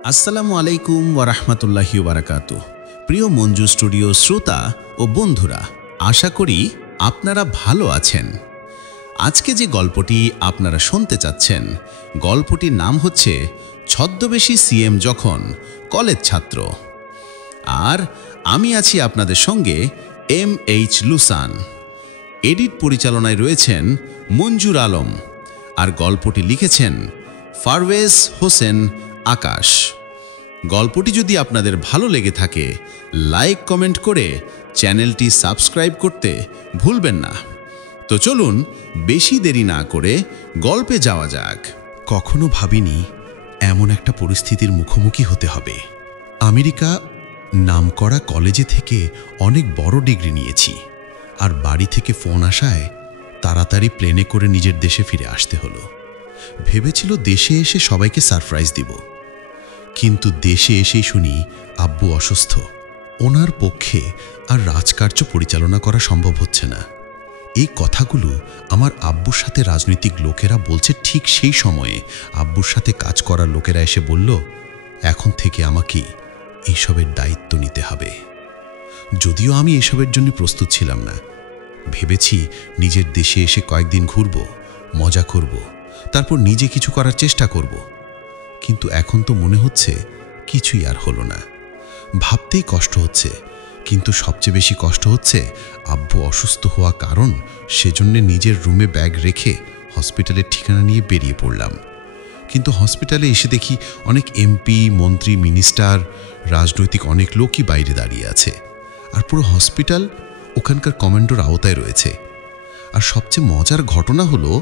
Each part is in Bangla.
আসসালামু আলাইকুম ওয়ারাহমাতুল্লাহি ওয়াবারাকাতুহু। প্রিয় মঞ্জু স্টুডিও শ্রোতা ও বন্ধুরা, আশা করি আপনারা ভালো আছেন। আজকে যে গল্পটি আপনারা শুনতে চাচ্ছেন, গল্পটির নাম হচ্ছে ছদ্মবেশী সিএম যখন কলেজ ছাত্র। আর আমি আছি আপনাদের সঙ্গে MH লুসান। এডিট পরিচালনায় রয়েছেন মঞ্জুর আলম, আর গল্পটি লিখেছেন পারভেজ হোসেন আকাশ। গল্পটি যদি আপনাদের ভালো লেগে থাকে, লাইক কমেন্ট করে চ্যানেলটি সাবস্ক্রাইব করতে ভুলবেন না। তো চলুন বেশি দেরি না করে গল্পে যাওয়া যাক। কখনো ভাবিনি এমন একটা পরিস্থিতির মুখোমুখি হতে হবে। আমেরিকা নামকরা কলেজে থেকে অনেক বড় ডিগ্রি নিয়েছি, আর বাড়ি থেকে ফোন আসায় তাড়াতাড়ি প্লেনে করে নিজের দেশে ফিরে আসতে হলো। ভেবেছিল দেশে এসে সবাইকে সারপ্রাইজ দিব, কিন্তু দেশে এসেই শুনি আব্বু অসুস্থ। ওনার পক্ষে আর রাজকার্য পরিচালনা করা সম্ভব হচ্ছে না। এই কথাগুলো আমার আব্বুর সাথে রাজনৈতিক লোকেরা বলছে। ঠিক সেই সময়ে আব্বুর সাথে কাজ করার লোকেরা এসে বলল, এখন থেকে আমাকে এইসবের দায়িত্ব নিতে হবে। যদিও আমি এসবের জন্য প্রস্তুত ছিলাম না। ভেবেছি নিজের দেশে এসে কয়েকদিন ঘুরব, মজা করব, তারপর নিজে কিছু করার চেষ্টা করব। কিন্তু এখন তো মনে হচ্ছে কিছুই আর হলো না। ভাবতেই কষ্ট হচ্ছে, কিন্তু সবচেয়ে বেশি কষ্ট হচ্ছে আব্বু অসুস্থ হওয়া, কারণ সেজন্য নিজের রুমে ব্যাগ রেখে হসপিটালের ঠিকানা নিয়ে বেরিয়ে পড়লাম। কিন্তু হসপিটালে এসে দেখি অনেক এমপি, মন্ত্রী, মিনিস্টার, রাজনৈতিক অনেক লোকই বাইরে দাঁড়িয়ে আছে, আর পুরো হসপিটাল ওখানকার কমান্ডোর আওতায় রয়েছে। আর সবচেয়ে মজার ঘটনা হলো,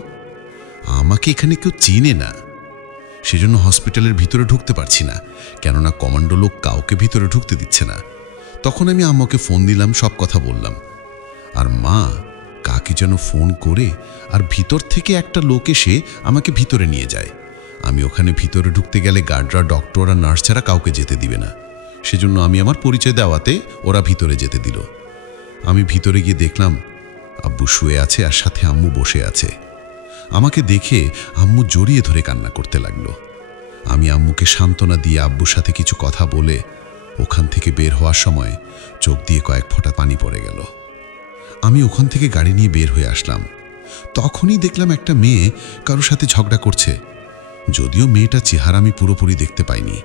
আমাকে এখানে কেউ চিনে না। সেজন্য হসপিটালের ভিতরে ঢুকতে পারছি না, কেননা কমান্ডো লোক কাউকে ভিতরে ঢুকতে দিচ্ছে না। তখন আমি আম্মাকে ফোন দিলাম, সব কথা বললাম। আর মা কাকে যেন ফোন করে আর ভিতর থেকে একটা লোক এসে আমাকে ভিতরে নিয়ে যায়। আমি ওখানে ভিতরে ঢুকতে গেলে গার্ডরা, ডক্টর আর নার্স ছাড়া কাউকে যেতে দিবে না। সেজন্য আমি আমার পরিচয় দেওয়াতে ওরা ভিতরে যেতে দিল। আমি ভিতরে গিয়ে দেখলাম আব্বু শুয়ে আছে, আর সাথে আম্মু বসে আছে। আমাকে দেখে আম্মু জড়িয়ে ধরে কান্না করতে লাগলো। আমি আম্মুকে সান্ত্বনা দিয়ে আব্বুর সাথে কিছু কথা বলে ওখান থেকে বের হওয়ার সময় চোখ দিয়ে কয়েক ফোঁটা পানি পড়ে গেল। আমি ওখান থেকে গাড়ি নিয়ে বের হয়ে আসলাম। তখনই দেখলাম একটা মেয়ে কারোর সাথে ঝগড়া করছে। যদিও মেয়েটার চেহারা আমি পুরোপুরি দেখতে পাইনি,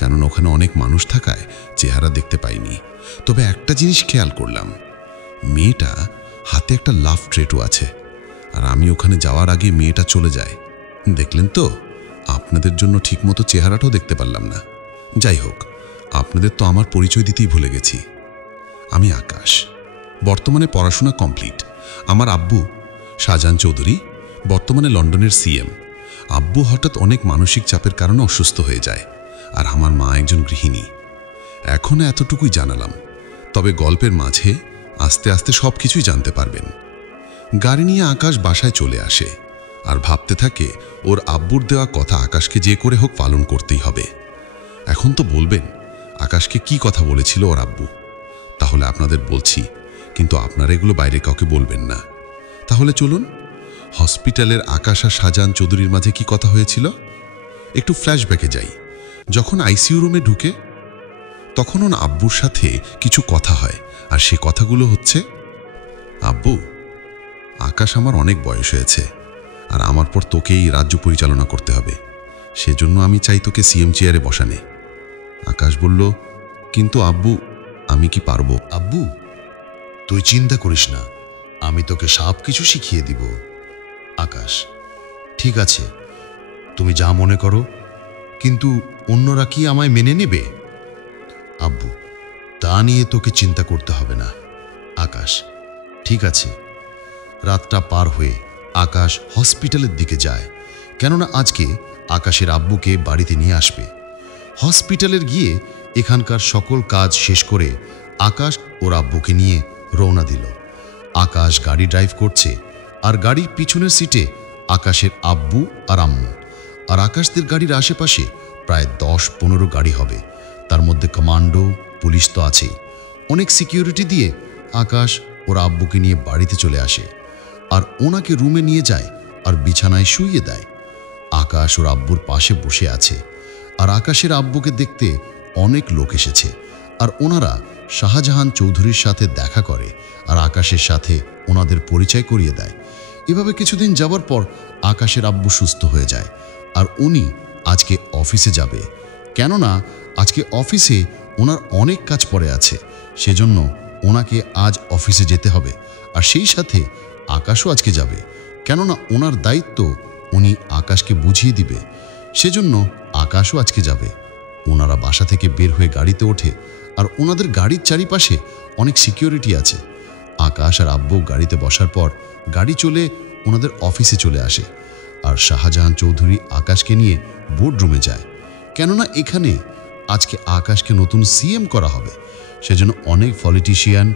কারণ ওখানে অনেক মানুষ থাকায় চেহারা দেখতে পাইনি। তবে একটা জিনিস খেয়াল করলাম, মেয়েটা হাতে একটা লাভ ট্রেটও আছে। আর আমি ওখানে যাওয়ার আগে মেয়েটা চলে যায়। দেখলেন তো, আপনাদের জন্য ঠিকমতো চেহারাটাও দেখতে পারলাম না। যাই হোক, আপনাদের তো আমার পরিচয় দিতেই ভুলে গেছি। আমি আকাশ, বর্তমানে পড়াশোনা কমপ্লিট। আমার আব্বু শাহজাহান চৌধুরী, বর্তমানে লন্ডনের সিএম। আব্বু হঠাৎ অনেক মানসিক চাপের কারণে অসুস্থ হয়ে যায়, আর আমার মা একজন গৃহিণী। এখনো এতটুকুই জানালাম, তবে গল্পের মাঝে আস্তে আস্তে সব কিছুই জানতে পারবেন। গাড়ি নিয়ে আকাশ বাসায় চলে আসে, আর ভাবতে থাকে ওর আব্বুর দেওয়া কথা আকাশকে যে করে হোক পালন করতেই হবে। এখন তো বলবেন আকাশকে কি কথা বলেছিল ওর আব্বু। তাহলে আপনাদের বলছি, কিন্তু আপনারা এগুলো বাইরে কাউকে বলবেন না। তাহলে চলুন হসপিটালের আকাশ আর শাহজাহান চৌধুরীর মাঝে কি কথা হয়েছিল একটু ফ্ল্যাশব্যাকে যাই। যখন আইসিইউ রুমে ঢুকে, তখন ওর আব্বুর সাথে কিছু কথা হয়, আর সে কথাগুলো হচ্ছে, আব্বু, আকাশ আমার অনেক বয়স হয়েছে, আর আমার পর তোকেই রাজ্য পরিচালনা করতে হবে। সেজন্য আমি চাই তোকে সিএম চেয়ারে বসানে। আকাশ বলল, কিন্তু আব্বু, আমি কি পারবো? আব্বু, তুই চিন্তা করিস না, আমি তোকে সব কিছু শিখিয়ে দিব। আকাশ, ঠিক আছে, তুমি যা মনে করো, কিন্তু অন্যরা কি আমায় মেনে নেবে? আব্বু, তা নিয়ে তোকে চিন্তা করতে হবে না। আকাশ, ঠিক আছে। রাতটা পার হয়ে আকাশ হসপিটালের দিকে যায়, কেননা আজকে আকাশের আব্বুকে বাড়িতে নিয়ে আসবে। হসপিটালের গিয়ে এখানকার সকল কাজ শেষ করে আকাশ ওর আব্বুকে নিয়ে রওনা দিল। আকাশ গাড়ি ড্রাইভ করছে, আর গাড়ির পিছনের সিটে আকাশের আব্বু আর আম্মু। আর আকাশদের গাড়ির আশেপাশে প্রায় 10-15 গাড়ি হবে। তার মধ্যে কমান্ডো, পুলিশ তো আছেই। অনেক সিকিউরিটি দিয়ে আকাশ ওর আব্বুকে নিয়ে বাড়িতে চলে আসে, আর ওনাকে রুমে নিয়ে যায় আর বিছানায় শুইয়ে দেয়। আকাশ ওর আব্বুর পাশে বসে আছে, আর আকাশের আব্বুকে দেখতে অনেক লোক এসেছে, আর ওনারা শাহজাহান চৌধুরীর সাথে দেখা করে আর আকাশের সাথে ওনাদের পরিচয় করিয়ে দেয়। এভাবে কিছুদিন যাবার পর আকাশের আব্বু সুস্থ হয়ে যায়, আর উনি আজকে অফিসে যাবে। কেননা আজকে অফিসে ওনার অনেক কাজ পড়ে আছে, সেজন্য ওনাকে আজ অফিসে যেতে হবে। আর সেই সাথে আকাশও আজকে যাবে, কেননা ওনার দায়িত্ব উনি আকাশকে বুঝিয়ে দিবে, সেজন্য আকাশও আজকে যাবে। ওনারা বাসা থেকে বের হয়ে গাড়িতে ওঠে, আর ওনাদের গাড়ির চারিপাশে অনেক সিকিউরিটি আছে। আকাশ আর আব্বু গাড়িতে বসার পর গাড়ি চলে ওনাদের অফিসে চলে আসে, আর শাহজাহান চৌধুরী আকাশকে নিয়ে বোর্ডরুমে যায়। কেননা এখানে আজকে আকাশকে নতুন সিএম করা হবে, সেজন্য অনেক পলিটিশিয়ান,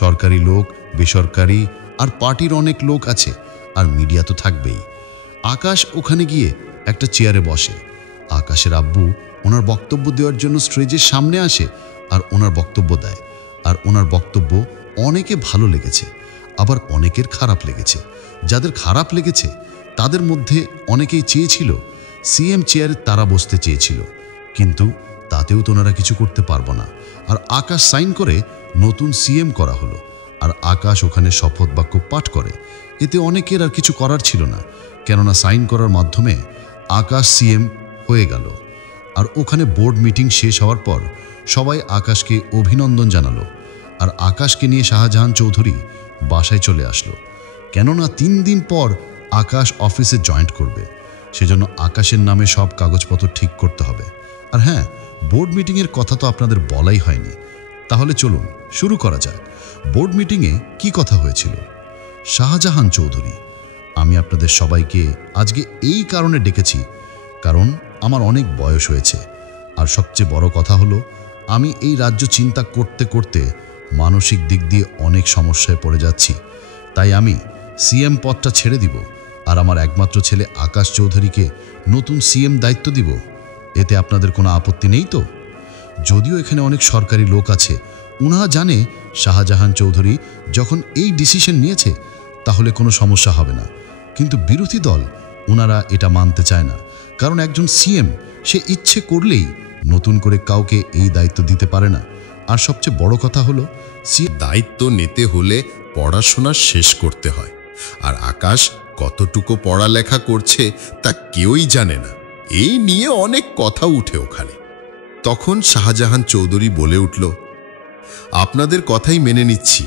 সরকারি লোক, বেসরকারি আর পার্টির অনেক লোক আছে, আর মিডিয়া তো থাকবেই। আকাশ ওখানে গিয়ে একটা চেয়ারে বসে। আকাশের আব্বু ওনার বক্তব্য দেওয়ার জন্য স্টেজের সামনে আসে আর ওনার বক্তব্য দেয়। আর ওনার বক্তব্য অনেকে ভালো লেগেছে, আবার অনেকের খারাপ লেগেছে। যাদের খারাপ লেগেছে তাদের মধ্যে অনেকেই চেয়েছিল সিএম চেয়ারে তারা বসতে চেয়েছিল, কিন্তু তাতেও তো ওনারা কিছু করতে পারবো না। আর আকাশ সাইন করে নতুন সিএম করা হলো, আর আকাশ ওখানে শপথ বাক্য পাঠ করে। এতে অনেকের আর কিছু করার ছিল না, কেননা সাইন করার মাধ্যমে আকাশ সিএম হয়ে গেল। আর ওখানে বোর্ড মিটিং শেষ হওয়ার পর সবাই আকাশকে অভিনন্দন জানালো, আর আকাশকে নিয়ে শাহজাহান চৌধুরী বাসায় চলে আসলো। কেননা 3 দিন পর আকাশ অফিসে জয়েন্ট করবে, সেজন্য আকাশের নামে সব কাগজপত্র ঠিক করতে হবে। আর হ্যাঁ, বোর্ড মিটিংয়ের কথা তো আপনাদের বলাই হয়নি, তাহলে চলুন শুরু করা যাক। বোর্ড মিটিংয়ে কি কথা হয়েছিল? শাহজাহান চৌধুরী, আমি আপনাদের সবাইকে আজকে এই কারণে ডেকেছি, কারণ আমার অনেক বয়স হয়েছে, আর সবচেয়ে বড় কথা হলো আমি এই রাজ্য চিন্তা করতে করতে মানসিক দিক দিয়ে অনেক সমস্যায় পড়ে যাচ্ছি। তাই আমি সিএম পদটা ছেড়ে দিব, আর আমার একমাত্র ছেলে আকাশ চৌধুরীকে নতুন সিএম দায়িত্ব দিব। এতে আপনাদের কোনো আপত্তি নেই তো? যদিও এখানে অনেক সরকারি লোক আছে, উনারা জানে শাহজাহান চৌধুরী যখন এই ডিসিশন নিয়েছে তাহলে কোনো সমস্যা হবে না, কিন্তু বিরোধী দল ওনারা এটা মানতে চায় না। কারণ একজন সিএম সে ইচ্ছে করলেই নতুন করে কাউকে এই দায়িত্ব দিতে পারে না। আর সবচেয়ে বড় কথা হলো দায়িত্ব নিতে হলে পড়াশোনা শেষ করতে হয়, আর আকাশ কতটুকু পড়ালেখা করছে তা কেউই জানে না। এই নিয়ে অনেক কথা উঠে ওখানে। তখন শাহজাহান চৌধুরী বলে উঠল, আপনাদের কথাই মেনে নিচ্ছি,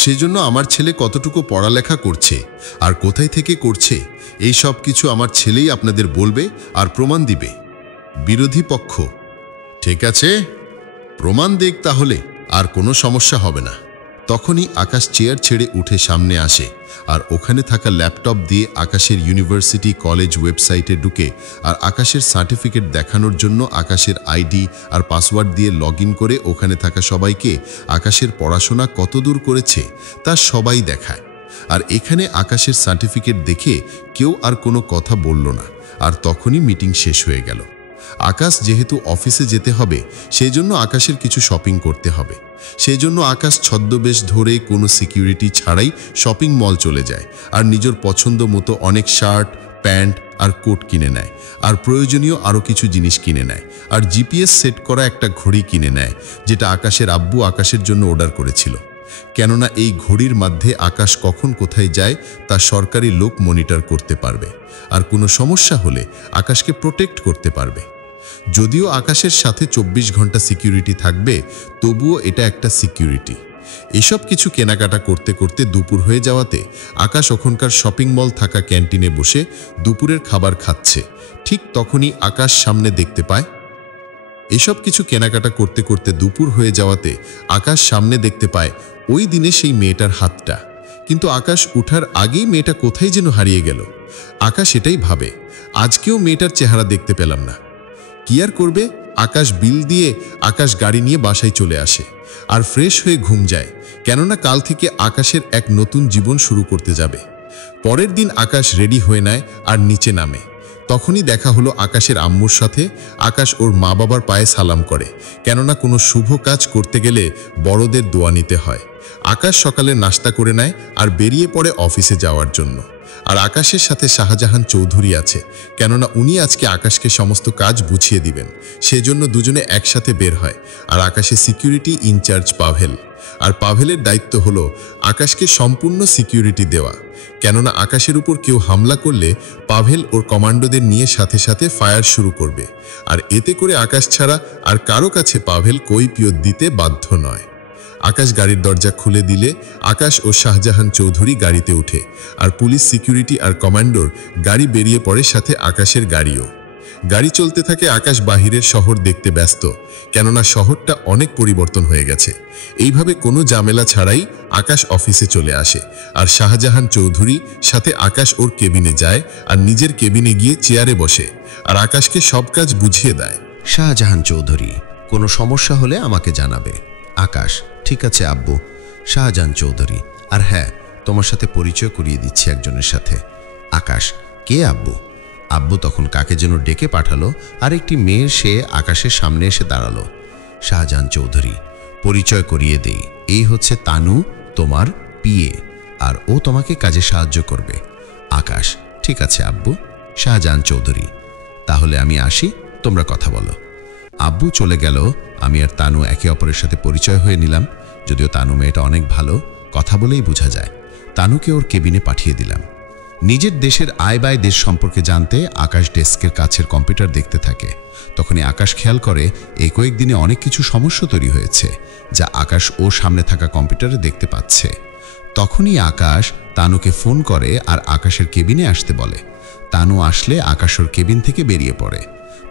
সেজন্য আমার ছেলে কতটুকু পড়ালেখা করছে আর কোথায় থেকে করছে এই সব কিছু আমার ছেলেই আপনাদের বলবে আর প্রমাণ দিবে। বিরোধী পক্ষ, ঠিক আছে, প্রমাণ দেখ তাহলে, আর কোনো সমস্যা হবে না। তখনই আকাশ চেয়ার ছেড়ে উঠে সামনে আসে, আর ওখানে থাকা ল্যাপটপ দিয়ে আকাশের ইউনিভার্সিটি কলেজ ওয়েবসাইটে ঢুকে আর আকাশের সার্টিফিকেট দেখানোর জন্য আকাশের আইডি আর পাসওয়ার্ড দিয়ে লগ ইন করে ওখানে থাকা সবাইকে আকাশের পড়াশোনা কত দূর করেছে তা সবাই দেখায়। আর এখানে আকাশের সার্টিফিকেট দেখে কেউ আর কোনো কথা বলল না, আর তখনই মিটিং শেষ হয়ে গেল। আকাশ যেহেতু অফিসে যেতে হবে, সেই জন্য আকাশের কিছু শপিং করতে হবে। সেই জন্য আকাশ ছদ্মবেশ ধরে কোনো সিকিউরিটি ছাড়াই শপিং মল চলে যায়, আর নিজের পছন্দ মতো অনেক শার্ট, প্যান্ট আর কোট কিনে নেয়, আর প্রয়োজনীয় আরও কিছু জিনিস কিনে নেয়, আর জিপিএস সেট করা একটা ঘড়ি কিনে নেয়, যেটা আকাশের আব্বু আকাশের জন্য অর্ডার করেছিল। কেননা এই ঘড়ির মধ্যে আকাশ কখন কোথায় যায় তা সরকারি লোক মনিটর করতে পারবে, আর কোনো সমস্যা হলে আকাশকে প্রোটেক্ট করতে পারবে। যদিও আকাশের সাথে 24 ঘন্টা সিকিউরিটি থাকবে, তবুও এটা একটা সিকিউরিটি। এসব কিছু কেনাকাটা করতে করতে দুপুর হয়ে যাওয়াতে আকাশ ওখানকার শপিং মল থাকা ক্যান্টিনে বসে দুপুরের খাবার খাচ্ছে। ঠিক তখনই আকাশ সামনে দেখতে পায়, এসব কিছু কেনাকাটা করতে করতে দুপুর হয়ে যাওয়াতে আকাশ সামনে দেখতে পায় ওই দিনে সেই মেয়েটার হাতটা। কিন্তু আকাশ উঠার আগেই মেয়েটা কোথায় যেন হারিয়ে গেল। আকাশ এটাই ভাবে, আজকেও মেয়েটার চেহারা দেখতে পেলাম না। কি আর করবে, আকাশ বিল দিয়ে আকাশ গাড়ি নিয়ে বাসায় চলে আসে আর ফ্রেশ হয়ে ঘুম যায়, কেননা কাল থেকে আকাশের এক নতুন জীবন শুরু করতে যাবে। পরের দিন আকাশ রেডি হয়ে নেয় আর নিচে নামে। তখনই দেখা হলো আকাশের আম্মুর সাথে। আকাশ ওর মা বাবার পায়ে সালাম করে, কেননা কোনো শুভ কাজ করতে গেলে বড়দের দোয়া নিতে হয়। আকাশ সকালে নাস্তা করে নেয় আর বেরিয়ে পড়ে অফিসে যাওয়ার জন্য। আর আকাশের সাথে শাহজাহান চৌধুরী আছে, কেননা উনি আজকে আকাশকে সমস্ত কাজ বুঝিয়ে দিবেন। সেজন্য দুজনে একসাথে বের হয়। আর আকাশের সিকিউরিটি ইনচার্জ পাভেল, আর পাভেলের দায়িত্ব হলো আকাশকে সম্পূর্ণ সিকিউরিটি দেওয়া, কেননা আকাশের উপর কেউ হামলা করলে পাভেল ওর কমান্ডোদের নিয়ে সাথে সাথে ফায়ার শুরু করবে। আর এতে করে আকাশ ছাড়া আর কারো কাছে পাভেল কৈফিয়ত দিতে বাধ্য নয়। আকাশ গাড়ির দরজা খুলে দিলে আকাশ ও শাহজাহান চৌধুরী গাড়িতে উঠে, আর পুলিশ, সিকিউরিটি আর কমান্ডোর গাড়ি বেরিয়ে পড়ে, সাথে আকাশের গাড়িও। গাড়ি চলতে থাকে। আকাশ বাহিরের শহর দেখতে ব্যস্ত, কেননা শহরটা অনেক পরিবর্তন হয়ে গেছে। এইভাবে কোনো ঝামেলা ছাড়াই আকাশ অফিসে চলে আসে, আর শাহজাহান চৌধুরী সাথে আকাশ ওর কেবিনে যায়, আর নিজের কেবিনে গিয়ে চেয়ারে বসে আর আকাশকে সব কাজ বুঝিয়ে দেয়। শাহজাহান চৌধুরী, কোনো সমস্যা হলে আমাকে জানাবে। আকাশ, ঠিক আছে আব্বু। শাহজাহান চৌধুরী, আর হ্যাঁ, তোমার সাথে পরিচয় করিয়ে দিচ্ছি একজনের সাথে। আকাশ, কে আব্বু? আব্বু তখন কাকে যেন ডেকে পাঠালো, আর একটি মেয়ে সে আকাশের সামনে এসে দাঁড়ালো। শাহজাহান চৌধুরী, পরিচয় করিয়ে দেই, এই হচ্ছে তানু, তোমার পিএ, আর ও তোমাকে কাজে সাহায্য করবে। আকাশ, ঠিক আছে আব্বু। শাহজাহান চৌধুরী, তাহলে আমি আসি, তোমরা কথা বলো। আব্বু চলে গেল। আমি আর তানু একে অপরের সাথে পরিচয় হয়ে নিলাম। যদিও তানু মেয়েটা অনেক ভালো, কথা বলেই বোঝা যায়। তানুকে ওর কেবিনে পাঠিয়ে দিলাম। নিজের দেশের আয় ব্যয় দেশ সম্পর্কে জানতে আকাশ ডেস্কের কাছের কম্পিউটার দেখতে থাকে। তখনই আকাশ খেয়াল করে এই কয়েকদিনে অনেক কিছু সমস্যা তৈরি হয়েছে, যা আকাশ ও সামনে থাকা কম্পিউটারে দেখতে পাচ্ছে। তখনই আকাশ তানুকে ফোন করে আর আকাশের কেবিনে আসতে বলে। তানু আসলে আকাশ ওর কেবিন থেকে বেরিয়ে পড়ে।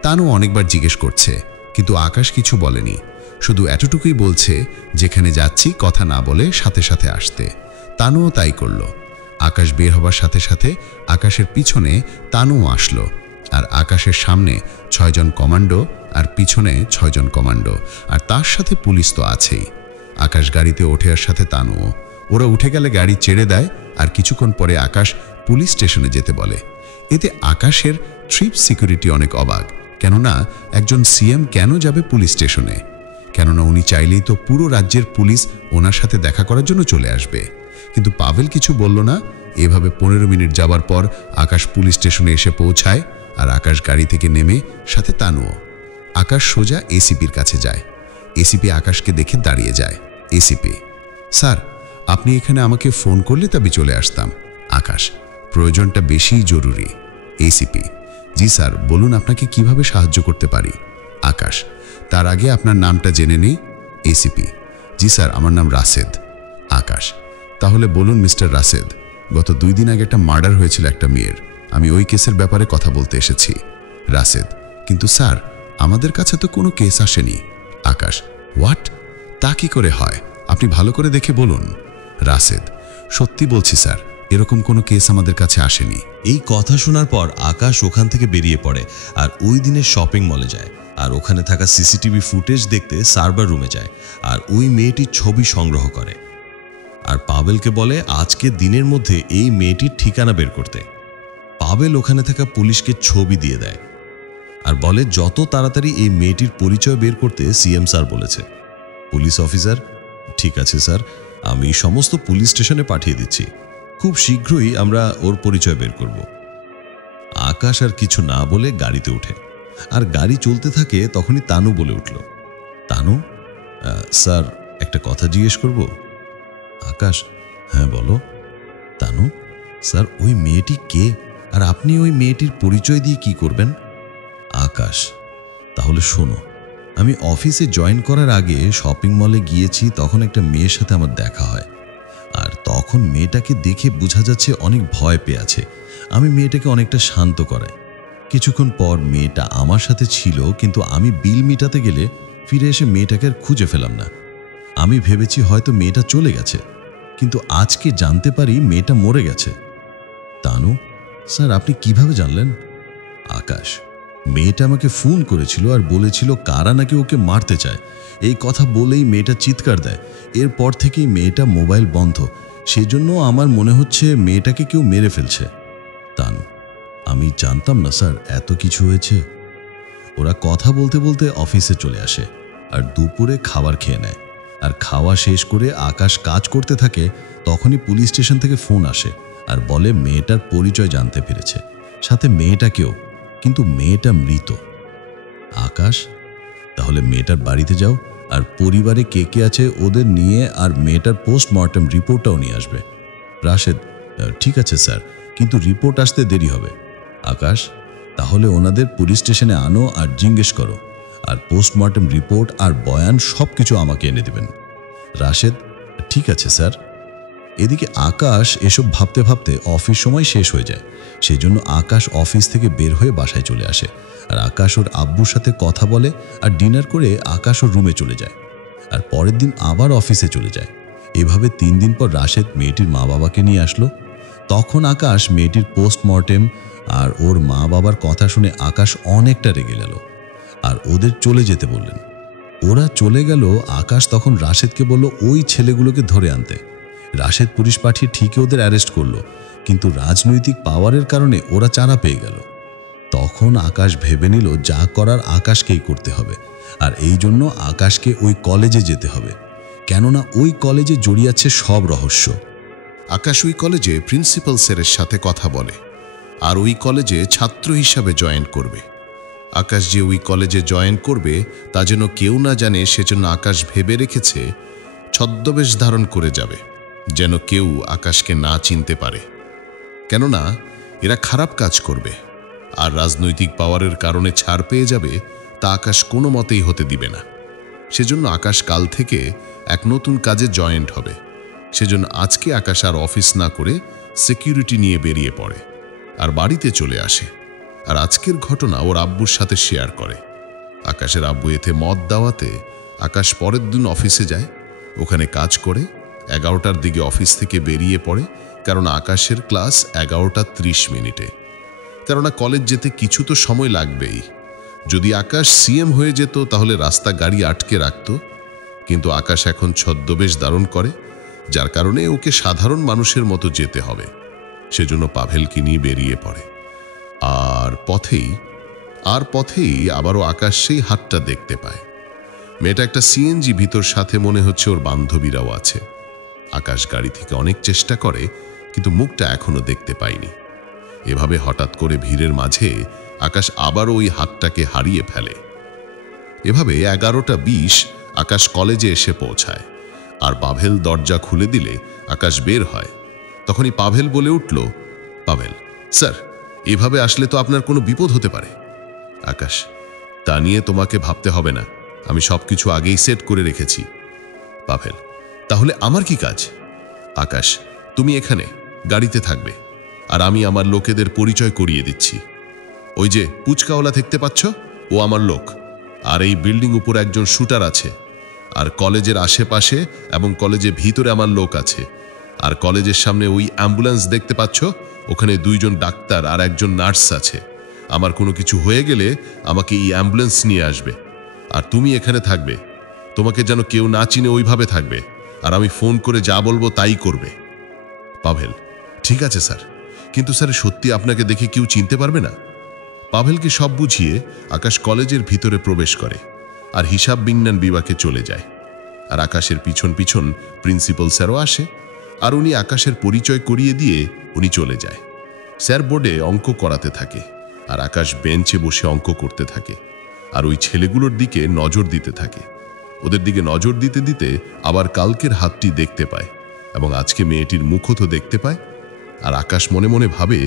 তানু অনেকবার জিজ্ঞেস করছে, কিন্তু আকাশ কিছু বলেনি। শুধু এতটুকুই বলছে, যেখানে যাচ্ছি কথা না বলে সাথে সাথে আসতে। তানুও তাই করল। আকাশ বের হবার সাথে সাথে আকাশের পিছনে তানুও আসলো, আর আকাশের সামনে 6 জন কমান্ডো আর পিছনে 6 জন কমান্ডো, আর তার সাথে পুলিশ তো আছেই। আকাশ গাড়িতে ওঠে আর সাথে তানুও। ওরা উঠে গেলে গাড়ি ছেড়ে দেয়, আর কিছুক্ষণ পরে আকাশ পুলিশ স্টেশনে যেতে বলে। এতে আকাশের ট্রিপ সিকিউরিটি অনেক অবাক, কেননা একজন সিএম কেন যাবে পুলিশ স্টেশনে? কেননা উনি চাইলেই তো পুরো রাজ্যের পুলিশ ওনার সাথে দেখা করার জন্য চলে আসবে। কিন্তু পাভেল কিছু বলল না। এভাবে 15 মিনিট যাবার পর আকাশ পুলিশ স্টেশনে এসে পৌঁছায়, আর আকাশ গাড়ি থেকে নেমে সাথে তানুও। আকাশ সোজা এসিপির কাছে যায়। এসিপি আকাশকে দেখে দাঁড়িয়ে যায়। এসিপি, স্যার, আপনি এখানে আমাকে ফোন করলে তবে চলে আসতাম। আকাশ, প্রয়োজনটা বেশি জরুরি। এসিপি, জি স্যার, বলুন আপনাকে কিভাবে সাহায্য করতে পারি। আকাশ, তার আগে আপনার নামটা জেনে নেই। এসিপি, জি স্যার, আমার নাম রাশেদ। আকাশ, তাহলে বলুন মিস্টার রাশেদ, গত 2 দিন আগে একটা মার্ডার হয়েছিল একটা মেয়ের, আমি ওই কেসের ব্যাপারে কথা বলতে এসেছি। রাশেদ, কিন্তু স্যার, আমাদের কাছে তো কোনো কেস আসেনি। আকাশ, হোয়াট? তা কি করে হয়? আপনি ভালো করে দেখে বলুন। রাশেদ, সত্যি বলছি স্যার, এরকম কোনো কেস আমাদের কাছে আসেনি। এই কথা শোনার পর আকাশ ওখান থেকে বেরিয়ে পড়ে আর ওই দিনের শপিং মলে যায়, আর ওখানে থাকা সিসিটিভি ফুটেজ দেখতে সার্ভার রুমে যায়, আর ওই মেয়েটির ছবি সংগ্রহ করে। আর পাভেলকে বলে আজকে দিনের মধ্যে এই মেয়েটির ঠিকানা বের করতে। পাভেল ওখানে থাকা পুলিশকে ছবি দিয়ে দেয় আর বলে যত তাড়াতাড়ি এই মেয়েটির পরিচয় বের করতে সিএম স্যার বলেছে। পুলিশ অফিসার, ঠিক আছে স্যার, আমি সমস্ত পুলিশ স্টেশনে পাঠিয়ে দিচ্ছি, খুব শীঘ্রই আমরা ওর পরিচয় বের করব। আকাশ আর কিছু না বলে গাড়িতে ওঠে, আর গাড়ি চলতে থাকে। তখনই তানু বলে উঠল, তানু স্যার, একটা কথা জিজ্ঞেস করব। আকাশ, হ্যাঁ বলো। তানু, স্যার, ওই মেয়েটি কে, আর আপনি ওই মেয়েটির পরিচয় দিয়ে কি করবেন? আকাশ, তাহলে শোনো, আমি অফিসে জয়েন করার আগে শপিং মলে গিয়েছি, তখন একটা মেয়ের সাথে আমার দেখা হয়, আর তখন মেয়েটাকে দেখে বোঝা যাচ্ছে অনেক ভয় পেয়ে আছে। আমি মেয়েটাকে অনেকটা শান্ত করাই। কিছুক্ষণ পর মেয়েটা আমার সাথে ছিল, কিন্তু আমি বিল মিটাতে গেলে ফিরে এসে মেয়েটাকে আর খুঁজে পেলাম না। আমি ভেবেছি হয়তো মেয়েটা চলে গেছে, কিন্তু আজকে জানতে পারি মেয়েটা মরে গেছে। তানু, স্যার, আপনি কিভাবে জানলেন? আকাশ, মেয়েটা আমাকে ফোন করেছিল আর বলেছিল কারা নাকি ওকে মারতে চায়। এই কথা বলেই মেয়েটা চিৎকার দেয়। এরপর থেকেই মেয়েটা মোবাইল বন্ধ, সেজন্য আমার মনে হচ্ছে মেয়েটাকে কেউ মেরে ফেলছে। তানু, আমি জানতাম না স্যার এত কিছু হয়েছে। ওরা কথা বলতে বলতে অফিসে চলে আসে আর দুপুরে খাবার খেয়ে নেয়। আর খাওয়া শেষ করে আকাশ কাজ করতে থাকে। তখনই পুলিশ স্টেশন থেকে ফোন আসে আর বলে মেয়েটার পরিচয় জানতে পেরেছে, সাথে মেয়েটাকেও, কিন্তু মেয়েটা মৃত। আকাশ, তাহলে মেয়েটার বাড়িতে যাও আর পরিবারে কে কে আছে ওদের নিয়ে আর মেয়েটার পোস্টমর্টেম রিপোর্টটাও নিয়ে আসবে। রাশেদ, ঠিক আছে স্যার, কিন্তু রিপোর্ট আসতে দেরি হবে। আকাশ, তাহলে ওনাদের পুলিশ স্টেশনে আনো আর জিজ্ঞেস করো, আর পোস্টমর্টেম রিপোর্ট আর বয়ান সব কিছু আমাকে এনে দেবেন। রাশেদ, ঠিক আছে স্যার। এদিকে আকাশ এসব ভাবতে ভাবতে অফিস সময় শেষ হয়ে যায়। সেই জন্য আকাশ অফিস থেকে বের হয়ে বাসায় চলে আসে, আর আকাশ ওর আব্বুর সাথে কথা বলে আর ডিনার করে আকাশ ওর রুমে চলে যায়, আর পরের দিন আবার অফিসে চলে যায়। এভাবে 3 দিন পর রাশেদ মেয়েটির মা বাবাকে নিয়ে আসলো। তখন আকাশ মেয়েটির পোস্টমর্টেম আর ওর মা বাবার কথা শুনে আকাশ অনেকটা রেগে গেল আর ওদের চলে যেতে বললেন। ওরা চলে গেল। আকাশ তখন রাশেদকে বলল ওই ছেলেগুলোকে ধরে আনতে। রাশেদ পুলিশ পাঠিয়ে ঠিকই ওদের অ্যারেস্ট করলো, কিন্তু রাজনৈতিক পাওয়ারের কারণে ওরা চারা পেয়ে গেল। তখন আকাশ ভেবে নিল যা করার আকাশকেই করতে হবে, আর এই জন্য আকাশকে ওই কলেজে যেতে হবে, কেননা ওই কলেজে জড়িয়ে আছে সব রহস্য। আকাশ ওই কলেজে প্রিন্সিপাল স্যারের সাথে কথা বলে আর ওই কলেজে ছাত্র হিসাবে জয়েন করবে। আকাশ যে ওই কলেজে জয়েন করবে তা যেন কেউ না জানে, সেজন্য আকাশ ভেবে রেখেছে ছদ্মবেশ ধারণ করে যাবে, যেন কেউ আকাশকে না চিনতে পারে, কেননা এরা খারাপ কাজ করবে আর রাজনৈতিক পাওয়ারের কারণে ছাড় পেয়ে যাবে, তা আকাশ কোনো মতেই হতে দিবে না। সেজন্য আকাশ কাল থেকে এক নতুন কাজে জয়েন্ট হবে। সেজন্য আজকে আকাশ আর অফিস না করে সিকিউরিটি নিয়ে বেরিয়ে পড়ে আর বাড়িতে চলে আসে, আর আজকের ঘটনা ওর আব্বুর সাথে শেয়ার করে। আকাশের আব্বু এতে মত দেওয়াতে আকাশ পরের দিন অফিসে যায়, ওখানে কাজ করে 11টার দিকে অফিস থেকে বেরিয়ে পড়ে, কারণ আকাশের ক্লাস 11:30। কেননা কলেজ যেতে কিছু তো সময় লাগবেই। যদি আকাশ সিএম হয়ে যেত তাহলে রাস্তা গাড়ি আটকে রাখত, কিন্তু আকাশ এখন ছদ্মবেশ ধারণ করে, যার কারণে ওকে সাধারণ মানুষের মতো যেতে হবে। সেজন্য পাভেলকে নিয়ে বেরিয়ে পড়ে। আর পথেই আবারও আকাশ সেই হাতটা দেখতে পায়। মেয়েটা একটা সিএনজি ভিতর, সাথে মনে হচ্ছে ওর বান্ধবীরাও আছে। আকাশ গাড়ি থেকে অনেক চেষ্টা করে, কিন্তু মুখটা এখনো দেখতে পায়নি। এভাবে হঠাৎ করে ভিড়ের মাঝে আকাশ আবারও ওই হাতটাকে হারিয়ে ফেলে। এভাবে 11:20 আকাশ কলেজে এসে পৌঁছায়, আর পাভেল দরজা খুলে দিলে আকাশ বের হয়। তখনই পাভেল বলে উঠল, পাভেল স্যার, এভাবে আসলে তো আপনার কোনো বিপদ হতে পারে। আকাশ, তা নিয়ে তোমাকে ভাবতে হবে না, আমি সবকিছু আগেই সেট করে রেখেছি। পাভেল, তাহলে আমার কি কাজ? আকাশ, তুমি এখানে গাড়িতে থাকবে, আর আমি আমার লোকেদের পরিচয় করিয়ে দিচ্ছি। ওই যে পুচকাওয়ালা দেখতে পাচ্ছ, ও আমার লোক, আর এই বিল্ডিং উপর একজন শুটার আছে, আর কলেজের আশেপাশে এবং কলেজের ভিতরে আমার লোক আছে, আর কলেজের সামনে ওই অ্যাম্বুলেন্স দেখতে পাচ্ছ, ওখানে 2 জন ডাক্তার আর একজন নার্স আছে। আমার কোনো কিছু হয়ে গেলে আমাকে এই অ্যাম্বুলেন্স নিয়ে আসবে, আর তুমি এখানে থাকবে। তোমাকে যেন কেউ না চিনে ওইভাবে থাকবে, আর আমি ফোন করে যা বলবো তাই করবে। পাভেল, ঠিক আছে স্যার, কিন্তু স্যার সত্যি আপনাকে দেখে কেউ চিনতে পারবে না? পাভেলকে সব বুঝিয়ে আকাশ কলেজের ভিতরে প্রবেশ করে আর হিসাব বিজ্ঞান বিভাগে চলে যায়। আর আকাশের পিছন পিছন প্রিন্সিপাল স্যারও আসে, আর উনি আকাশের পরিচয় করিয়ে দিয়ে উনি চলে যায়। স্যার বোর্ডে অঙ্ক করাতে থাকে, আর আকাশ বেঞ্চে বসে অঙ্ক করতে থাকে, আর ওই ছেলেগুলোর দিকে নজর দিতে থাকে। ওদের দিকে নজর দিতে দিতে আবার কালকের হাতটি দেখতে পায়, এবং আজকে মেয়েটির মুখও তো দেখতে পায়। আর আকাশ মনে মনে ভাবে,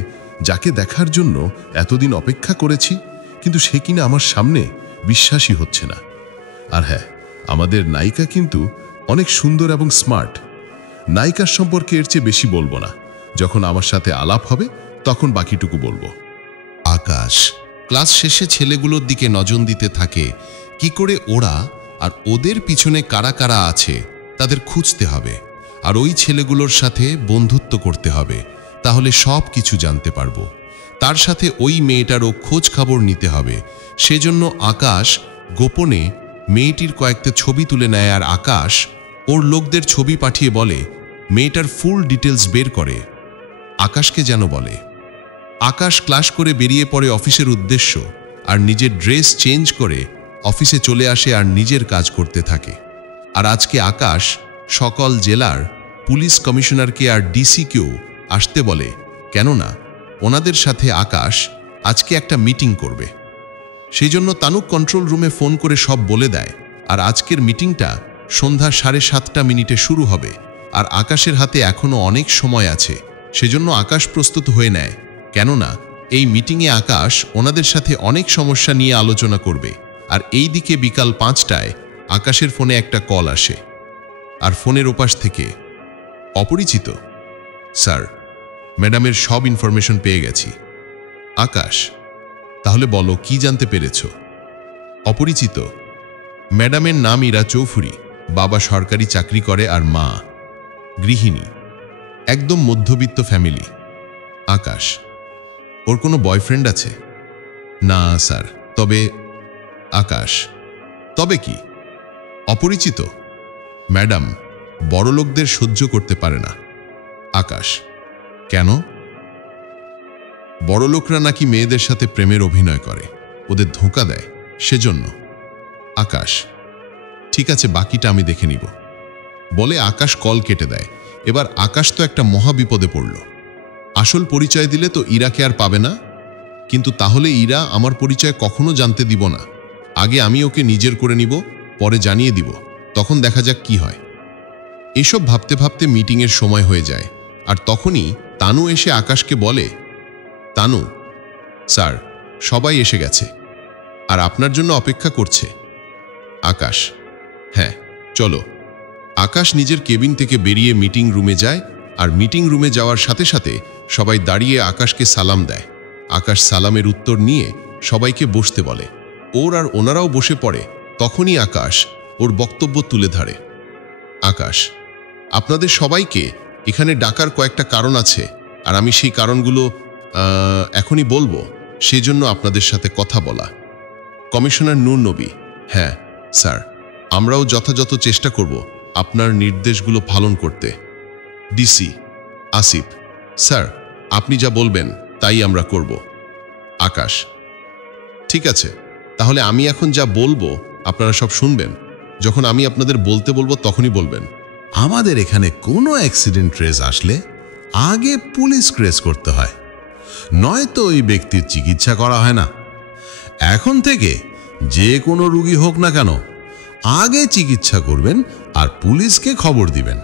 যাকে দেখার জন্য এতদিন অপেক্ষা করেছি, কিন্তু সে কিনা আমার সামনে, বিশ্বাসই হচ্ছে না। আর হ্যাঁ, আমাদের নায়িকা কিন্তু অনেক সুন্দর এবং স্মার্ট। নায়িকার সম্পর্কে এর চেয়ে বেশি বলবো না, যখন আমার সাথে আলাপ হবে তখন বাকিটুকু বলবো। আকাশ ক্লাস শেষে ছেলেগুলোর দিকে নজর দিতে থাকে, কি করে ওরা আর ওদের পিছনে কারা কারা আছে তাদের খুঁজতে হবে, আর ওই ছেলেগুলোর সাথে বন্ধুত্ব করতে হবে, তাহলে সব কিছু জানতে পারবো। তার সাথে ওই মেয়েটারও খোঁজ খবর নিতে হবে। সেজন্য আকাশ গোপনে মেয়েটির কয়েকটা ছবি তুলে নেয়, আর আকাশ ওর লোকদের ছবি পাঠিয়ে বলে মেয়েটার ফুল ডিটেলস বের করে আকাশকে যেন বলে। আকাশ ক্লাস করে বেরিয়ে পড়ে অফিসের উদ্দেশ্য, আর নিজের ড্রেস চেঞ্জ করে অফিসে চলে আসে আর নিজের কাজ করতে থাকে। আর আজকে আকাশ সকল জেলার পুলিশ কমিশনারকে আর ডিসিকেও আসতে বলে, কেননা ওনাদের সাথে আকাশ আজকে একটা মিটিং করবে। সেই জন্য তানু কন্ট্রোল রুমে ফোন করে সব বলে দেয়। আর আজকের মিটিংটা সন্ধ্যা 7:30 শুরু হবে। আর আকাশের হাতে এখনো অনেক সময় আছে, সেজন্য আকাশ প্রস্তুত হয়ে নেয়। কেননা এই মিটিংয়ে আকাশ ওনাদের সাথে অনেক সমস্যা নিয়ে আলোচনা করবে। আর এই দিকে বিকাল 5টায় আকাশের ফোনে একটা কল আসে। আর ফোনের ওপাশ থেকে অপরিচিত, স্যার, ম্যাডামের সব ইনফরমেশন পেয়ে গেছি। আকাশ, তাহলে বলো কি জানতে পেরেছ? অপরিচিত, ম্যাডামের নাম ইরা চৌফুরি, বাবা সরকারি চাকরি করে আর মা গৃহিণী, একদম মধ্যবিত্ত ফ্যামিলি। আকাশ, ওর কোনো বয়ফ্রেন্ড আছে? না স্যার, তবে আকাশ, তবে কি? অপরিচিত, ম্যাডাম বড়লোকদের সহ্য করতে পারে না। আকাশ, কেন? বড়লোকরা নাকি মেয়েদের সাথে প্রেমের অভিনয় করে, ওদের ধোঁকা দেয়, সেজন্য। আকাশ, ঠিক আছে, বাকিটা আমি দেখে নিব, বলে আকাশ কল কেটে দেয়। এবার আকাশ তো একটা মহাবিপদে পড়ল। আসল পরিচয় দিলে তো ইরাকে আর পাবে না, কিন্তু তাহলে ইরা আমার পরিচয় কখনো জানতে দিব না। আগে আমি ওকে নিজের করে নিব, পরে জানিয়ে দিব, তখন দেখা যাক কি হয়। এসব ভাবতে ভাবতে মিটিংয়ের সময় হয়ে যায়। আর তখনই তানু এসে আকাশকে বলে, তানু স্যার, সবাই এসে গেছে আর আপনার জন্য অপেক্ষা করছে। আকাশ, হ্যাঁ চলো। আকাশ নিজের কেবিন থেকে বেরিয়ে মিটিং রুমে যায়। আর মিটিং রুমে যাওয়ার সাথে সাথে সবাই দাঁড়িয়ে আকাশকে সালাম দেয়। আকাশ সালামের উত্তর নিয়ে সবাইকে বসতে বলে। ওর আর ওনারাও বসে পড়ে। তখনই আকাশ ওর বক্তব্য তুলে ধরে। আকাশ, আপনাদের সবাইকে এখানে ডাকার কয়েকটা কারণ আছে, আর আমি সেই কারণগুলো এখনই বলবো, সেই জন্য আপনাদের সাথে কথা বলা। কমিশনার নূর নবী, হ্যাঁ স্যার, আমরাও যথাযথ চেষ্টা করব আপনার নির্দেশগুলো পালন করতে। ডিসি আসিফ, স্যার, আপনি যা বলবেন তাই আমরা করব। আকাশ, ঠিক আছে, তাহলে আমি এখন যা বলবো আপনারা সব শুনবেন। যখন আমি আপনাদের বলতে বলবো তখনই বলবেন। আমাদের এখানে কোনো অ্যাক্সিডেন্ট ট্রেস আসলে আগে পুলিশ ট্রেস করতে হয়, নয়তো ওই ব্যক্তির চিকিৎসা করা হয় না। এখন থেকে যে কোনো রুগী হোক না কেন, আগে চিকিৎসা করবেন আর পুলিশকে খবর দিবেন।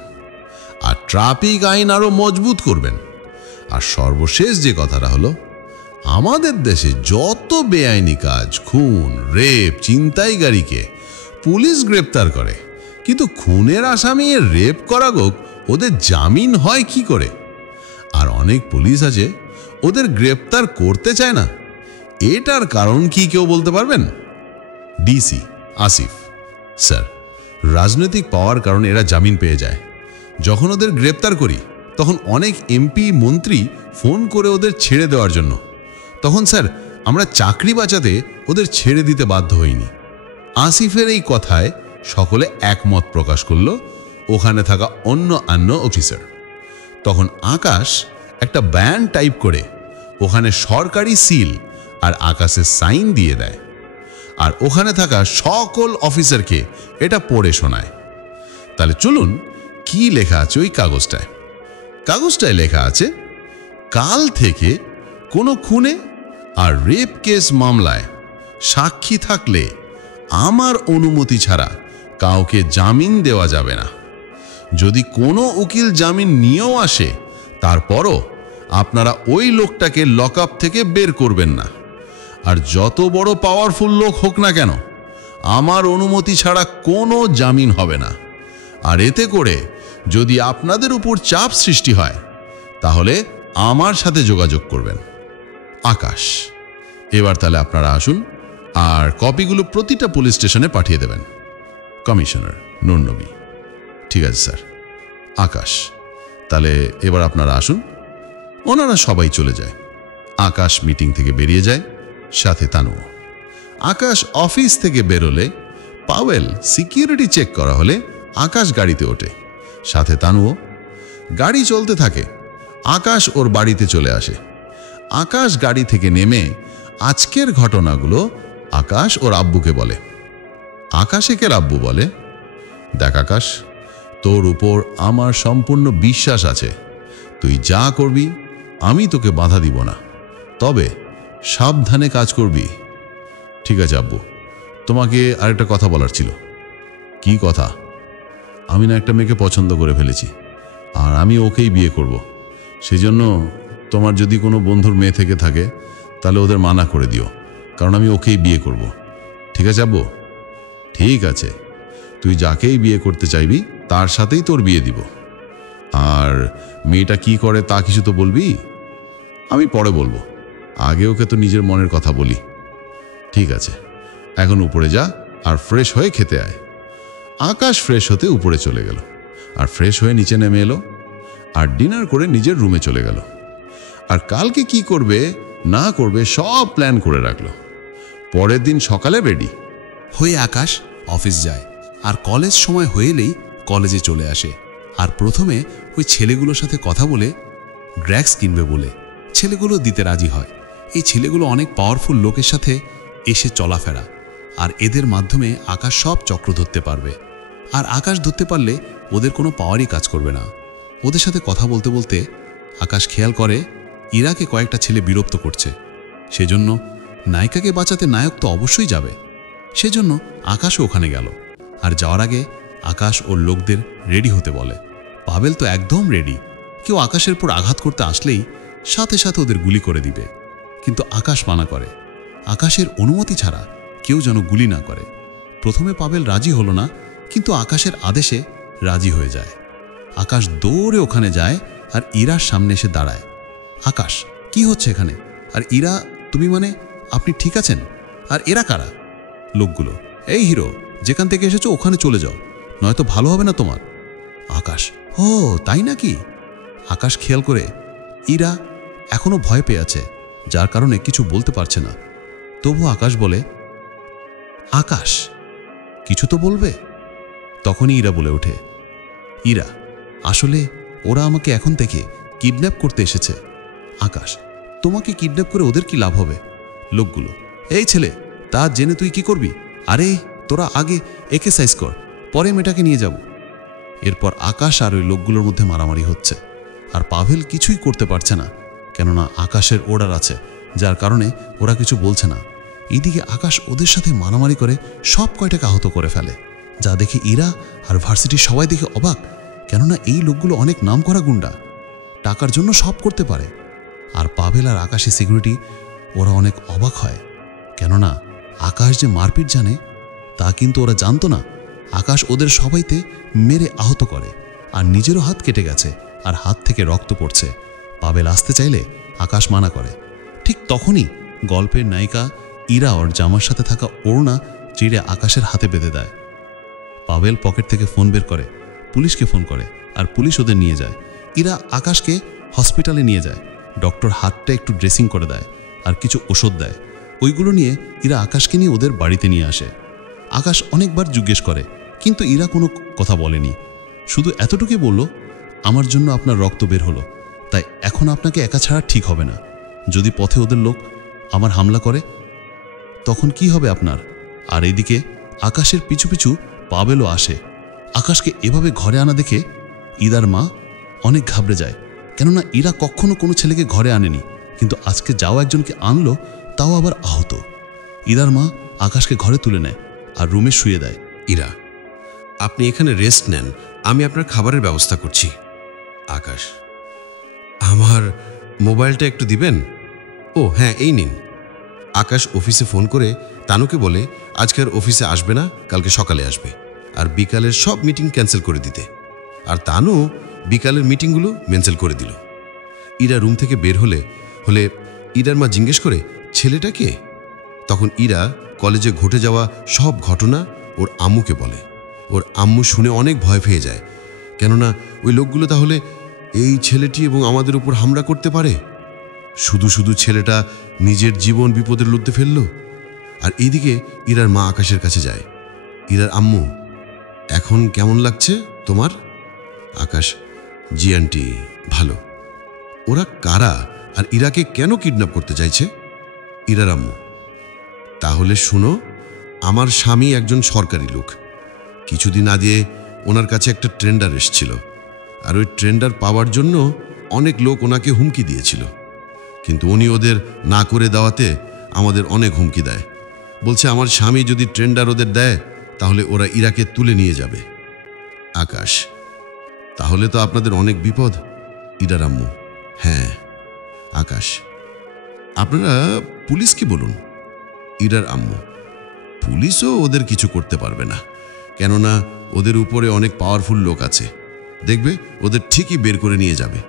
আর ট্রাফিক আইন আরও মজবুত করবেন। আর সর্বশেষ যে কথাটা হলো, আমাদের দেশে যত বেআইনি কাজ, খুন, রেপ, ছিনতাইকারীকে পুলিশ গ্রেপ্তার করে, কিন্তু খুনের আসামি রেপ করা গোক ওদের জামিন হয় কি করে? আর অনেক পুলিশ আছে ওদের গ্রেপ্তার করতে চায় না। এটার কারণ কি কেউ বলতে পারবেন? ডিসি আসিফ, স্যার, রাজনৈতিক পাওয়ার কারণে এরা জামিন পেয়ে যায়। যখন ওদের গ্রেপ্তার করি তখন অনেক এমপি মন্ত্রী ফোন করে ওদের ছেড়ে দেওয়ার জন্য। তখন স্যার আমরা চাকরি বাঁচাতে ওদের ছেড়ে দিতে বাধ্য হইনি। আসিফের এই কথায় সকলে একমত প্রকাশ করল, ওখানে থাকা অন্য অফিসার। তখন আকাশ একটা ব্যান টাইপ করে ওখানে সরকারি সিল আর আকাশের সাইন দিয়ে দেয়। আর ওখানে থাকা সকল অফিসারকে এটা পড়ে শোনায়। তাহলে চলুন কি লেখা আছে ওই কাগজটায়। কাগজটায় লেখা আছে, কাল থেকে কোনো খুনে আর রেপ কেস মামলায় সাক্ষী থাকলে আমার অনুমতি ছাড়া কাউকে জামিন দেওয়া যাবে না। যদি কোনো উকিল জামিন নিয়েও আসে, তারপরও আপনারা ওই লোকটাকে লকআপ থেকে বের করবেন না। আর যত বড় পাওয়ারফুল লোক হোক না কেন, আমার অনুমতি ছাড়া কোনো জামিন হবে না। আর এতে করে যদি আপনাদের উপর চাপ সৃষ্টি হয়, তাহলে আমার সাথে যোগাযোগ করবেন। আকাশ, এবার তাহলে আপনারা আসুন আর কপিগুলো প্রতিটা পুলিশ স্টেশনে পাঠিয়ে দেবেন। কমিশনার নূর নবী, ঠিক আছে স্যার। আকাশ, তাহলে এবার আপনারা আসুন। ওনারা সবাই চলে যায়। আকাশ মিটিং থেকে বেরিয়ে যায়, সাথে তানু। আকাশ অফিস থেকে বেরোলে পাওয়েল সিকিউরিটি চেক করা হলে আকাশ গাড়িতে ওঠে, সাথে তানুও। গাড়ি চলতে থাকে। আকাশ ওর বাড়িতে চলে আসে। আকাশ গাড়ি থেকে নেমে আজকের ঘটনাগুলো আকাশ ওর আব্বুকে বলে। আকাশের আব্বু বলে, দেখ আকাশ, তোর উপর আমার সম্পূর্ণ বিশ্বাস আছে। তুই যা করবি আমি তোকে বাধা দিব না, তবে সাবধানে কাজ করবি। ঠিক আছে আব্বু, তোমাকে আরেকটা কথা বলার ছিল। কি কথা? আমি না একটা মেয়েকে পছন্দ করে ফেলেছি, আর আমি ওকেই বিয়ে করব। সেজন্য তোমার যদি কোনো বন্ধুর মেয়ে থেকে থাকে তাহলে ওদের মানা করে দিও, কারণ আমি ওকেই বিয়ে করব। ঠিক আছে আব্বু? ঠিক আছে, তুই যাকেই বিয়ে করতে চাইবি তার সাথেই তোর বিয়ে দিব। আর মেয়েটা কি করে তা কিছু তো বলবি? আমি পরে বলবো, আগে ওকে তো নিজের মনের কথা বলি। ঠিক আছে, এখন উপরে যা আর ফ্রেশ হয়ে খেতে আয়। আকাশ ফ্রেশ হতে উপরে চলে গেল, আর ফ্রেশ হয়ে নিচে নেমে এলো, আর ডিনার করে নিজের রুমে চলে গেল। আর কালকে কি করবে না করবে সব প্ল্যান করে রাখলো। পরের দিন সকালে রেডি হয়ে আকাশ অফিস যায়, আর কলেজ সময় হয়েলেই কলেজে চলে আসে। আর প্রথমে ওই ছেলেগুলোর সাথে কথা বলে ড্রাগস কিনবে বলে ছেলেগুলো দিতে রাজি হয়। এই ছেলেগুলো অনেক পাওয়ারফুল লোকের সাথে এসে চলাফেরা, আর এদের মাধ্যমে আকাশ সব চক্র ধরতে পারবে। আর আকাশ ধরতে পারলে ওদের কোনো পাওয়ারই কাজ করবে না। ওদের সাথে কথা বলতে বলতে আকাশ খেয়াল করে ইরাকে কয়েকটা ছেলে বিরক্ত করছে। সেজন্য নায়িকাকে বাঁচাতে নায়ক তো অবশ্যই যাবে। সেজন্য আকাশও ওখানে গেল, আর যাওয়ার আগে আকাশ ওর লোকদের রেডি হতে বলে। পাবেল তো একদম রেডি, কেউ আকাশের উপর আঘাত করতে আসলেই সাথে সাথে ওদের গুলি করে দিবে। কিন্তু আকাশ মানা করে, আকাশের অনুমতি ছাড়া কেউ যেন গুলি না করে। প্রথমে পাবেল রাজি হলো না, কিন্তু আকাশের আদেশে রাজি হয়ে যায়। আকাশ দৌড়ে ওখানে যায় আর ইরার সামনে এসে দাঁড়ায়। আকাশ, কি হচ্ছে এখানে? আর ইরা, তুমি মানে আপনি ঠিক আছেন? আর এরা কারা? লোকগুলো, এই হিরো, যেখান থেকে এসেছো ওখানে চলে যাও, নয়তো ভালো হবে না তোমার। আকাশ, ও তাই নাকি? আকাশ খেয়াল করে ইরা এখনো ভয় পেয়ে আছে, যার কারণে কিছু বলতে পারছে না। তবু আকাশ বলে, আকাশ কিছু তো বলবে। তখনই ইরা বলে ওঠে, ইরা, আসলে ওরা আমাকে এখন থেকে কিডন্যাপ করতে এসেছে। আকাশ, তোমাকে কিডন্যাপ করে ওদের কি লাভ হবে? লোকগুলো, এই ছেলে, তা জেনে তুই কি করবি? আরে তোরা আগে এক্সারসাইজ কর, পরে মেয়েটাকে নিয়ে যাব। এরপর আকাশ আর ওই লোকগুলোর মধ্যে মারামারি হচ্ছে, আর পাভেল কিছুই করতে পারছে না, কেননা আকাশের অর্ডার আছে, যার কারণে ওরা কিছু বলছে না। এইদিকে আকাশ ওদের সাথে মারামারি করে সব কয়টাকে আহত করে ফেলে, যা দেখে ইরা আর ভার্সিটির সবাই দেখে অবাক, কেননা এই লোকগুলো অনেক নামকরা গুন্ডা, টাকার জন্য সব করতে পারে। আর পাভেল আর আকাশের সিকিউরিটি ওরা অনেক অবাক হয়, কেননা আকাশ যে মারপিট জানে তা কিন্তু ওরা জানতো না। আকাশ ওদের সবাইতে মেরে আহত করে, আর নিজেরও হাত কেটে গেছে, আর হাত থেকে রক্ত পড়ছে। পাভেল আসতে চাইলে আকাশ মানা করে। ঠিক তখনই গল্পের নায়িকা ইরা ওর জামার সাথে থাকা ওড়না চিড়ে আকাশের হাতে বেঁধে দেয়। পাভেল পকেট থেকে ফোন বের করে পুলিশকে ফোন করে, আর পুলিশ ওদের নিয়ে যায়। ইরা আকাশকে হসপিটালে নিয়ে যায়, ডক্টর হাতটা একটু ড্রেসিং করে দেয় আর কিছু ওষুধ দেয়। ওইগুলো নিয়ে ইরা আকাশকে নিয়ে ওদের বাড়িতে নিয়ে আসে। আকাশ অনেকবার জিজ্ঞেস করে, কিন্তু ইরা কোনো কথা বলেনি, শুধু এতটুকুই বলল, আমার জন্য আপনার রক্ত বের হলো, তাই এখন আপনাকে একা ছাড়া ঠিক হবে না। যদি পথে ওদের লোক আমার হামলা করে তখন কি হবে আপনার? আর এইদিকে আকাশের পিছু পিছু পাবেলও আসে। আকাশকে এভাবে ঘরে আনা দেখে ইরার মা অনেক ঘাবড়ে যায়, কেননা ইরা কখনো কোনো ছেলেকে ঘরে আনেনি, কিন্তু আজকে যাও একজনকে আনলো, তাও আবার আহত। ইরার মা আকাশকে ঘরে তুলে নেয় আর রুমে শুয়ে দেয়। ইরা, আপনি এখানে রেস্ট নেন, আমি আপনার খাবারের ব্যবস্থা করছি। আকাশ, আমার মোবাইলটা একটু দিবেন? ও হ্যাঁ, এই নিন। আকাশ অফিসে ফোন করে তানুকে বলে আজকের অফিসে আসবে না, কালকে সকালে আসবে, আর বিকালের সব মিটিং ক্যান্সেল করে দিতে। আর তানু বিকালের মিটিংগুলো ক্যান্সেল করে দিল। ইরা রুম থেকে বের হলে ইরার মা জিজ্ঞেস করে, ছেলেটা কে? তখন ইরা কলেজে ঘটে যাওয়া সব ঘটনা ওর আম্মুকে বলে। ওর আম্মু শুনে অনেক ভয় পেয়ে যায়, কেননা ওই লোকগুলো তাহলে এই ছেলেটি এবং আমাদের উপর হামলা করতে পারে। শুধু শুধু ছেলেটা নিজের জীবন বিপদের লুটতে ফেলল। আর এইদিকে ইরার মা আকাশের কাছে যায়। ইরার আম্মু, এখন কেমন লাগছে তোমার? আকাশ, জি আন্টি, ভালো। ওরা কারা আর ইরাকে কেন কিডন্যাপ করতে চাইছে? ইরার আম্মু, তাহলে শুনো, আমার স্বামী একজন সরকারি লোক। কিছুদিন আগে ওনার কাছে একটা টেন্ডার এসেছিল, আর ওই টেন্ডার পাওয়ার জন্য অনেক লোক ওনাকে হুমকি দিয়েছিল, কিন্তু উনি ওদের না করে দেওয়াতে আমাদের অনেক হুমকি দেয়। বলছে আমার স্বামী যদি টেন্ডার ওদের দেয় তাহলে ওরা ইরাকে তুলে নিয়ে যাবে। আকাশ: তাহলে তো আপনাদের অনেক বিপদ। ইরার আম্মু: হ্যাঁ। আকাশ: আপনারা পুলিশকে বলুন। ইরার আম্মু: পুলিশও ওদের কিছু করতে পারবে না, কেননা ওদের উপরে অনেক পাওয়ারফুল লোক আছে, দেখবে ওদের ঠিকই বের করে নিয়ে যাবে।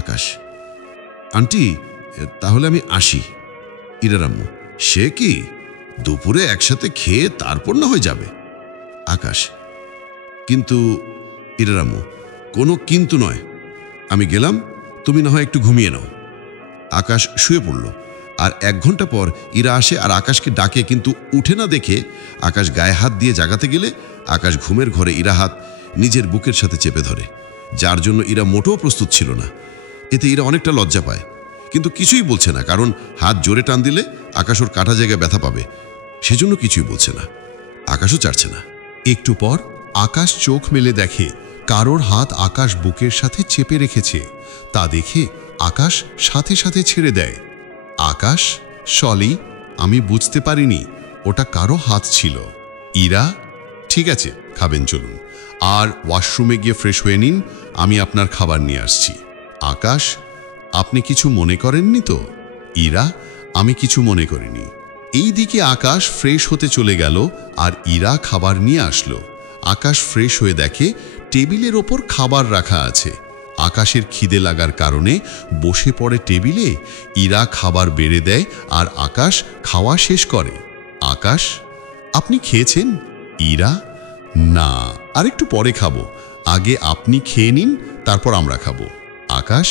আকাশ: আন্টি, তাহলে আমি আসি। ইরার আম্মু: সে কি, দুপুরে একসাথে খেয়ে তারপর না হয়ে যাবে। আকাশ: কিন্তু। ইরার আম্মু: কোনো কিন্তু নয়, আমি গেলাম, তুমি না হয় একটু ঘুমিয়ে নাও। আকাশ শুয়ে পড়ল। আর 1 ঘন্টা পর ইরা আসে আর আকাশকে ডাকে, কিন্তু উঠে না দেখে আকাশ গায়ে হাত দিয়ে জাগাতে গেলে আকাশ ঘুমের ঘরে ইরা হাত নিজের বুকের সাথে চেপে ধরে, যার জন্য ইরা মোটেও প্রস্তুত ছিল না। এতে ইরা অনেকটা লজ্জা পায়, কিন্তু কিছুই বলছে না, কারণ হাত জোরে টান দিলে আকাশ ওর কাটা জায়গায় ব্যথা পাবে, সেজন্য কিছুই বলছে না। আকাশও চাচ্ছে না। একটু পর আকাশ চোখ মেলে দেখে কারোর হাত আকাশ বুকের সাথে চেপে রেখেছে। তা দেখে আকাশ সাথে সাথে ছেড়ে দেয়। আকাশ: সলি, আমি বুঝতে পারিনি ওটা কারো হাত ছিল। ইরা: ঠিক আছে, খাবেন চলুন, আর ওয়াশরুমে গিয়ে ফ্রেশ হয়ে নিন, আমি আপনার খাবার নিয়ে আসছি। আকাশ: আপনি কিছু মনে করেননি তো? ইরা: আমি কিছু মনে করিনি। এই দিকে আকাশ ফ্রেশ হতে চলে গেল আর ইরা খাবার নিয়ে আসলো। আকাশ ফ্রেশ হয়ে দেখে টেবিলের ওপর খাবার রাখা আছে। আকাশের খিদে লাগার কারণে বসে পড়ে টেবিলে। ইরা খাবার বেড়ে দেয় আর আকাশ খাওয়া শেষ করে। আকাশ: আপনি খেয়েছেন? ইরা: না, আরেকটু পরে খাবো, আগে আপনি খেয়ে নিন, তারপর আমরা খাবো। আকাশ: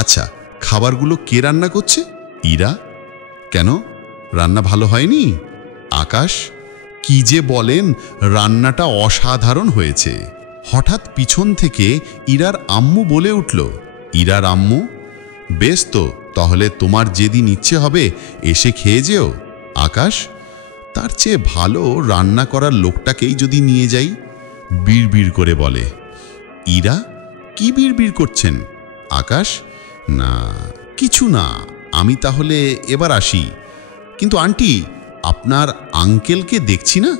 আচ্ছা, খাবারগুলো কে রান্না করছে? ইরা: কেন, রান্না ভালো হয়নি? আকাশ: কি যে বলেন, রান্নাটা অসাধারণ হয়েছে। হঠাৎ পিছন থেকে ইরার আম্মু বলে উঠল। ইরার আম্মু: বেশ তো, তাহলে তোমার যেদিন ইচ্ছে হবে এসে খেয়ে যেও। আকাশ: তার চেয়ে ভালো রান্না করার লোকটাকেই যদি নিয়ে যাই, বিড়বিড় করে বলে। ইরা: কি বিড়বিড় করছেন? আকাশ: না, কিছু না, আমি তাহলে এবার আসি। কিন্তু আন্টি, আপনার আঙ্কেলকে দেখছি না।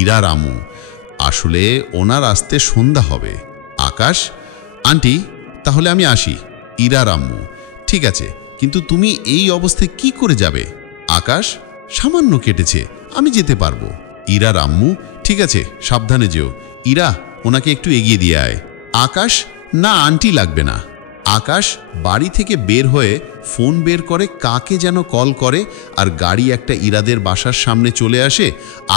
ইরার আম্মু: আসলে ওনার আসতে সন্ধ্যা হবে। আকাশ: আন্টি, তাহলে আমি আসি। ইরার আম্মু: ঠিক আছে, কিন্তু তুমি এই অবস্থায় কি করে যাবে? আকাশ: সামান্য কেটেছে, আমি যেতে পারবো। ইরার আম্মু: ঠিক আছে, সাবধানে যেও। ইরা, ওনাকে একটু এগিয়ে দিয়ে আয়। আকাশ: না আন্টি, লাগবে না। আকাশ বাড়ি থেকে বের হয়ে ফোন বের করে কাকে যেন কল করে, আর গাড়ি একটা ইরাদের বাসার সামনে চলে আসে।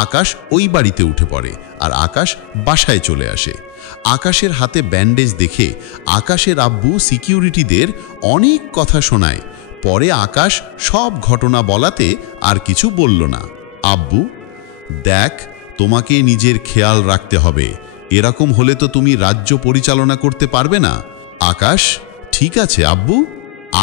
আকাশ ওই বাড়িতে উঠে পড়ে আর আকাশ বাসায় চলে আসে। আকাশের হাতে ব্যান্ডেজ দেখে আকাশের আব্বু সিকিউরিটিদের অনেক কথা শোনায়। পরে আকাশ সব ঘটনা বলাতে আর কিছু বলল না। আব্বু: দেখ, তোমাকে নিজের খেয়াল রাখতে হবে, এরকম হলে তো তুমি রাজ্য পরিচালনা করতে পারবে না। আকাশ: ঠিক আছে আব্বু।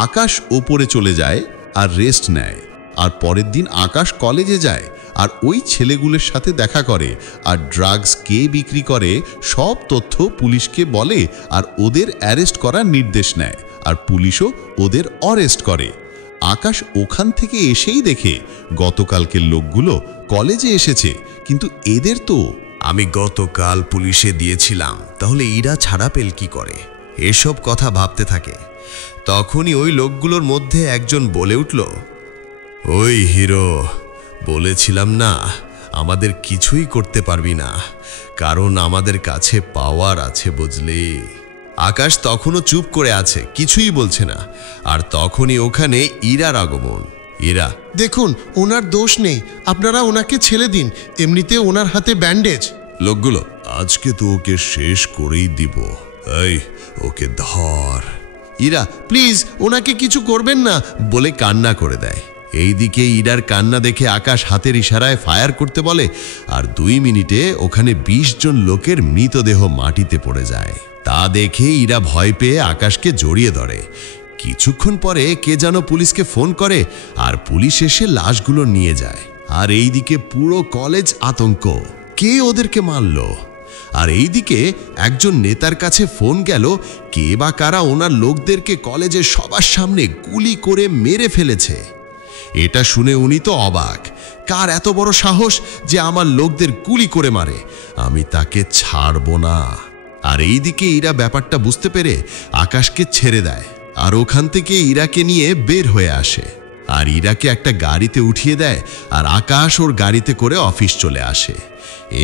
আকাশ ওপরে চলে যায় আর রেস্ট নেয়। আর পরের দিন আকাশ কলেজে যায় আর ওই ছেলেগুলোর সাথে দেখা করে, আর ড্রাগস কে বিক্রি করে সব তথ্য পুলিশকে বলে, আর ওদের অ্যারেস্ট করার নির্দেশ নেয়, আর পুলিশও ওদের অরেস্ট করে। আকাশ ওখান থেকে এসেই দেখে গতকালকের লোকগুলো কলেজে এসেছে, কিন্তু এদের তো। আমি গতকাল পুলিশে দিয়েছিলাম, তাহলে ইরা ছাড়া পেল কি করে? এসব কথা ভাবতে থাকে। তখনই ওই লোকগুলোর মধ্যে একজন বলে উঠল, ওই হিরো, বলেছিলাম না আমাদের কিছুই করতে পারবি না, কারণ আমাদের কাছে পাওয়ার আছে, বুঝলি? আকাশ তখনও চুপ করে আছে, কিছুই বলছে না। আর তখনই ওখানে ইরার আগমন। ইরা: দেখুন, ওনার দোষ নেই, আপনারা ওনাকে ছেড়ে দিন, এমনিতে ওনার হাতে ব্যান্ডেজ। লোকগুলো: আজকে তো ওকে শেষ করেই দিব, এই ওকে ধর। ইরা: প্লিজ ওনাকে কিছু করবেন না, বলে কান্না করে দেয়। এইদিকে ইরার কান্না দেখে আকাশ হাতের ইশারায় ফায়ার করতে বলে, আর 2 মিনিটে ওখানে 20 জন লোকের মৃতদেহ মাটিতে পড়ে যায়। তা দেখে ইরা ভয় পেয়ে আকাশকে জড়িয়ে ধরে। কিছুক্ষণ পরে কে যেন পুলিশকে ফোন করে, আর পুলিশ এসে লাশগুলো নিয়ে যায়। আর এইদিকে পুরো কলেজ আতঙ্ক, কে ওদেরকে মারল? আর এইদিকে একজন নেতার কাছে ফোন গেল, কে বা কারা ওনার লোকদেরকে কলেজের সবার সামনে গুলি করে মেরে ফেলেছে। এটা শুনে উনি তো অবাক, কার এত বড় সাহস যে আমার লোকদের গুলি করে মারে, আমি তাকে ছাড়ব না। আর এইদিকে ইরা ব্যাপারটা বুঝতে পেরে আকাশকে ছেড়ে দেয়, আর ওখান থেকে ইরাকে নিয়ে বের হয়ে আসে, আর ইরাকে একটা গাড়িতে উঠিয়ে দেয়, আর আকাশ ওর গাড়িতে করে অফিস চলে আসে।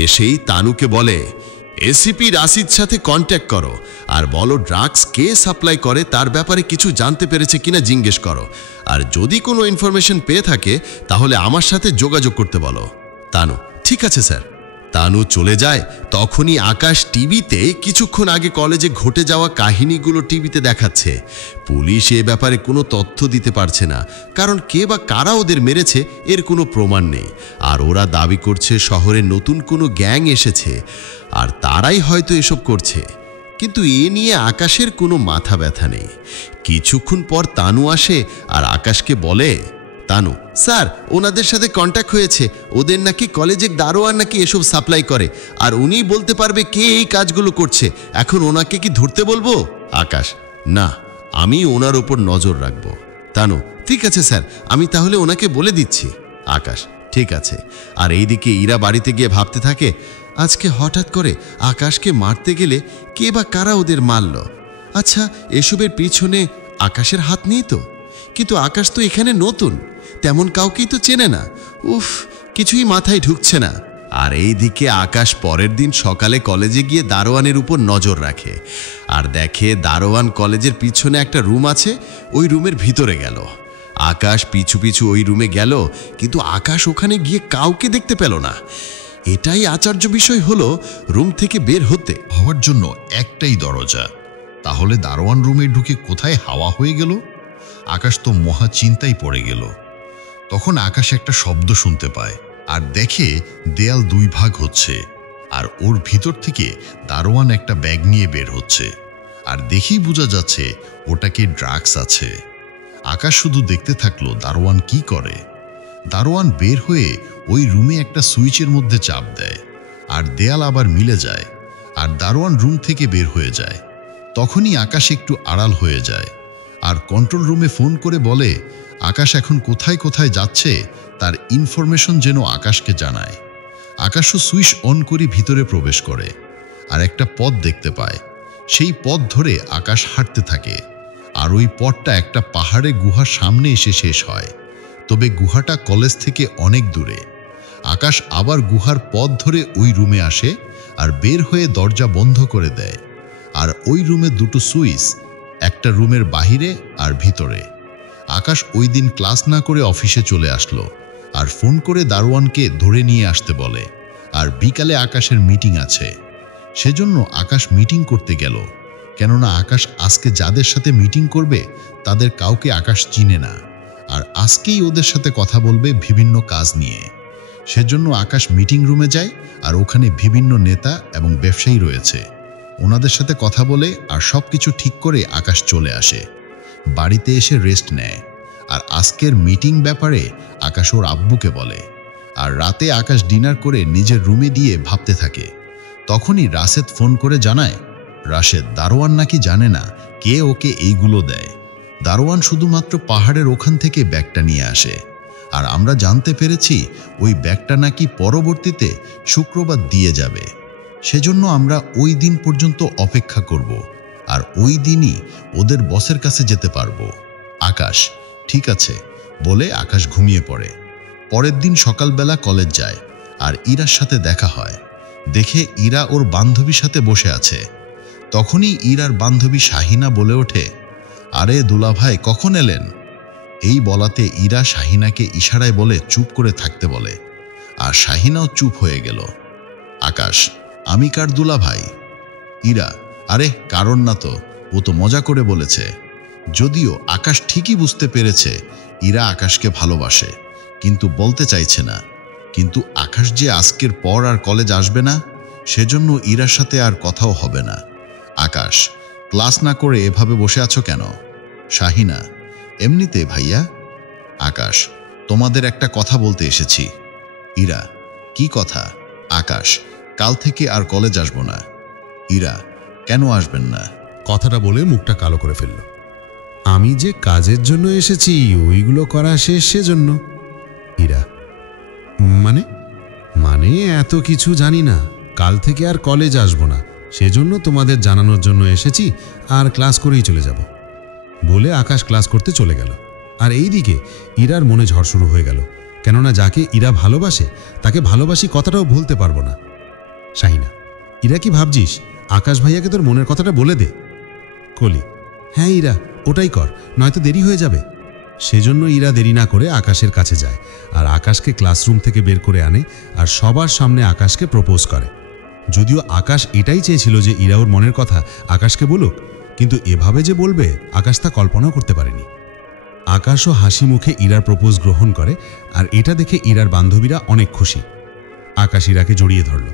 এসেই তানুকে বলে, এসিপি রাশিদ সাথে কন্ট্যাক্ট করো আর বলো ড্রাগস কে সাপ্লাই করে তার ব্যাপারে কিছু জানতে পেরেছে কিনা জিজ্ঞেস করো, আর যদি কোনো ইনফরমেশন পেয়ে থাকে তাহলে আমার সাথে যোগাযোগ করতে বলো। তানু, ঠিক আছে স্যার। তানু চলে যায়। তখনই আকাশ টিভিতে কিছুক্ষণ আগে কলেজে ঘটে যাওয়া কাহিনীগুলো টিভিতে দেখাচ্ছে। পুলিশ এ ব্যাপারে কোনো তথ্য দিতে পারছে না, কারণ কে বা কারা ওদের মেরেছে এর কোনো প্রমাণ নেই। আর ওরা দাবি করছে শহরে নতুন কোনো গ্যাং এসেছে আর তারাই হয়তো এসব করছে, কিন্তু এ নিয়ে আকাশের কোনো মাথা ব্যথা নেই। কিছুক্ষণ পর তানু আসে আর আকাশকে বলে, তানু স্যার, ওনাদের সাথে কন্ট্যাক্ট হয়েছে, ওদের নাকি কলেজের দারোয়ান নাকি এসব সাপ্লাই করে, আর উনিই বলতে পারবে কে এই কাজগুলো করছে। এখন ওনাকে কি ধরতে বলবো? আকাশ, না, আমি ওনার ওপর নজর রাখবো। তানু, ঠিক আছে স্যার, আমি তাহলে ওনাকে বলে দিচ্ছি। আকাশ, ঠিক আছে। আর এইদিকে ইরা বাড়িতে গিয়ে ভাবতে থাকে, আজকে হঠাৎ করে আকাশকে মারতে গেলে কে বা কারা ওদের মারল। আচ্ছা, এসবের পিছনে আকাশের হাত নেই তো? কিন্তু আকাশ তো এখানে নতুন, তেমন কাউকেই তো চেনে না। উফ, কিছুই মাথায় ঢুকছে না। আর এইদিকে আকাশ পরের দিন সকালে কলেজে গিয়ে দারোয়ানের উপর নজর রাখে আর দেখে দারোয়ান কলেজের পিছনে একটা রুম আছে, ওই রুমের ভিতরে গেল। আকাশ পিছু পিছু ওই রুমে গেল, কিন্তু আকাশ ওখানে গিয়ে কাউকে দেখতে পেল না। এটাই আশ্চর্য বিষয় হলো, রুম থেকে বের হওয়ার জন্য একটাই দরজা, তাহলে দারোয়ান রুমে ঢুকে কোথায় হাওয়া হয়ে গেল? আকাশ তো মহা চিন্তায় পড়ে গেল। তখন আকাশ একটা শব্দ শুনতে পায় আর দেখে দেয়াল দুই ভাগ হচ্ছে, আর ওর ভিতর থেকে দারোয়ান একটা ব্যাগ নিয়ে বের হচ্ছে, আর দেখেই বোঝা যাচ্ছে ওটাকে ড্রাগস আছে। আকাশ শুধু দেখতে থাকলো দারোয়ান কি করে। দারোয়ান বের হয়ে ওই রুমে একটা সুইচের মধ্যে চাপ দেয় আর দেয়াল আবার মিলে যায়, আর দারোয়ান রুম থেকে বের হয়ে যায়। তখনই আকাশ একটু আড়াল হয়ে যায় আর কন্ট্রোল রুমে ফোন করে বলে আকাশ এখন কোথায় কোথায় যাচ্ছে তার ইনফরমেশন যেন আকাশকে জানায়। আকাশও সুইচ অন করে ভিতরে প্রবেশ করে আর একটা পথ দেখতে পায়। সেই পথ ধরে আকাশ হাঁটতে থাকে, আর ওই পথটা একটা পাহাড়ে গুহার সামনে এসে শেষ হয়, তবে গুহাটা কলেজ থেকে অনেক দূরে। আকাশ আবার গুহার পথ ধরে ওই রুমে আসে আর বের হয়ে দরজা বন্ধ করে দেয়। আর ওই রুমে দুটো সুইচ, একটা রুমের বাহিরে আর ভিতরে। আকাশ ওই দিন ক্লাস না করে অফিসে চলে আসলো আর ফোন করে দারোয়ানকে ধরে নিয়ে আসতে বলে। আর বিকালে আকাশের মিটিং আছে, সেজন্য আকাশ মিটিং করতে গেল। কেননা আকাশ আজকে যাদের সাথে মিটিং করবে তাদের কাউকে আকাশ চিনে না, আর আজকেই ওদের সাথে কথা বলবে বিভিন্ন কাজ নিয়ে। সেজন্য আকাশ মিটিং রুমে যায় আর ওখানে বিভিন্ন নেতা এবং ব্যবসায়ী রয়েছে। ওনাদের সাথে কথা বলে আর সব কিছু ঠিক করে আকাশ চলে আসে। বাড়িতে এসে রেস্ট নেয় আর আজকের মিটিং ব্যাপারে আকাশ ওর আব্বুকে বলে। আর রাতে আকাশ ডিনার করে নিজের রুমে দিয়ে ভাবতে থাকে। তখনই রাশেদ ফোন করে জানায়, রাশেদ, দারোয়ান নাকি জানে না কে ওকে এইগুলো দেয়। দারোয়ান শুধুমাত্র পাহাড়ের ওখান থেকে ব্যাগটা নিয়ে আসে, আর আমরা জানতে পেরেছি ওই ব্যাগটা নাকি পরবর্তীতে শুক্রবার দিয়ে যাবে। সেজন্য আমরা ওই দিন পর্যন্ত অপেক্ষা করব, আর ওই দিনই ওদের বসের কাছে যেতে পারবো। আকাশ, ঠিক আছে বলে আকাশ ঘুমিয়ে পড়ে। পরের দিন সকালবেলা কলেজ যায় আর ইরার সাথে দেখা হয়। দেখে ইরা ওর বান্ধবীর সাথে বসে আছে। তখনই ইরার বান্ধবী শাহিনা বলে ওঠে, আরে দুলাভাই, কখন এলেন? এই বলাতে ইরা শাহিনাকে ইশারায় বলে চুপ করে থাকতে বলে, আর শাহিনাও চুপ হয়ে গেল। আকাশ, আমি কার দুলাভাই? ইরা, আরে কারণ না তো, ও তো মজা করে বলেছে। যদিও আকাশ ঠিকই বুঝতে পেরেছে ইরা আকাশকে ভালোবাসে, কিন্তু বলতে চাইছে না। কিন্তু আকাশ যে আজকের পর আর কলেজ আসবে না, সেজন্য ইরার সাথে আর কথাও হবে না। আকাশ, ক্লাস না করে এভাবে বসে আছো কেন? শাহিনা, এমনিতে ভাইয়া। আকাশ, তোমাদের একটা কথা বলতে এসেছি। ইরা, কি কথা? আকাশ, কাল থেকে আর কলেজ আসবো না। ইরা, কেন আসবেন না? কথাটা বলে মুখটা কালো করে ফেলল। আমি যে কাজের জন্য এসেছি ওইগুলো করা শেষ, সেজন্য। ইরা, মানে মানে এত কিছু জানি না, কাল থেকে আর কলেজ আসবো না, সেজন্য তোমাদের জানানোর জন্য এসেছি, আর ক্লাস করেই চলে যাব বলে আকাশ ক্লাস করতে চলে গেল। আর এইদিকে ইরার মনে ঝড় শুরু হয়ে গেল, কেননা যাকে ইরা ভালোবাসে তাকে ভালোবাসি কথাটাও ভুলতে পারবো না। শাহিনা, ইরা কি ভাবছিস আকাশ ভাইয়াকে তোর মনের কথাটা বলে দে? কলি, হ্যাঁ ইরা, ওটাই কর, নয়তো দেরি হয়ে যাবে। সেজন্য ইরা দেরি না করে আকাশের কাছে যায় আর আকাশকে ক্লাসরুম থেকে বের করে আনে আর সবার সামনে আকাশকে প্রপোজ করে। যদিও আকাশ এটাই চেয়েছিল যে ইরা ওর মনের কথা আকাশকে বলুক, কিন্তু এভাবে যে বলবে আকাশ তা কল্পনাও করতে পারেনি। আকাশও হাসি মুখে ইরার প্রপোজ গ্রহণ করে, আর এটা দেখে ইরার বান্ধবীরা অনেক খুশি। আকাশ ইরাকে জড়িয়ে ধরল।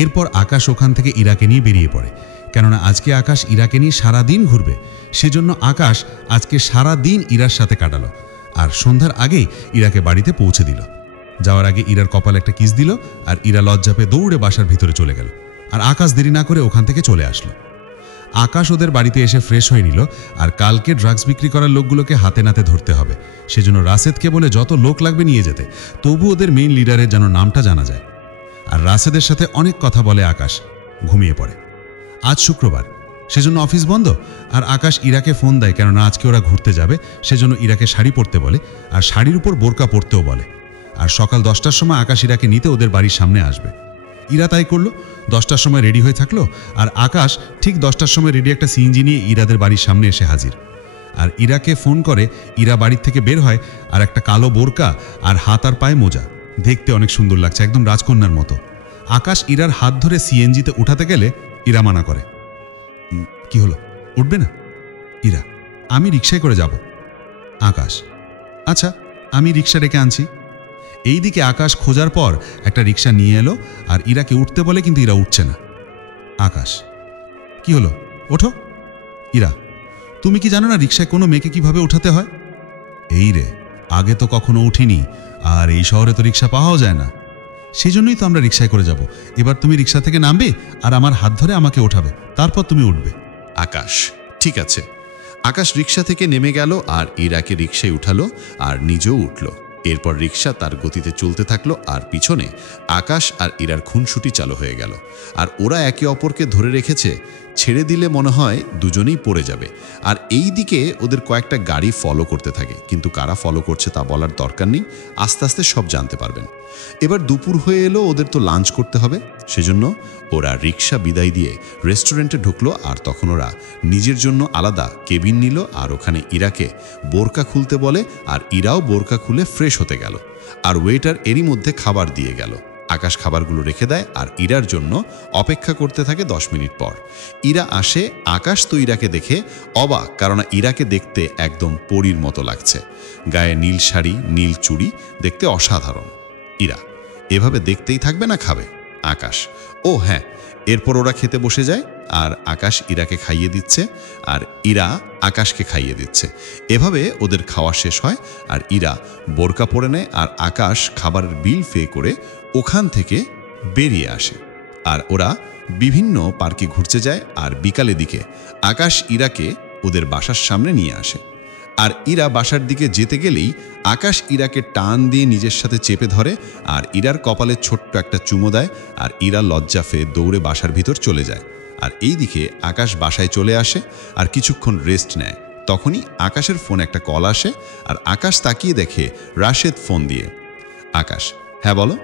এরপর আকাশ ওখান থেকে ইরাকে নিয়ে বেরিয়ে পড়ে, কেননা আজকে আকাশ ইরাকে নিয়ে সারা দিন ঘুরবে। সেজন্য আকাশ আজকে সারা দিন ইরার সাথে কাটালো, আর সন্ধ্যার আগেই ইরাকে বাড়িতে পৌঁছে দিল। যাওয়ার আগে ইরার কপালে একটা কিস দিল, আর ইরা লজ্জা পেয়ে দৌড়ে বাসার ভিতরে চলে গেল। আর আকাশ দেরি না করে ওখান থেকে চলে আসলো। আকাশ ওদের বাড়িতে এসে ফ্রেশ হয়ে নিল, আর কালকে ড্রাগস বিক্রি করার লোকগুলোকে হাতে নাতে ধরতে হবে, সেজন্য রাশেদকে বলে যত লোক লাগবে নিয়ে যেতে, তবু ওদের মেইন লিডারের যেন নামটা জানা যায়। আর রাশেদের সাথে অনেক কথা বলে আকাশ ঘুমিয়ে পড়ে। আজ শুক্রবার, সেজন্য অফিস বন্ধ, আর আকাশ ইরাকে ফোন দেয়, কেননা আজকে ওরা ঘুরতে যাবে, সেজন্য ইরাকে শাড়ি পরতে বলে, আর শাড়ির উপর বোরকা পরতেও বলে। আর সকাল 10টার সময় আকাশ ইরাকে নিতে ওদের বাড়ির সামনে আসবে। ইরা তাই করলো, 10টার সময় রেডি হয়ে থাকলো, আর আকাশ ঠিক 10টার সময় রেডি একটা সিএনজি নিয়ে ইরাদের বাড়ির সামনে এসে হাজির। আর ইরাকে ফোন করে, ইরা বাড়ির থেকে বের হয়, আর একটা কালো বোরকা আর হাত আর পায়ে মোজা, দেখতে অনেক সুন্দর লাগছে, একদম রাজকন্যার মতো। আকাশ ইরার হাত ধরে সিএনজিতে উঠাতে গেলে ইরা মানা করে। কি হলো, উঠবে না? ইরা, আমি রিকশায় করে যাব। আকাশ, আচ্ছা আমি রিকশা ডেকে আনছি। এইদিকে আকাশ খোঁজার পর একটা রিকশা নিয়ে এলো, আর ইরাকে উঠতে বলে, কিন্তু ইরা উঠছে না। আকাশ, কি হলো, ওঠো। ইরা, তুমি কি জানো না রিকশায় কোনো মেয়েকে কিভাবে উঠাতে হয়? এই রে, আগে তো কখনো উঠিনি, আর এই শহরে তো রিকশা পাওয়াও যায় না, সেই জন্যই তো আমরা রিকশায় করে যাব। এবার তুমি রিকশা থেকে নামবে আর আমার হাত ধরে আমাকে ওঠাবে, তারপর তুমি উঠবে। আকাশ, ঠিক আছে। আকাশ রিকশা থেকে নেমে গেল আর ইরাকে রিকশায় উঠালো আর নিজেও উঠল। এরপর রিকশা তার গতিতে চলতে থাকলো, আর পিছনে আকাশ আর ইরার খুনসুটি চালু হয়ে গেল। আর ওরা একে অপরকে ধরে রেখেছে, ছেড়ে দিলে মনে হয় দুজনেই পড়ে যাবে। আর এই দিকে ওদের কয়েকটা গাড়ি ফলো করতে থাকে, কিন্তু কারা ফলো করছে তা বলার দরকার নেই, আস্তে আস্তে সব জানতে পারবেন। এবার দুপুর হয়ে এলো, ওদের তো লাঞ্চ করতে হবে, সেজন্য ওরা রিকশা বিদায় দিয়ে রেস্টুরেন্টে ঢুকলো। আর তখন ওরা নিজের জন্য আলাদা কেবিন নিল, আর ওখানে ইরাকে বোরকা খুলতে বলে, আর ইরাও বোরকা খুলে ফ্রেশ হতে গেল। আর ওয়েটার এরই মধ্যে খাবার দিয়ে গেল। আকাশ খাবারগুলো রেখে দেয় আর ইরার জন্য অপেক্ষা করতে থাকে। 10 মিনিট পর ইরা আসে। আকাশ তো ইরাকে দেখে অবাক, কারণ ইরাকে দেখতে একদম পরীর মতো লাগছে, গায়ে নীল শাড়ি, নীল চুড়ি, দেখতে অসাধারণ। ইরা, এভাবে দেখতেই থাকবে না খাবে? আকাশ, ও হ্যাঁ। এরপর ওরা খেতে বসে যায়, আর আকাশ ইরাকে খাইয়ে দিচ্ছে, আর ইরা আকাশকে খাইয়ে দিচ্ছে। এভাবে ওদের খাওয়া শেষ হয়, আর ইরা বোরকা পরে নেয়, আর আকাশ খাবারের বিল পে করে ওখান থেকে বেরিয়ে আসে। আর ওরা বিভিন্ন পার্কে ঘুরতে যায়, আর বিকালের দিকে আকাশ ইরাকে ওদের বাসার সামনে নিয়ে আসে। আর ইরা বাসার দিকে যেতে গেলেই আকাশ ইরাকে টান দিয়ে নিজের সাথে চেপে ধরে, আর ইরার কপালে ছোট্ট একটা চুমো দেয়, আর ইরা লজ্জা পেয়ে দৌড়ে বাসার ভিতর চলে যায়। আর এই দিকে আকাশ বাসায় চলে আসে আর কিছুক্ষণ রেস্ট নেয়। তখনই আকাশের ফোনে একটা কল আসে, আর আকাশ তাকিয়ে দেখে রাশেদ ফোন দিয়ে। আকাশ, হ্যাঁ বলো।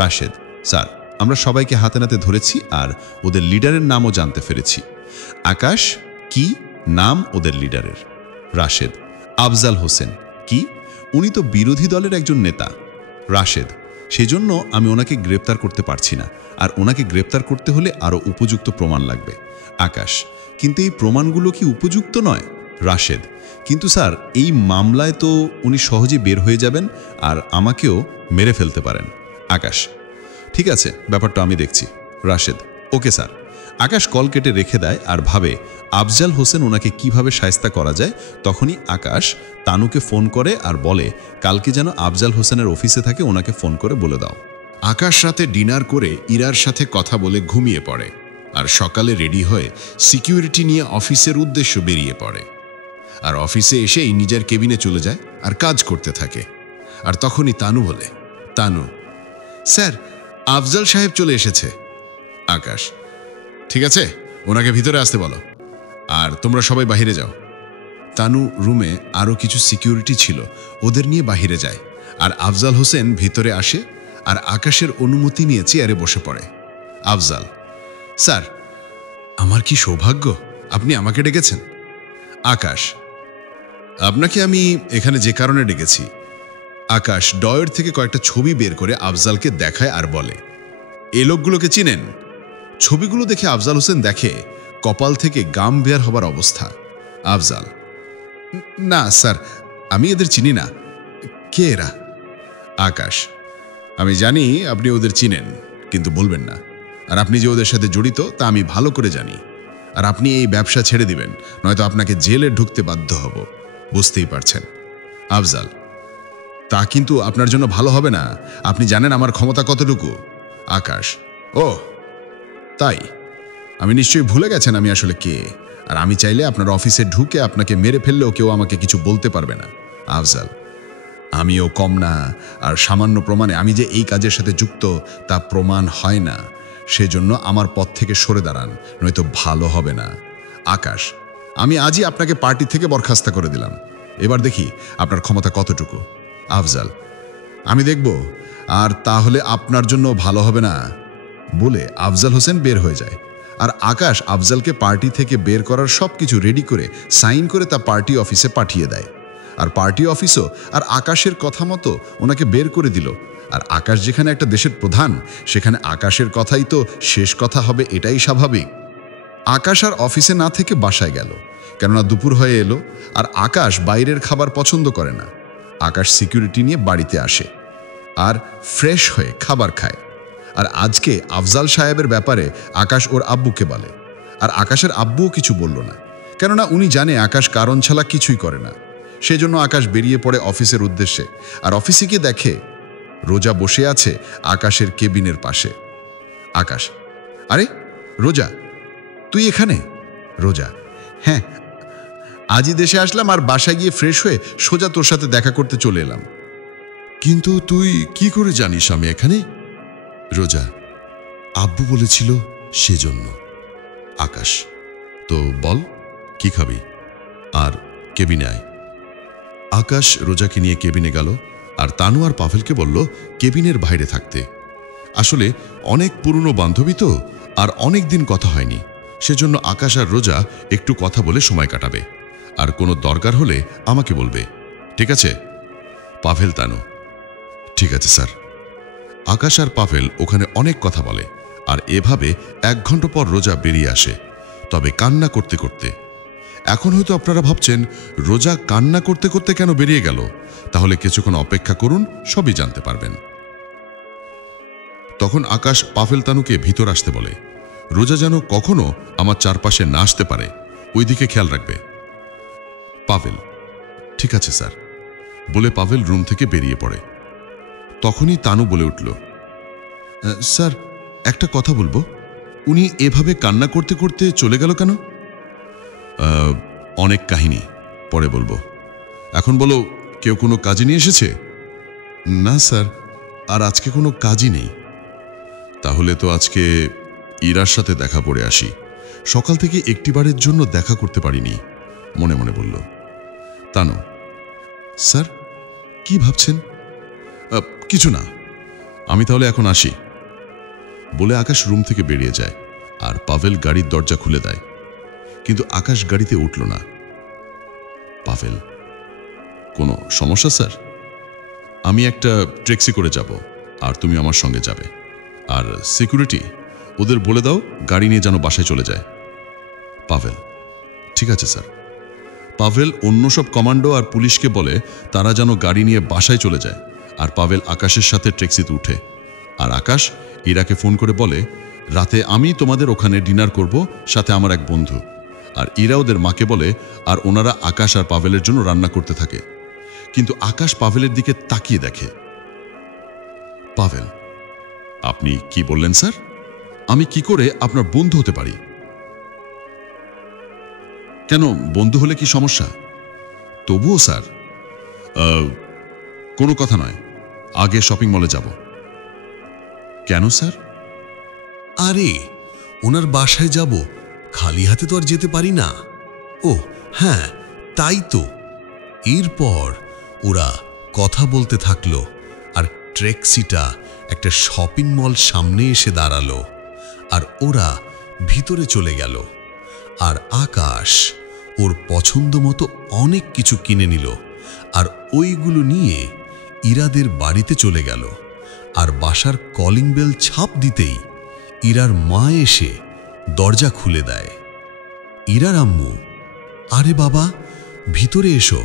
রাশেদ, স্যার, আমরা সবাইকে হাতে নাতে ধরেছি, আর ওদের লিডারের নামও জানতে পেরেছি। আকাশ, কি নাম ওদের লিডারের? রাশেদ, আফজাল হোসেন। কি? উনি তো বিরোধী দলের একজন নেতা। রাশেদ, সেজন্য আমি ওনাকে গ্রেপ্তার করতে পারছি না, আর ওনাকে গ্রেপ্তার করতে হলে আরও উপযুক্ত প্রমাণ লাগবে। আকাশ, কিন্তু এই প্রমাণগুলো কি উপযুক্ত নয়? রাশেদ, কিন্তু স্যার, এই মামলায় তো উনি সহজেই বের হয়ে যাবেন, আর আমাকেও মেরে ফেলতে পারেন। আকাশ, ঠিক আছে, ব্যাপারটা আমি দেখছি। Rashed, okay sir. Akash call কেটে রেখে দেয় আর ভাবে আফজাল হোসেন ওনাকে কিভাবে শায়েস্তা করা যায়। তখনই আকাশ তানুকে ফোন করে আর বলে, কালকে যেন আফজাল হোসেনের অফিসে থাকে, ওনাকে ফোন করে বলে দাও। আকাশ রাতে ডিনার করে ইরার সাথে কথা বলে ঘুমিয়ে পড়ে আর সকালে রেডি হয়ে সিকিউরিটি নিয়ে অফিসের উদ্দেশ্য বেরিয়ে পড়ে। আর অফিসে এসেই নিজের কেবিনে চলে যায় আর কাজ করতে থাকে। আর তখনই তানু বলে, তানু, স্যার, আফজাল সাহেব চলে এসেছে। আকাশ, ঠিক আছে, ওনাকে ভিতরে আসতে বলো, আর তোমরা সবাই বাহিরে যাও। তানু রুমে আরও কিছু সিকিউরিটি ছিল, ওদের নিয়ে বাহিরে যায়। আর আফজাল হোসেন ভিতরে আসে আর আকাশের অনুমতি নিয়ে চেয়ারে বসে পড়ে। আফজাল, স্যার, আমার কি সৌভাগ্য আপনি আমাকে ডেকেছেন। আকাশ, আপনাকে আমি এখানে যে কারণে ডেকেছি। আকাশ ডয়ের থেকে কয়েকটা ছবি বের করে আফজালকে দেখায় আর বলে, এ লোকগুলোকে চিনেন? ছবিগুলো দেখে আফজাল হোসেন দেখে কপাল থেকে গাম বের হবার অবস্থা। আফজাল, না স্যার, আমি এদের চিনি না। কে এরা? আকাশ, আমি জানি আপনি ওদের চিনেন, কিন্তু বলবেন না। আর আপনি যে ওদের সাথে জড়িত তা আমি ভালো করে জানি। আর আপনি এই ব্যবসা ছেড়ে দিবেন, নয়তো আপনাকে জেলে ঢুকতে বাধ্য হব, বুঝতেই পারছেন। আফজাল, তা কিন্তু আপনার জন্য ভালো হবে না। আপনি জানেন আমার ক্ষমতা কতটুকু। আকাশ, ও তাই? আমি নিশ্চয়ই ভুলে গেছেন আমি আসলে কে। আর আমি চাইলে আপনার অফিসে ঢুকে আপনাকে মেরে ফেললেও কেউ আমাকে কিছু বলতে পারবে না। আফজাল, আমিও কম না। আর সামান্য প্রমাণে আমি যে এই কাজের সাথে যুক্ত তা প্রমাণ হয় না। সেজন্য আমার পথ থেকে সরে দাঁড়ান, নয়তো ভালো হবে না। আকাশ, আমি আজই আপনাকে পার্টি থেকে বরখাস্ত করে দিলাম। এবার দেখি আপনার ক্ষমতা কতটুকু। আফজাল, আমি দেখব, আর তাহলে আপনার জন্য ভালো হবে না। বলে আফজাল হোসেন বের হয়ে যায়। আর আকাশ আফজালকে পার্টি থেকে বের করার সব কিছু রেডি করে সাইন করে তা পার্টি অফিসে পাঠিয়ে দেয়। আর পার্টি অফিসও আর আকাশের কথা মতো ওনাকে বের করে দিল। আর আকাশ যেখানে একটা দেশের প্রধান, সেখানে আকাশের কথাই তো শেষ কথা হবে, এটাই স্বাভাবিক। আকাশ আর অফিসে না থেকে বাসায় গেল, কেননা দুপুর হয়ে এলো। আর আকাশ বাইরের খাবার পছন্দ করে না। আকাশ সিকিউরিটি নিয়ে বাড়িতে আসে আর ফ্রেশ হয়ে খাবার খায়। আর আজকে আফজাল সাহেবের ব্যাপারে আকাশ ওর আব্বুকে বলে। আর আকাশের আব্বুও কিছু বলল না, কেননা উনি জানে আকাশ কারণ ছাড়া কিছুই করে না। সেজন্য আকাশ বেরিয়ে পড়ে অফিসের উদ্দেশ্যে। আর অফিসে গিয়ে দেখে রোজা বসে আছে আকাশের কেবিনের পাশে। আকাশ, আরে রোজা, তুই এখানে? রোজা, হ্যাঁ, আজই দেশে আসলাম আর বাসায় গিয়ে ফ্রেশ হয়ে সোজা তোর সাথে দেখা করতে চলে এলাম। কিন্তু তুই কি করে জানিস আমি এখানে? রোজা, আব্বু বলেছিল সেজন্য। আকাশ, তো বল কি খাবি, আর কেবিনে আয়। আকাশ রোজাকে নিয়ে কেবিনে গেল আর তানু আর পাভেলকে বলল কেবিনের বাইরে থাকতে। আসলে অনেক পুরনো বান্ধবী তো, আর অনেক দিন কথা হয়নি। সেজন্য আকাশ আর রোজা একটু কথা বলে সময় কাটাবে, আর কোনো দরকার হলে আমাকে বলবে, ঠিক আছে? পাভেল, তানু, ঠিক আছে স্যার। আকাশ আর পাভেল ওখানে অনেক কথা বলে। আর এভাবে 1 ঘন্টা পর রোজা বেরিয়ে আসে, তবে কান্না করতে করতে। এখন হয়তো আপনারা ভাবছেন রোজা কান্না করতে করতে কেন বেরিয়ে গেল। তাহলে কিছুক্ষণ অপেক্ষা করুন, সবই জানতে পারবেন। তখন আকাশ পাভেল তানুকে ভিতর আসতে বলে। রোজা যেন কখনো আমার চারপাশে না আসতে পারে, ওই দিকে খেয়াল রাখবে। পাভেল, ঠিক আছে স্যার, বলে পাভেল রুম থেকে বেরিয়ে পড়ে। তখনই তানু বলে উঠল, স্যার, একটা কথা বলবো। উনি এভাবে কান্না করতে করতে চলে গেল কেন? অনেক কাহিনী, পরে বলবো। এখন বলো, কেউ কোনো কাজে নিয়ে এসেছে? না স্যার, আর আজকে কোনো কাজই নেই। তাহলে তো আজকে ইরার সাথে দেখা করে আসি। সকাল থেকে একটিবারের জন্য দেখা করতে পারিনি, মনে মনে বলল। তানু, স্যার, কি ভাবছেন? কিছু না, আমি তাহলে এখন আসি, বলে আকাশ রুম থেকে বেরিয়ে যায়। আর পাভেল গাড়ির দরজা খুলে দেয়, কিন্তু আকাশ গাড়িতে উঠল না। পাভেল, কোনো সমস্যা স্যার? আমি একটা ট্যাক্সি করে যাব, আর তুমি আমার সঙ্গে যাবে। আর সিকিউরিটি, ওদের বলে দাও গাড়ি নিয়ে যেন বাসায় চলে যায়। পাভেল, ঠিক আছে স্যার। পাভেল অন্য সব কমান্ডো আর পুলিশকে বলে তারা যেন গাড়ি নিয়ে বাসায় চলে যায়। আর পাভেল আকাশের সাথে ট্যাক্সিতে উঠে। আর আকাশ ইরাকে ফোন করে বলে, রাতে আমি তোমাদের ওখানে ডিনার করব, সাথে আমার এক বন্ধু। আর ইরা ওদের মাকে বলে, আর ওনারা আকাশ আর পাভেলের জন্য রান্না করতে থাকে। কিন্তু আকাশ পাভেলের দিকে তাকিয়ে দেখে। পাভেল, আপনি কি বললেন স্যার? আমি কি করে আপনার বন্ধু হতে পারি? কেন, বন্ধু হলে কি সমস্যা? তবুও স্যার, কোনো কথা নয়, আগে শপিং মলে যাব। কেন স্যার? আরে, ওনার বাসায় যাব, খালি হাতে তো আর যেতে পারি না। ও হ্যাঁ, তাই তো। এরপর ওরা কথা বলতে থাকলো, আর ট্যাক্সিটা একটা শপিং মল সামনে এসে দাঁড়ালো, আর ওরা ভিতরে চলে গেল। আর আকাশ ওর পছন্দ মতো অনেক কিছু কিনে নিল, আর ওইগুলো নিয়ে ইরাদের বাড়িতে চলে গেল। আর বাসার কলিং বেল ছাপ দিতেই ইরার মা এসে দরজা খুলে দেয়। ইরার আম্মু, আরে বাবা, ভিতরে এসো।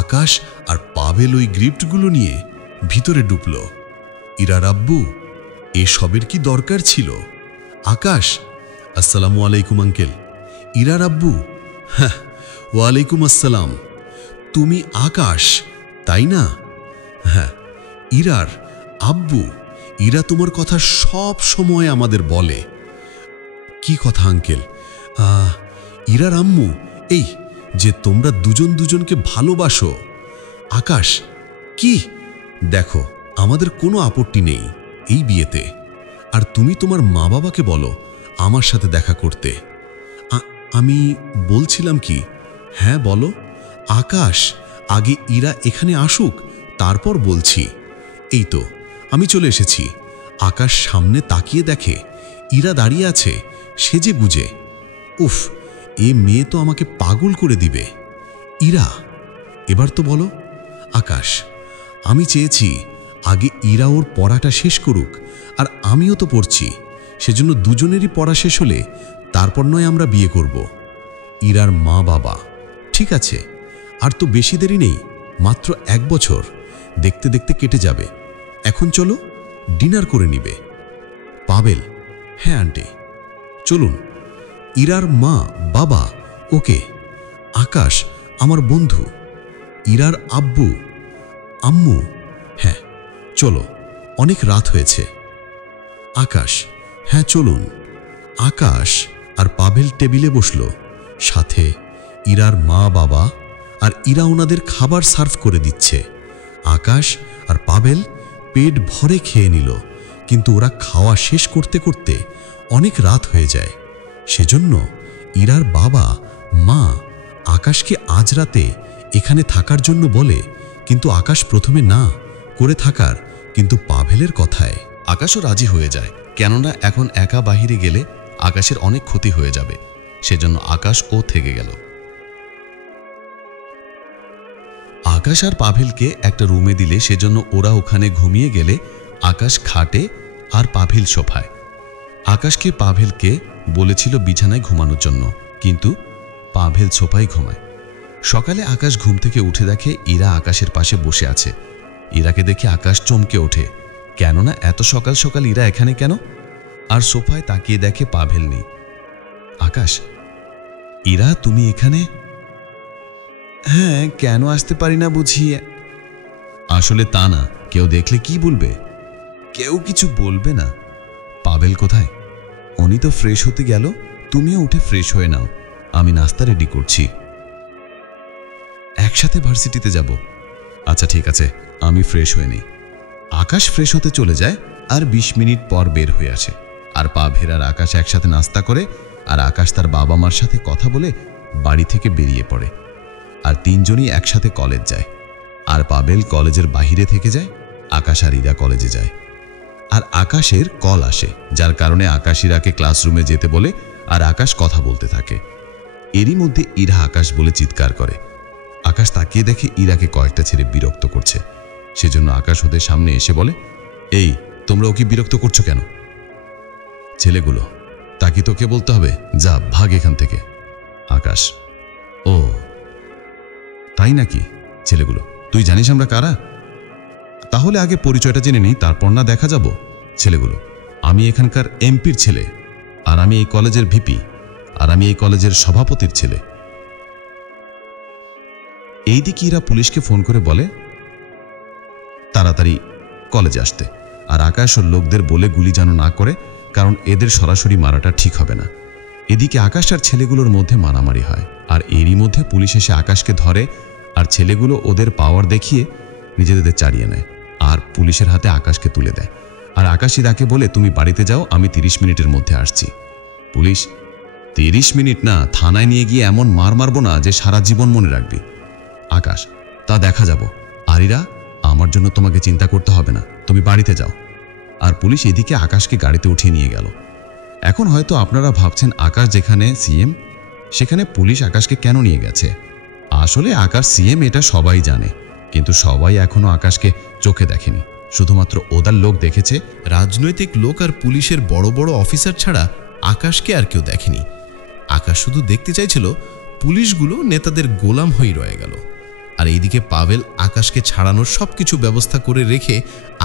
আকাশ আর পাভেল ওই গিফটগুলো নিয়ে ভিতরে ঢুকল। ইরার আব্বু, এসবের কি দরকার ছিল? আকাশ, আসসালামু আলাইকুম আঙ্কেল। ইরার আব্বু, হ্যাঁ, ওয়ালাইকুম আসসালাম। তুমি আকাশ, তাই না? হ্যাঁ। ইরার আব্বু, ইরা তোমার কথা সব সময় আমাদের বলে। কি কথা আঙ্কেল? ইরার আম্মু, এই যে তোমরা দুজন দুজনকে ভালোবাসো। আকাশ, কি? দেখো, আমাদের কোনো আপত্তি নেই এই বিয়েতে। আর তুমি তোমার মা বাবাকে বলো আমার সাথে দেখা করতে। আমি বলছিলাম কি, হ্যাঁ বলো। আকাশ, আগে ইরা এখানে আসুক, তারপর বলছি। এই তো আমি চলে এসেছি। আকাশ সামনে তাকিয়ে দেখে ইরা দাঁড়িয়ে আছে সেজে গুজে। উফ, এ মেয়ে তো আমাকে পাগল করে দিবে। ইরা, এবার তো বলো। আকাশ, আমি চেয়েছি আগে ইরা ওর পড়াটা শেষ করুক, আর আমিও তো পড়ছি, সেজন্য দুজনেরই পড়া শেষ হলে তারপর নয় আমরা বিয়ে করব। ইরার মা বাবা, ঠিক আছে, আর তো বেশি দেরি নেই, মাত্র 1 বছর, দেখতে দেখতে কেটে যাবে। এখন চলো, ডিনার করে নিবে। পাভেল, হ্যাঁ আন্টি, চলুন। ইরার মা বাবা, ওকে। আকাশ, আমার বন্ধু। ইরার আব্বু আম্মু, হ্যাঁ চলো, অনেক রাত হয়েছে। আকাশ, হ্যাঁ চলুন। আকাশ আর পাভেল টেবিলে বসল, সাথে ইরার মা বাবা, আর ইরা ওনাদের খাবার সার্ভ করে দিচ্ছে। আকাশ আর পাভেল পেট ভরে খেয়ে নিল, কিন্তু ওরা খাওয়া শেষ করতে করতে অনেক রাত হয়ে যায়। সেজন্য ইরার বাবা মা আকাশকে আজ রাতে এখানে থাকার জন্য বলে, কিন্তু আকাশ প্রথমে না করে থাকার কিন্তু পাভেলের কথায় আকাশও রাজি হয়ে যায়, কেননা এখন একা বাহিরে গেলে আকাশের অনেক ক্ষতি হয়ে যাবে। সেজন্য আকাশ ও থেকে গেল। আকাশ আর পাভেলকে একটা রুমে দিলে, সেজন্য ওরা ওখানে ঘুমিয়ে গেলে আকাশ খাটে আর পাভেল সোফায়। আকাশকে পাভেলকে বলেছিল বিছানায় ঘুমানোর জন্য, কিন্তু পাভেল সোফায় ঘুমায়। সকালে আকাশ ঘুম থেকে উঠে দেখে ইরা আকাশের পাশে বসে আছে। ইরাকে দেখে আকাশ চমকে ওঠে, কেননা এত সকাল সকাল ইরা এখানে কেন? আর সোফায় তাকিয়ে দেখে পাভেল নেই। আকাশ, ইরা তুমি এখানে? হ্যাঁ, কেন আসতে পারি না বুঝিয়ে? আসলে তা না, কেউ দেখলে কি বলবে? কেউ কিছু বলবে না। পাভেল কোথায়? উনি তো ফ্রেশ হতে গেল, তুমিও উঠে ফ্রেশ হয়ে নাও, আমি নাস্তা রেডি করছি। একসাথে ভার্সিটিতে যাব। আচ্ছা ঠিক আছে, আমি ফ্রেশ হয়ে নিই। আকাশ ফ্রেশ হতে চলে যায়, আর 20 মিনিট পর বের হয়ে আসে। আর পাভেল আর আকাশ একসাথে নাস্তা করে, আর আকাশ তার বাবা মার সাথে কথা বলে বাড়ি থেকে বেরিয়ে পড়ে। আর তিনজনই একসাথে কলেজ যায়। আর পাভেল কলেজের বাহিরে থেকে যায়, আকাশ আর ইরা কলেজে যায়। আর আকাশের কল আসে, যার কারণে আকাশ ইরাকে ক্লাসরুমে যেতে বলে, আর আকাশ কথা বলতে থাকে। এরই মধ্যে ইরা আকাশ বলে চিৎকার করে। আকাশ তাকিয়ে দেখে ইরাকে কয়েকটা ছেলে বিরক্ত করছে। সেজন্য আকাশ ওদের সামনে এসে বলে, এই তোমরা ওকে বিরক্ত করছো কেন? ছেলেগুলো, তাকে তোকে বলতে হবে, যা ভাগ এখান থেকে। আকাশ, ও তাই নাকি? ছেলেগুলো, তুই জানিস আমরা কারা? তাহলে আগে পরিচয়টা জেনে নিই, তারপর না দেখা যাব। ছেলেগুলো, আমি এখানকার এমপির ছেলে, আর আমি এই কলেজের ভিপি, আর আমি এই কলেজের সভাপতির ছেলে। এইদিকে ইরা পুলিশকে ফোন করে বলে তাড়াতাড়ি কলেজে আসতে, আর আকাশ ওর লোকদের বলে গুলি যেন না করে, কারণ এদের সরাসরি মারাটা ঠিক হবে না। এদিকে আকাশ আর ছেলেগুলোর মধ্যে মারামারি হয়, আর এরই মধ্যে পুলিশ এসে আকাশকে ধরে, আর ছেলেগুলো ওদের পাওয়ার দেখিয়ে নিজেদের চালিয়ে নেয় আর পুলিশের হাতে আকাশকে তুলে দেয়। আর আকাশই তাকে বলে, তুমি বাড়িতে যাও, আমি 30 মিনিটের মধ্যে আসছি। পুলিশ, 30 মিনিট না, থানায় নিয়ে গিয়ে এমন মার মারবো না যে সারা জীবন মনে রাখবি। আকাশ, তা দেখা যাব। আরিরা, আমার জন্য তোমাকে চিন্তা করতে হবে না, তুমি বাড়িতে যাও। আর পুলিশ এদিকে আকাশকে গাড়িতে উঠিয়ে নিয়ে গেল। এখন হয়তো আপনারা ভাবছেন আকাশ যেখানে সিএম, সেখানে পুলিশ আকাশকে কেন নিয়ে গেছে। আসলে আকাশ সিএম এটা সবাই জানে, কিন্তু সবাই এখনো আকাশকে চোখে দেখেনি। শুধুমাত্র ওদের লোক দেখেছে। রাজনৈতিক লোক আর পুলিশের বড় বড় অফিসার ছাড়া আকাশকে আর কেউ দেখেনি। আকাশ শুধু দেখতে চাইছিল পুলিশগুলো নেতাদের গোলাম হয়ে রয়ে গেল। আর এইদিকে পাভেল আকাশকে ছাড়ানোর সবকিছু ব্যবস্থা করে রেখে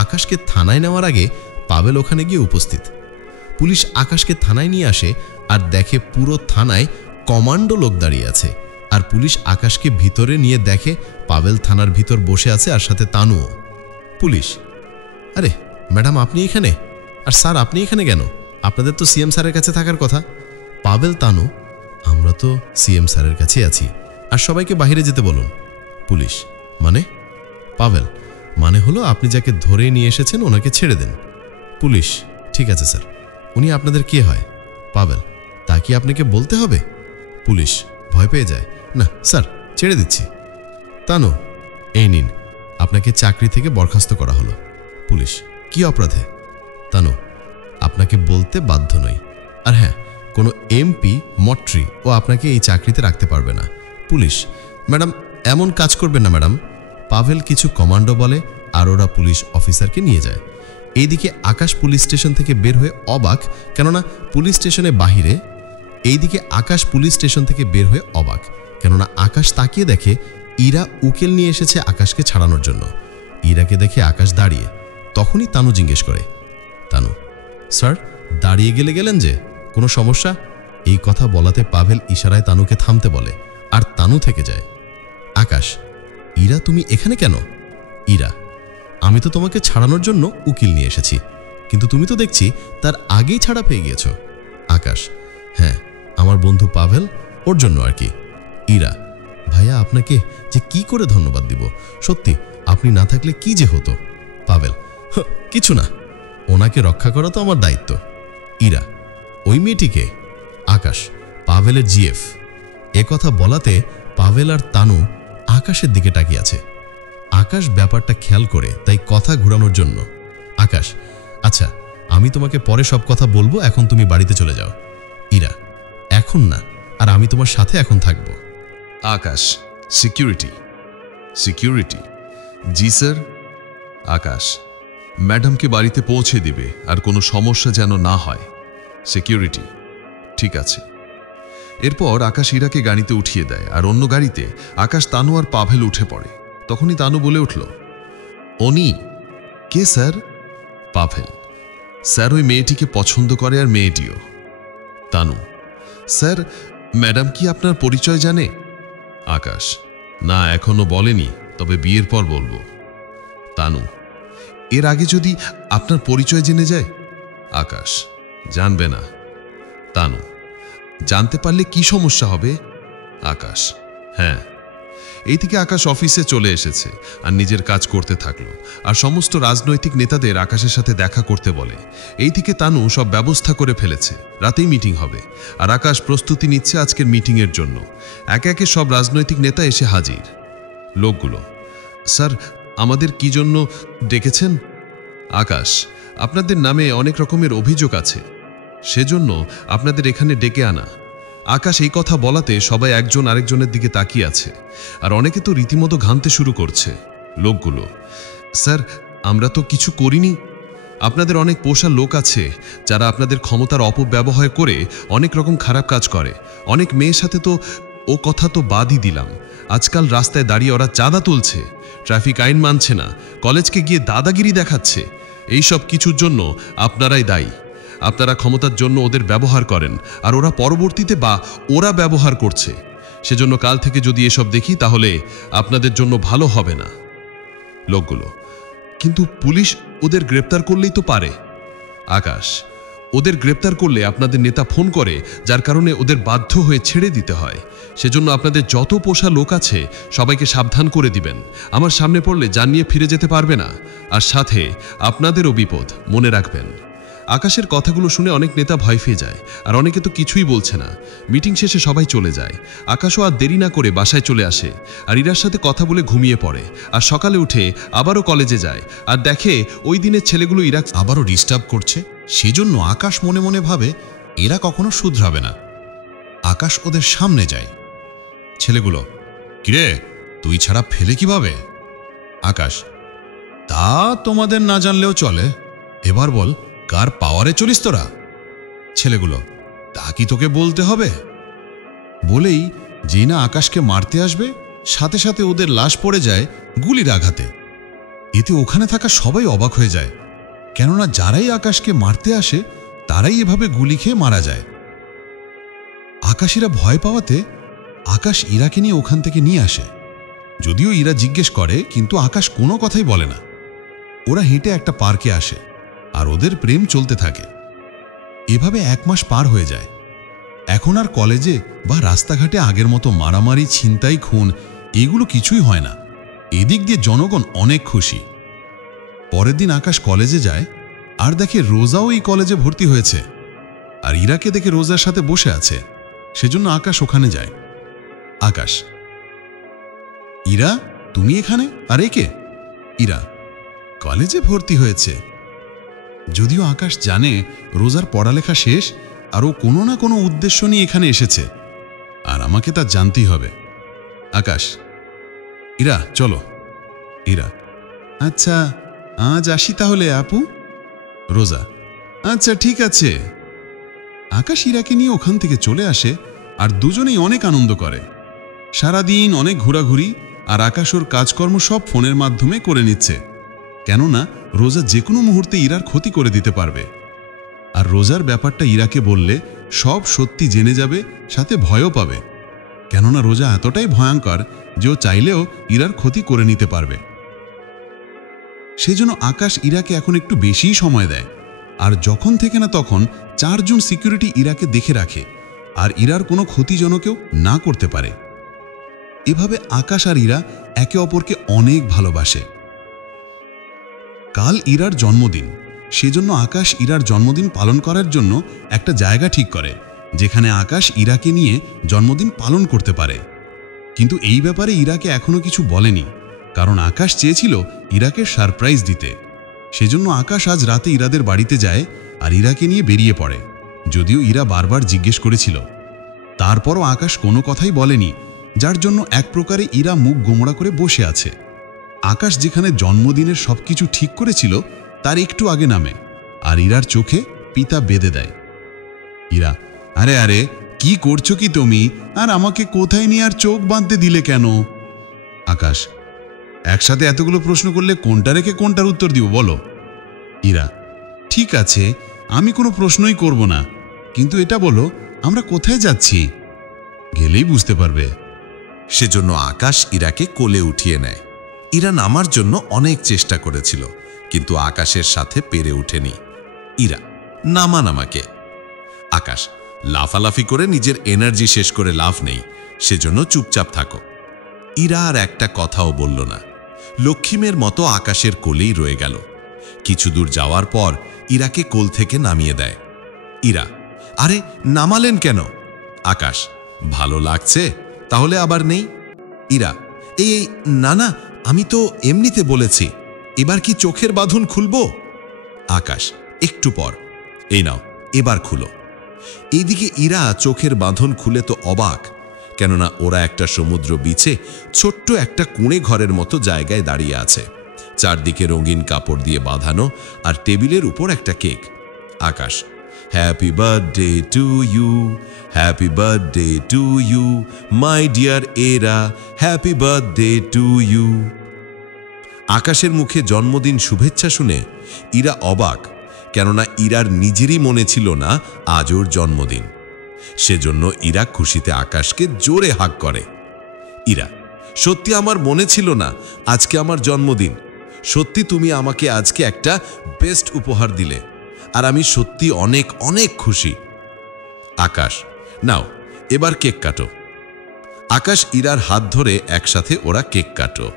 আকাশকে থানায় নেওয়ার আগে পাভেল ওখানে গিয়ে উপস্থিত। পুলিশ আকাশকে থানায় নিয়ে আসে আর দেখে পুরো থানায় কমান্ডো লোক দাঁড়িয়ে আছে। আর পুলিশ আকাশকে ভিতরে নিয়ে দেখে পাভেল থানার ভিতর বসে আছে, আর সাথে তানুও। পুলিশ, আরে ম্যাডাম আপনি এখানে? আর স্যার আপনি এখানে কেন? আপনাদের তো সিএম স্যারের কাছে থাকার কথা। পাভেল, তানু, আমরা তো সিএম স্যারের কাছে আছি, আর সবাইকে বাইরে যেতে বলুন। পুলিশ, মানে? পাভেল, মানে হলো আপনি যাকে ধরে নিয়ে এসেছেন ওনাকে ছেড়ে দেন। পুলিশ, ঠিক আছে স্যার, উনি আপনাদের কে হয়? পাভেল, তা কি আপনাকে বলতে হবে? পুলিশ ভয় পেয়ে যায়, না স্যার ছেড়ে দিচ্ছি। তানু, এই নিন, আপনাকে চাকরি থেকে বরখাস্ত করা হলো। পুলিশ, কি অপরাধে? তানু, আপনাকে বলতে বাধ্য নই। আর হ্যাঁ, কোনো এমপি মন্ত্রী ও আপনাকে এই চাকরিতে রাখতে পারবে না। পুলিশ, ম্যাডাম এমন কাজ করবেন না ম্যাডাম। পাভেল কিছু কমান্ডো বলে আর ওরা পুলিশ অফিসারকে নিয়ে যায়। এইদিকে আকাশ পুলিশ স্টেশন থেকে বের হয়ে অবাক, কেননা পুলিশ স্টেশনে বাহিরে। এইদিকে আকাশ পুলিশ স্টেশন থেকে বের হয়ে অবাক, কেননা আকাশ তাকিয়ে দেখে ইরা উকিল নিয়ে এসেছে আকাশকে ছাড়ানোর জন্য। ইরাকে দেখে আকাশ দাঁড়িয়ে। তখনই তানু জিজ্ঞেস করে, তানু, স্যার দাঁড়িয়ে গেলেন যে, কোনো সমস্যা? এই কথা বলাতে পাভেল ইশারায় তানুকে থামতে বলে, আর তানু থেকে যায়। আকাশ, ইরা তুমি এখানে কেন? ইরা, আমি তো তোমাকে ছাড়ানোর জন্য উকিল নিয়ে এসেছি, কিন্তু তুমি তো দেখছি তার আগেই ছাড়া পেয়ে গিয়েছ। আকাশ, হ্যাঁ, আমার বন্ধু পাভেল, ওর জন্য আর কি। ইরা, ভাইয়া আপনাকে যে কি করে ধন্যবাদ দিব, সত্যি আপনি না থাকলে কি যে হতো। পাভেল, কিছু না, ওনাকে রক্ষা করা তো আমার দায়িত্ব। ইরা, ওই মেয়েটিকে? আকাশ, পাভেলের জিএফ। কথা বলাতে পাভেল আর তানু আকাশের দিকে তাকিয়ে আছে। আকাশ ব্যাপারটা খেয়াল করে, তাই কথা ঘোরানোর জন্য, আকাশ, আচ্ছা আমি তোমাকে পরে সব কথা বলবো, এখন তুমি বাড়িতে চলে যাও। ইরা, এখন না, আর আমি তোমার সাথে এখন থাকব। আকাশ, সিকিউরিটি। সিকিউরিটি? জি স্যার। আকাশ, ম্যাডামকে বাড়িতে পৌঁছে দিবে, আর কোনো সমস্যা যেন না হয়। সিকিউরিটি, ঠিক আছে। এরপর আকাশ ইরাকে গাড়িতে উঠিয়ে দেয়, আর অন্য গাড়িতে আকাশ, তানু আর পাভেল উঠে পড়ে। তখনই তানু বলে উঠল, উনি কে স্যার? পাভেল, স্যার ওই মেয়েটিকে পছন্দ করে, আর মেয়েটিও। তানু, স্যার ম্যাডাম কি আপনার পরিচয় জানে? আকাশ, না এখনো বলেনি, তবে বিয়ের পর বলবো। তানু, এর আগে যদি আপনার পরিচয় জেনে যায়? আকাশ, জানবে না। তানু, জানতে পারলে কি সমস্যা হবে? আকাশ, হ্যাঁ। এই থেকে আকাশ অফিসে চলে এসেছে আর নিজের কাজ করতে থাকলো, আর সমস্ত রাজনৈতিক নেতাদের আকাশের সাথে দেখা করতে বলে। এই থেকে তানু সব ব্যবস্থা করে ফেলেছে, রাতেই মিটিং হবে, আর আকাশ প্রস্তুতি নিচ্ছে আজকের মিটিংয়ের জন্য। একে একে সব রাজনৈতিক নেতা এসে হাজির। লোকগুলো, স্যার আমাদের কি জন্য ডেকেছেন? আকাশ, আপনাদের নামে অনেক রকমের অভিযোগ আছে, সেজন্য আপনাদের এখানে ডেকে আনা। আকাশ এই কথা বলাতে সবাই একজন আরেকজনের দিকে তাকিয়ে আছে, আর অনেকে তো রীতিমতো ঘামতে শুরু করছে। লোকগুলো, স্যার আমরা তো কিছু করিনি। আপনাদের অনেক পোষা লোক আছে যারা আপনাদের ক্ষমতার অপব্যবহার করে অনেক রকম খারাপ কাজ করে। অনেক মেয়ের সাথে তো ও কথা তো বাদই দিলাম, আজকাল রাস্তায় দাঁড়িয়ে ওরা চাঁদা তুলছে, ট্রাফিক আইন মানছে না, কলেজকে গিয়ে দাদাগিরি দেখাচ্ছে। এই সব কিছুর জন্য আপনারাই দায়ী। আপনারা ক্ষমতার জন্য ওদের ব্যবহার করেন, আর ওরা পরবর্তীতে ওরা ব্যবহার করছে। সেজন্য কাল থেকে যদি এসব দেখি তাহলে আপনাদের জন্য ভালো হবে না। লোকগুলো, কিন্তু পুলিশ ওদের গ্রেপ্তার করলেই তো পারে। আকাশ, ওদের গ্রেপ্তার করলে আপনাদের নেতা ফোন করে, যার কারণে ওদের বাধ্য হয়ে ছেড়ে দিতে হয়। সেজন্য আপনাদের যত পোষা লোক আছে সবাইকে সাবধান করে দিবেন। আমার সামনে পড়লে জান নিয়ে ফিরে যেতে পারবে না। আর সাথে আপনাদেরও বিপদ, মনে রাখবেন। আকাশের কথাগুলো শুনে অনেক নেতা ভয় পেয়ে যায়, আর অনেকে তো কিছুই বলছে না। মিটিং শেষে সবাই চলে যায়। আকাশও আর দেরি না করে বাসায় চলে আসে, আর ইরার সাথে কথা বলে ঘুমিয়ে পড়ে। আর সকালে উঠে আবারও কলেজে যায়, আর দেখে ওই দিনের ছেলেগুলো ইরা আবারও ডিস্টার্ব করছে। সেজন্য আকাশ মনে মনে ভাবে এরা কখনো শুধরাবে না। আকাশ ওদের সামনে যায়। ছেলেগুলো, কিরে তুই ছাড়া ফেলে কিভাবে? আকাশ, তা তোমাদের না জানলেও চলে। এবার বল, কার পাওয়ারে চলিস তোরা? ছেলেগুলো, তা কি তোকে বলতে হবে? বলেই যে না আকাশকে মারতে আসবে, সাথে সাথে ওদের লাশ পড়ে যায় গুলির আঘাতে। এতে ওখানে থাকা সবাই অবাক হয়ে যায়, কেননা যারাই আকাশকে মারতে আসে তারাই এভাবে গুলি খেয়ে মারা যায়। আকাশীরা ভয় পাওয়াতে আকাশ ইরাকে নিয়ে ওখান থেকে নিয়ে আসে। যদিও ইরা জিজ্ঞেস করে, কিন্তু আকাশ কোনো কথাই বলে না। ওরা হেঁটে একটা পার্কে আসে, আর ওদের প্রেম চলতে থাকে। এভাবে 1 মাস পার হয়ে যায়। এখন আর কলেজে বা রাস্তাঘাটে আগের মতো মারামারি, ছিনতাই, খুন এগুলো কিছুই হয় না। এদিক দিয়ে জনগণ অনেক খুশি। পরের দিন আকাশ কলেজে যায়, আর দেখে রোজাও এই কলেজে ভর্তি হয়েছে। আর ইরাকে দেখে রোজার সাথে বসে আছে। সেজন্য আকাশ ওখানে যায়। আকাশ, ইরা তুমি এখানে? আর একে? ইরা, কলেজে ভর্তি হয়েছে। যদিও আকাশ জানে রোজার পড়ালেখা শেষ, আর ও কোনো না কোনো উদ্দেশ্য নিয়ে এখানে এসেছে, আর আমাকে তা জানতেই হবে। আকাশ, ইরা চলো। ইরা, আচ্ছা আজ আসি তাহলে আপু। রোজা, আচ্ছা ঠিক আছে। আকাশ ইরাকে নিয়ে ওখান থেকে চলে আসে, আর দুজনেই অনেক আনন্দ করে। সারাদিন অনেক ঘোরাঘুরি, আর আকাশ ওর কাজকর্ম সব ফোনের মাধ্যমে করে নিচ্ছে, কেননা রোজা যে কোনো মুহূর্তে ইরার ক্ষতি করে দিতে পারবে। আর রোজার ব্যাপারটা ইরাকে বললে সব সত্যি জেনে যাবে, সাথে ভয়ও পাবে, কেননা রোজা এতটাই ভয়ঙ্কর যে ও চাইলেও ইরার ক্ষতি করে নিতে পারবে। সেজন্য আকাশ ইরাকে এখন একটু বেশিই সময় দেয়, আর যখন থেকে না তখন 4 জন সিকিউরিটি ইরাকে দেখে রাখে, আর ইরার কোনো ক্ষতিজনকেও না করতে পারে। এভাবে আকাশ আর ইরা একে অপরকে অনেক ভালোবাসে। কাল ইরার জন্মদিন, সেজন্য আকাশ ইরার জন্মদিন পালন করার জন্য একটা জায়গা ঠিক করে, যেখানে আকাশ ইরাকে নিয়ে জন্মদিন পালন করতে পারে। কিন্তু এই ব্যাপারে ইরাকে এখনো কিছু বলেনি, কারণ আকাশ চেয়েছিল ইরাকে সারপ্রাইজ দিতে। সেজন্য আকাশ আজ রাতে ইরাদের বাড়িতে যায়, আর ইরাকে নিয়ে বেরিয়ে পড়ে। যদিও ইরা বারবার জিজ্ঞেস করেছিল, তারপরও আকাশ কোনো কথাই বলেনি, যার জন্য এক প্রকারে ইরা মুখ গোমড়া করে বসে আছে। আকাশ যেখানে জন্মদিনের সবকিছু ঠিক করেছিল তার একটু আগে নামে, আর ইরার চোখে পিতা বেঁধে দেয়। ইরা, আরে আরে কি করছো কি তুমি? আর আমাকে কোথায় নিয়ে আর চোখ বাঁধতে দিলে কেন? আকাশ, একসাথে এতগুলো প্রশ্ন করলে কোনটা রেখে কোনটার উত্তর দিব বলো? ইরা, ঠিক আছে, আমি কোনো প্রশ্নই করব না, কিন্তু এটা বলো আমরা কোথায় যাচ্ছি? গেলেই বুঝতে পারবে। সেজন্য আকাশ ইরাকে কোলে উঠিয়ে নেয়। ইরা নামার জন্য অনেক চেষ্টা করেছিল, কিন্তু আকাশের সাথে পেরে ওঠেনি। ইরা, নামান আমাকে। আকাশ, লাফালাফি করে নিজের এনার্জি শেষ করে লাভ নেই, সেজন্য চুপচাপ থাকো। ইরা আর একটা কথাও বলল না, লক্ষ্মীমের মতো আকাশের কোলেই রয়ে গেল। কিছু দূর যাওয়ার পর ইরাকে কোল থেকে নামিয়ে দেয়। ইরা, আরে নামালেন কেন? আকাশ, ভালো লাগছে তাহলে আবার নেই। ইরা, এই না না, আমি তো এমনিতে বলেছি, এবার কি চোখের বাঁধন খুলবো? আকাশ, একটু পর, এই নাও এবার খুলো। এইদিকে ইরা চোখের বাঁধন খুলে তো অবাক, কেননা ওরা একটা সমুদ্র বিচে ছোট্ট একটা কুঁড়ে ঘরের মতো জায়গায় দাঁড়িয়ে আছে। চারদিকে রঙিন কাপড় দিয়ে বাঁধানো, আর টেবিলের উপর একটা cake. Akash, happy birthday to you, happy birthday to you, my dear এরা, হ্যাপি বার্থডে টু ইউ। আকাশের মুখে জন্মদিন শুভেচ্ছা শুনে ইরা অবাক, কেননা ইরার নিজেরই মনে ছিল না আজ ওর জন্মদিন। সেজন্য ইরা খুশিতে আকাশকে জোরে হাঁক করে। ইরা, সত্যি আমার মনে ছিল না আজকে আমার জন্মদিন, সত্যি তুমি আমাকে আজকে একটা বেস্ট উপহার দিলে, আর আমি সত্যি অনেক অনেক খুশি। আকাশ, নাও এবার কেক কাটো। আকাশ ইরার হাত ধরে একসাথে ওরা কেক কাটো।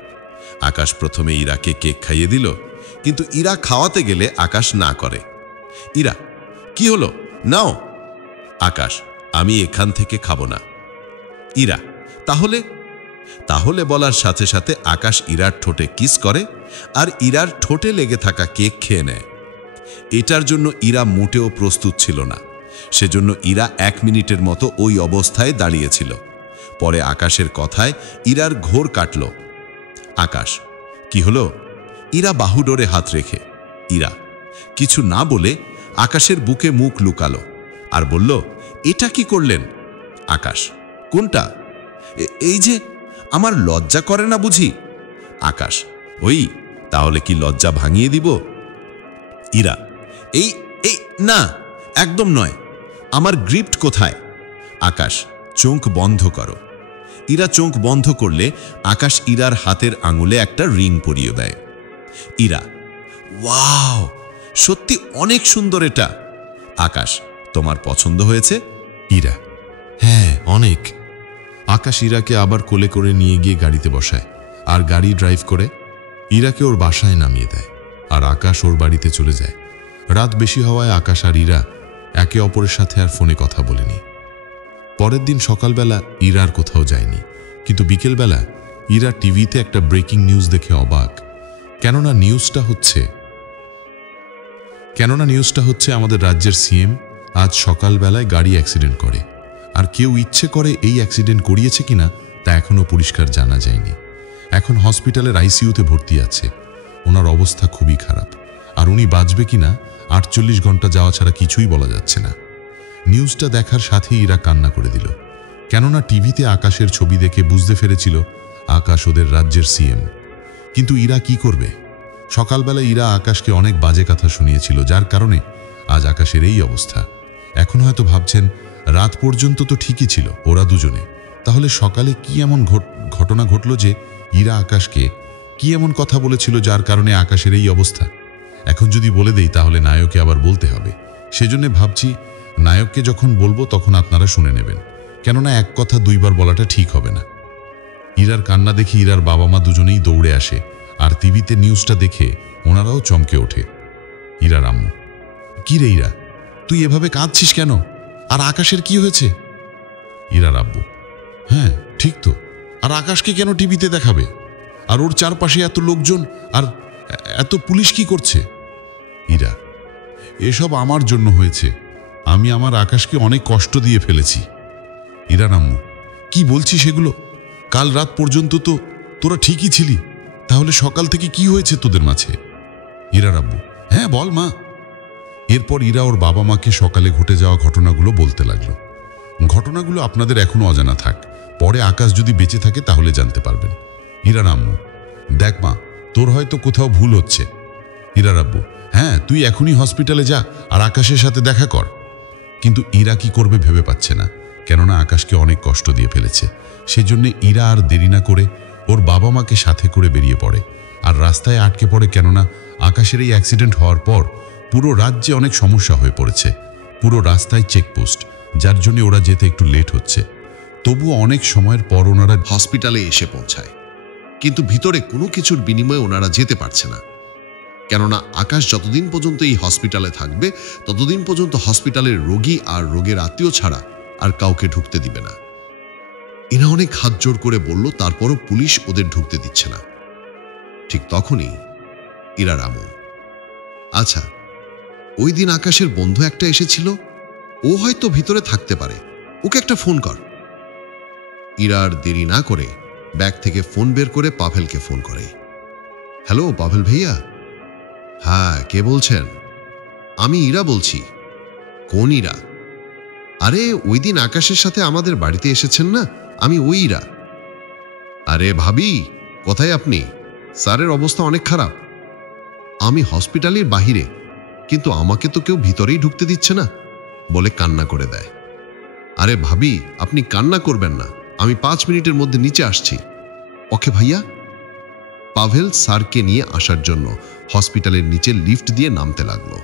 আকাশ প্রথমে ইরাকে কেক খাইয়ে দিল, কিন্তু ইরা খাওয়াতে গেলে আকাশ না করে। ইরা, কি হলো, নাও। আকাশ, আমি এখান থেকে খাবো না। ইরা, তাহলে? তাহলে বলার সাথে সাথে আকাশ ইরার ঠোঁটে কিস করে আর ইরার ঠোঁটে লেগে থাকা কেক খেয়ে নেয়। এটার জন্য ইরা মোটেও প্রস্তুত ছিল না, সেজন্য ইরা 1 মিনিটের মতো ওই অবস্থায় দাঁড়িয়েছিল। পরে আকাশের কথায় ইরার ঘোর কাটল। আকাশ, কি হলো? ইরা বাহুডোরে হাত রেখে। ইরা কিছু না বলে আকাশের বুকে মুখ লুকালো আর বলল, এটা কি করলেন? আকাশ, কোনটা? এই যে, আমার লজ্জা করে না বুঝি? আকাশ, ওই, তাহলে কি লজ্জা ভাঙিয়ে দিব? ইরা, এই এই না, একদম নয়। আমার গ্রিপ্ট কোথায়? আকাশ, চোখ বন্ধ করো। ইরা চোখ বন্ধ করলে আকাশ ইরার হাতের আঙুলে একটা রিং পরিয়ে দেয়। ইরা, ওয়াও, সত্যি অনেক সুন্দর এটা। আকাশ, তোমার পছন্দ হয়েছে? ইরা, হ্যাঁ অনেক। আকাশ ইরাকে আবার কোলে করে নিয়ে গিয়ে গাড়িতে বসায় আর গাড়ি ড্রাইভ করে ইরাকে ওর বাসায় নামিয়ে দেয়, আর আকাশ ওর বাড়িতে চলে যায়। রাত বেশি হওয়ায় আকাশ আর ইরা একে অপরের সাথে আর ফোনে কথা বলেনি। পরের দিন সকালবেলা ইরা আর কোথাও যায়নি, কিন্তু বিকেলবেলা ইরা টিভিতে একটা ব্রেকিং নিউজ দেখে অবাক। কেননা নিউজটা হচ্ছে আমাদের রাজ্যের সিএম আজ সকালবেলায় গাড়ি অ্যাক্সিডেন্ট করে, আর কেউ ইচ্ছে করে এই অ্যাক্সিডেন্ট করিয়েছে কিনা তা এখনও পরিষ্কার জানা যায়নি। এখন হসপিটালের আইসিইউতে ভর্তি আছে। ওনার অবস্থা খুবই খারাপ, আর উনি বাঁচবে কিনা 48 ঘন্টা যাওয়া ছাড়া কিছুই বলা যাচ্ছে না। নিউজটা দেখার সাথেই ইরা কান্না করে দিল, কেননা টিভিতে আকাশের ছবি দেখে বুঝতে পেরেছিল আকাশ ওদের রাজ্যের সিএম। কিন্তু ইরা কি করবে? সকালবেলা ইরা আকাশকে অনেক বাজে কথা শুনিয়েছিল, যার কারণে আজ আকাশের এই অবস্থা। এখন হয়তো ভাবছেন, রাত পর্যন্ত তো ঠিকই ছিল ওরা দুজনে, তাহলে সকালে কি এমন ঘটনা ঘটল যে ইরা আকাশকে কি এমন কথা বলেছিল যার কারণে আকাশের এই অবস্থা? এখন যদি বলে দেই তাহলে নায়ককে আবার বলতে হবে, সেজন্য ভাবছি নায়ককে যখন বলবো তখন আপনারা শুনে নেবেন, কেননা এক কথা দুইবার বলাটা ঠিক হবে না। ইরার কান্না দেখে ইরার বাবা মা দুজনেই দৌড়ে আসে, আর টিভিতে নিউজটা দেখে ওনারাও চমকে ওঠে। ইরার আম্মু, কি রে ইরা, তুই এভাবে কাঁদছিস কেন? আর আকাশের কি হয়েছে? ইরার আব্বু, হ্যাঁ ঠিক তো, আর আকাশকে কেন টিভিতে দেখাবে? আর ওর চারপাশে এত লোকজন আর এত পুলিশ কি করছে? ইরা, এসব আমার জন্য হয়েছে, আমি আমার আকাশকে অনেক কষ্ট দিয়ে ফেলেছি। ইরার আম্মু, কি বলছিস এগুলো? কাল রাত পর্যন্ত তো তোরা ঠিকই ছিলি, তাহলে সকাল থেকে কি হয়েছে তোদের মাঝে? ইরার আব্বু, হ্যাঁ বল মা। এরপর ইরা ওর বাবা মাকে সকালে ঘটে যাওয়া ঘটনাগুলো বলতে লাগলো। ঘটনাগুলো আপনাদের এখনো অজানা থাক, পরে আকাশ যদি বেঁচে থাকে তাহলে জানতে পারবেন। ইরার আম্মু, দেখ মা, তোর হয়তো কোথাও ভুল হচ্ছে। ইরার আব্বু, হ্যাঁ তুই এখনই হসপিটালে যা আর আকাশের সাথে দেখা কর। কিন্তু ইরা কি করবে ভেবে পাচ্ছে না, কেননা আকাশকে অনেক কষ্ট দিয়ে ফেলেছে। সেজন্য ইরা আর দেরি না করে ওর বাবা মাকে সাথে করে বেরিয়ে পড়ে, আর রাস্তায় আটকে পড়ে, কেননা আকাশের এই অ্যাক্সিডেন্ট হওয়ার পর পুরো রাজ্যে অনেক সমস্যা হয়ে পড়েছে। পুরো রাস্তায় চেকপোস্ট, যার জন্য ওরা যেতে একটু লেট হচ্ছে। তবুও অনেক সময়ের পর ওনারা হসপিটালে এসে পৌঁছায়, কিন্তু ভিতরে কোনো কিছুর বিনিময়ে ওনারা যেতে পারছে না, কেননা আকাশ যতদিন পর্যন্ত এই হসপিটালে থাকবে ততদিন পর্যন্ত হসপিটালের রোগী আর রোগের আত্মীয় ছাড়া আর কাউকে ঢুকতে দিবে না। এরা অনেক হাত জোর করে বলল, তারপরও পুলিশ ওদের ঢুকতে দিচ্ছে না। ঠিক তখনই ইরার আম্মু, আচ্ছা ওই দিন আকাশের বন্ধু একটা এসেছিল, ও হয়তো ভিতরে থাকতে পারে, ওকে একটা ফোন কর। ইরার দেরি না করে ব্যাগ থেকে ফোন বের করে পাভেলকে ফোন করে। হ্যালো পাভেল ভাইয়া। হ্যাঁ, কে বলছেন? আমি ইরা বলছি। কোন ইরা? আরে ওই দিন আকাশের সাথে আমাদের বাড়িতে এসেছেন না, আমি ওই ইরা। আরে ভাবি, কোথায় আপনি? স্যারের অবস্থা অনেক খারাপ। আমি হসপিটালের বাহিরে, কিন্তু আমাকে তো কেউ ভিতরেই ঢুকতে দিচ্ছে না, বলে কান্না করে দেয়। আরে ভাবি, আপনি কান্না করবেন না, আমি 5 মিনিটের মধ্যে নিচে আসছি। ওকে ভাইয়া, পাভেল স্যারকে নিয়ে আসার জন্য হসপিটালের নিচে লিফট দিয়ে নামতে লাগলো।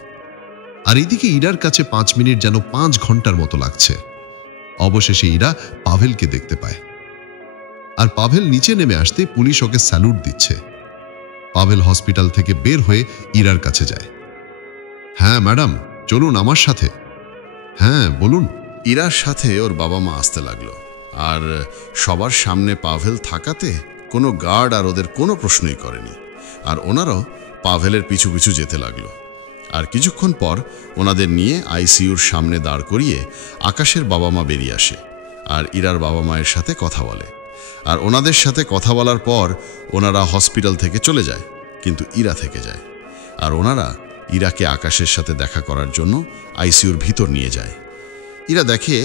আর এদিকে ইরার কাছে 5 মিনিট যেন 5 ঘন্টার মতো লাগছে। অবশেষে ইরা পাভেলকে দেখতে পায়, আর পাভেল নিচে নেমে আসতে পুলিশ ওকে স্যালুট দিচ্ছে। পাভেল হসপিটাল থেকে বের হয়ে ইরার কাছে যায়। হ্যাঁ ম্যাডাম, চলুন আমার সাথে। হ্যাঁ বলুন। ইরার সাথে ওর বাবা মা আসতে লাগলো, আর সবার সামনে পাভেল থাকাতে কোনো গার্ড আর ওদের কোনো প্রশ্নই করেনি, আর ওনারাও পাভেলের পিছু পিছু যেতে লাগলো। আর কিছুক্ষণ পর ওনাদের নিয়ে আইসিইউর সামনে দাঁড় করিয়ে আকাশের বাবা মা বেরিয়ে আসে, আর ইরার বাবা মায়ের সাথে কথা বলে। আর ওনাদের সাথে কথা বলার পর ওনারা হসপিটাল থেকে চলে যায়, কিন্তু ইরা থেকে যায়। আর ওনারা ইরাকে আকাশের সাথে দেখা করার জন্য আইসিইউর ভিতর নিয়ে যায়। ইরা দেখে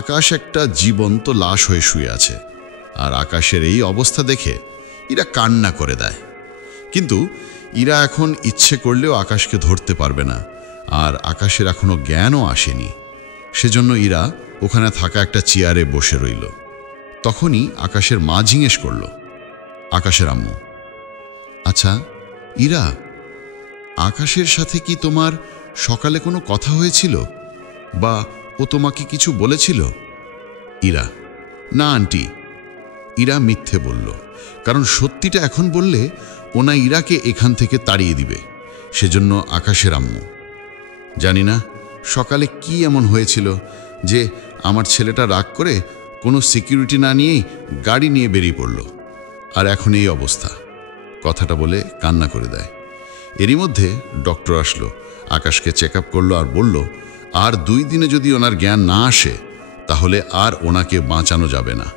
আকাশ একটা জীবন্ত লাশ হয়ে শুয়ে আছে, আর আকাশের এই অবস্থা দেখে ইরা কান্না করে দেয়। কিন্তু ইরা এখন ইচ্ছে করলেও আকাশকে ধরতে পারবে না, আর আকাশের এখনো জ্ঞানও আসেনি। সেজন্য ইরা ওখানে থাকা একটা চেয়ারে বসে রইল। তখনই আকাশের মা জিজ্ঞেস করল, আকাশের আম্মু, আচ্ছা ইরা, আকাশের সাথে কি তোমার সকালে কোনো কথা হয়েছিল, বা ও তোমাকে কিছু বলেছিল? ইরা, না আন্টি। ইরা মিথ্যে বলল, কারণ সত্যিটা এখন বললে ওনা ইরাকে এখান থেকে তাড়িয়ে দিবে। সেজন্য আকাশের আম্মু, জানি না সকালে কি এমন হয়েছিল যে আমার ছেলেটা রাগ করে কোনো সিকিউরিটি না নিয়েই গাড়ি নিয়ে বেরিয়ে পড়ল, আর এখন এই অবস্থা। কথাটা বলে কান্না করে দেয়। এরই মধ্যে ডক্টর আসলো, আকাশকে চেক আপ করলো, আর বলল আর 2 দিনে যদি ওনার জ্ঞান না আসে তাহলে আর ওনাকে বাঁচানো যাবে না।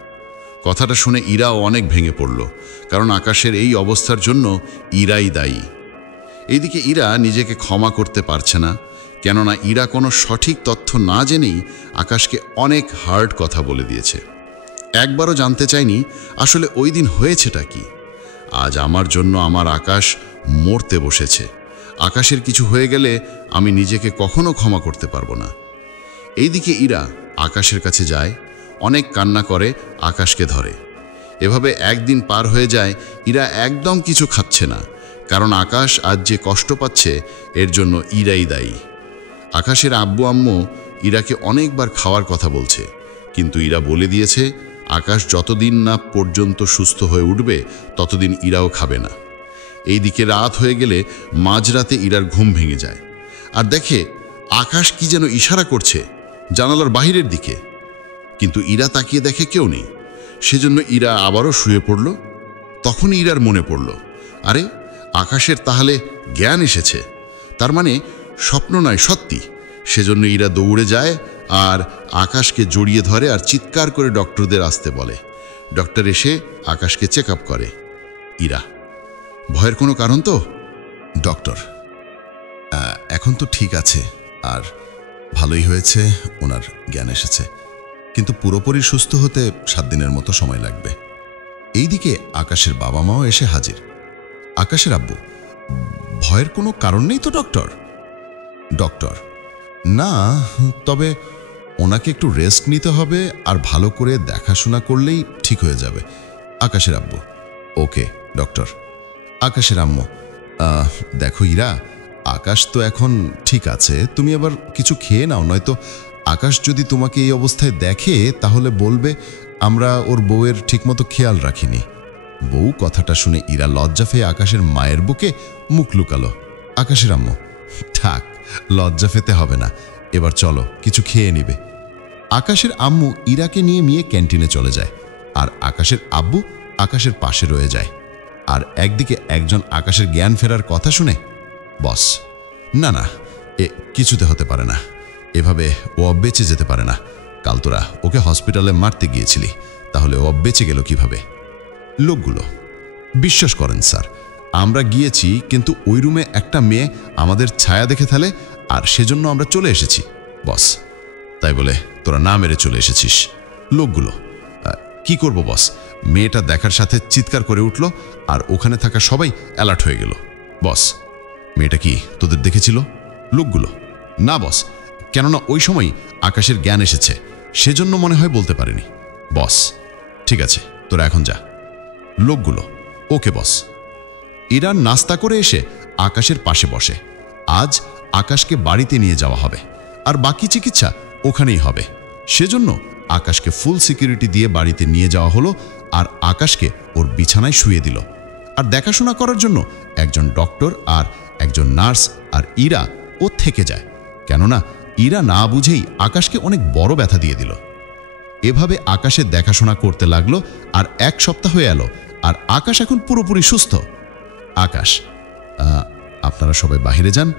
কথাটা শুনে ইরাও অনেক ভেঙে পড়ল, কারণ আকাশের এই অবস্থার জন্য ইরাই দায়ী। এইদিকে ইরা নিজেকে ক্ষমা করতে পারছে না, কেননা ইরা কোনো সঠিক তথ্য না জেনেই আকাশকে অনেক হার্ড কথা বলে দিয়েছে। একবারও জানতে চায়নি আসলে ওই দিন হয়েছেটা কি। আজ আমার জন্য আমার আকাশ মরতে বসেছে। আকাশের কিছু হয়ে গেলে আমি নিজেকে কখনো ক্ষমা করতে পারবো না। এইদিকে ইরা আকাশের কাছে যায়, অনেক কান্না করে, আকাশকে ধরে। এভাবে একদিন পার হয়ে যায়, ইরা একদম কিছু খাচ্ছে না, কারণ আকাশ আজ যে কষ্ট পাচ্ছে এর জন্য ইরাই দায়ী। আকাশের আব্বু আম্মু ইরাকে অনেকবার খাওয়ার কথা বলছে, কিন্তু ইরা বলে দিয়েছে আকাশ যতদিন না পর্যন্ত সুস্থ হয়ে উঠবে ততদিন ইরাও খাবে না। এইদিকে রাত হয়ে গেলে মাঝরাতে ইরার ঘুম ভেঙে যায়, আর দেখে আকাশ কি যেন ইশারা করছে জানালার বাহিরের দিকে, কিন্তু ইরা তাকিয়ে দেখে কেউ নেই। সেজন্য ইরা আবারও শুয়ে পড়ল। তখনই ইরার মনে পড়ল, আরে আকাশের তাহলে জ্ঞান এসেছে, তার মানে স্বপ্ন নয় সত্যি। সেজন্য ইরা দৌড়ে যায় আর আকাশকে জড়িয়ে ধরে আর চিৎকার করে ডক্টরদের আসতে বলে। ডক্টর এসে আকাশকে চেক আপ করে। ইরা, ভয়ের কোনো কারণ তো? ডক্টর, এখন তো ঠিক আছে, আর ভালোই হয়েছে ওনার জ্ঞান এসেছে, কিন্তু পুরোপুরি সুস্থ হতে 7 দিনের মতো সময় লাগবে। এইদিকে আকাশের বাবা মাও এসে হাজির। আকাশের আব্বু, ভয়ের কোনো কারণ নেই তো ডক্টর? ডক্টর, না, তবে ওনাকে একটু রেস্ট নিতে হবে, আর ভালো করে দেখাশোনা করলেই ঠিক হয়ে যাবে। আকাশের আব্বু, ওকে ডক্টর। আকাশের আম্মু, দেখো ইরা, আকাশ তো এখন ঠিক আছে, তুমি আবার কিছু খেয়ে নাও, নয়তো আকাশ যদি তোমাকে এই অবস্থায় দেখে তাহলে বলবে আমরা ওর বউয়ের ঠিকমতো খেয়াল রাখিনি। বউ কথাটা শুনে ইরা লজ্জা পেয়ে আকাশের মায়ের বুকে মুখ লুকালো। আকাশের আম্মু, থাক, লজ্জা পেতে হবে না, এবার চলো কিছু খেয়ে নিবে। আকাশের আম্মু ইরাকে নিয়ে ক্যান্টিনে চলে যায়, আর আকাশের আব্বু আকাশের পাশে রয়ে যায়। আর একদিকে একজন আকাশের জ্ঞান ফেরার কথা শুনে, বস, না না, এ কিছুতে হতে পারে না, এভাবে ও বেঁচে যেতে পারে না। কাল তোরা ওকে হসপিটালে মারতে গিয়েছিলি, তাহলে ও বেঁচে গেল কিভাবে? লোকগুলো, বিশ্বাস করেন স্যার, আমরা গিয়েছি, কিন্তু ওই রুমে একটা মেয়ে আমাদের ছায়া দেখে ফেলে, আর সেজন্য আমরা চলে এসেছি বস। তাই বলে তোরা না মেরে চলে এসেছিস? লোকগুলো, কি করব বস, মেয়েটা দেখার সাথে চিৎকার করে উঠল, আর ওখানে থাকা সবাই অ্যালার্ট হয়ে গেল। বস, মেয়েটা কি তোদের দেখেছিল? লোকগুলো, না বস, কেননা ওই সময় আকাশের জ্ঞান এসেছে, সেজন্য মনে হয় বলতে পারেনি। বস, ঠিক আছে, তোরা এখন যা। লোকগুলো, ওকে বস। ইরা নাস্তা করে এসে আকাশের পাশে বসে। আজ আকাশকে বাড়িতে নিয়ে যাওয়া হবে, আর বাকি চিকিৎসা ওখানেই হবে। সেজন্য আকাশকে ফুল সিকিউরিটি দিয়ে বাড়িতে নিয়ে যাওয়া হলো, আর আকাশকে ওর বিছানায় শুয়ে দিল। আর দেখাশোনা করার জন্য একজন ডক্টর আর একজন নার্স আর ইরা ও থেকে যায়, কেননা ইরা না বুঝেই আকাশকে অনেক বড় ব্যথা দিয়ে দিল। এভাবে আকাশের দেখাশোনা করতে লাগলো, আর 1 সপ্তাহ হয়ে এলো, আর আকাশ এখন পুরোপুরি সুস্থ। আকাশ, আপনারা সবাই বাইরে যান,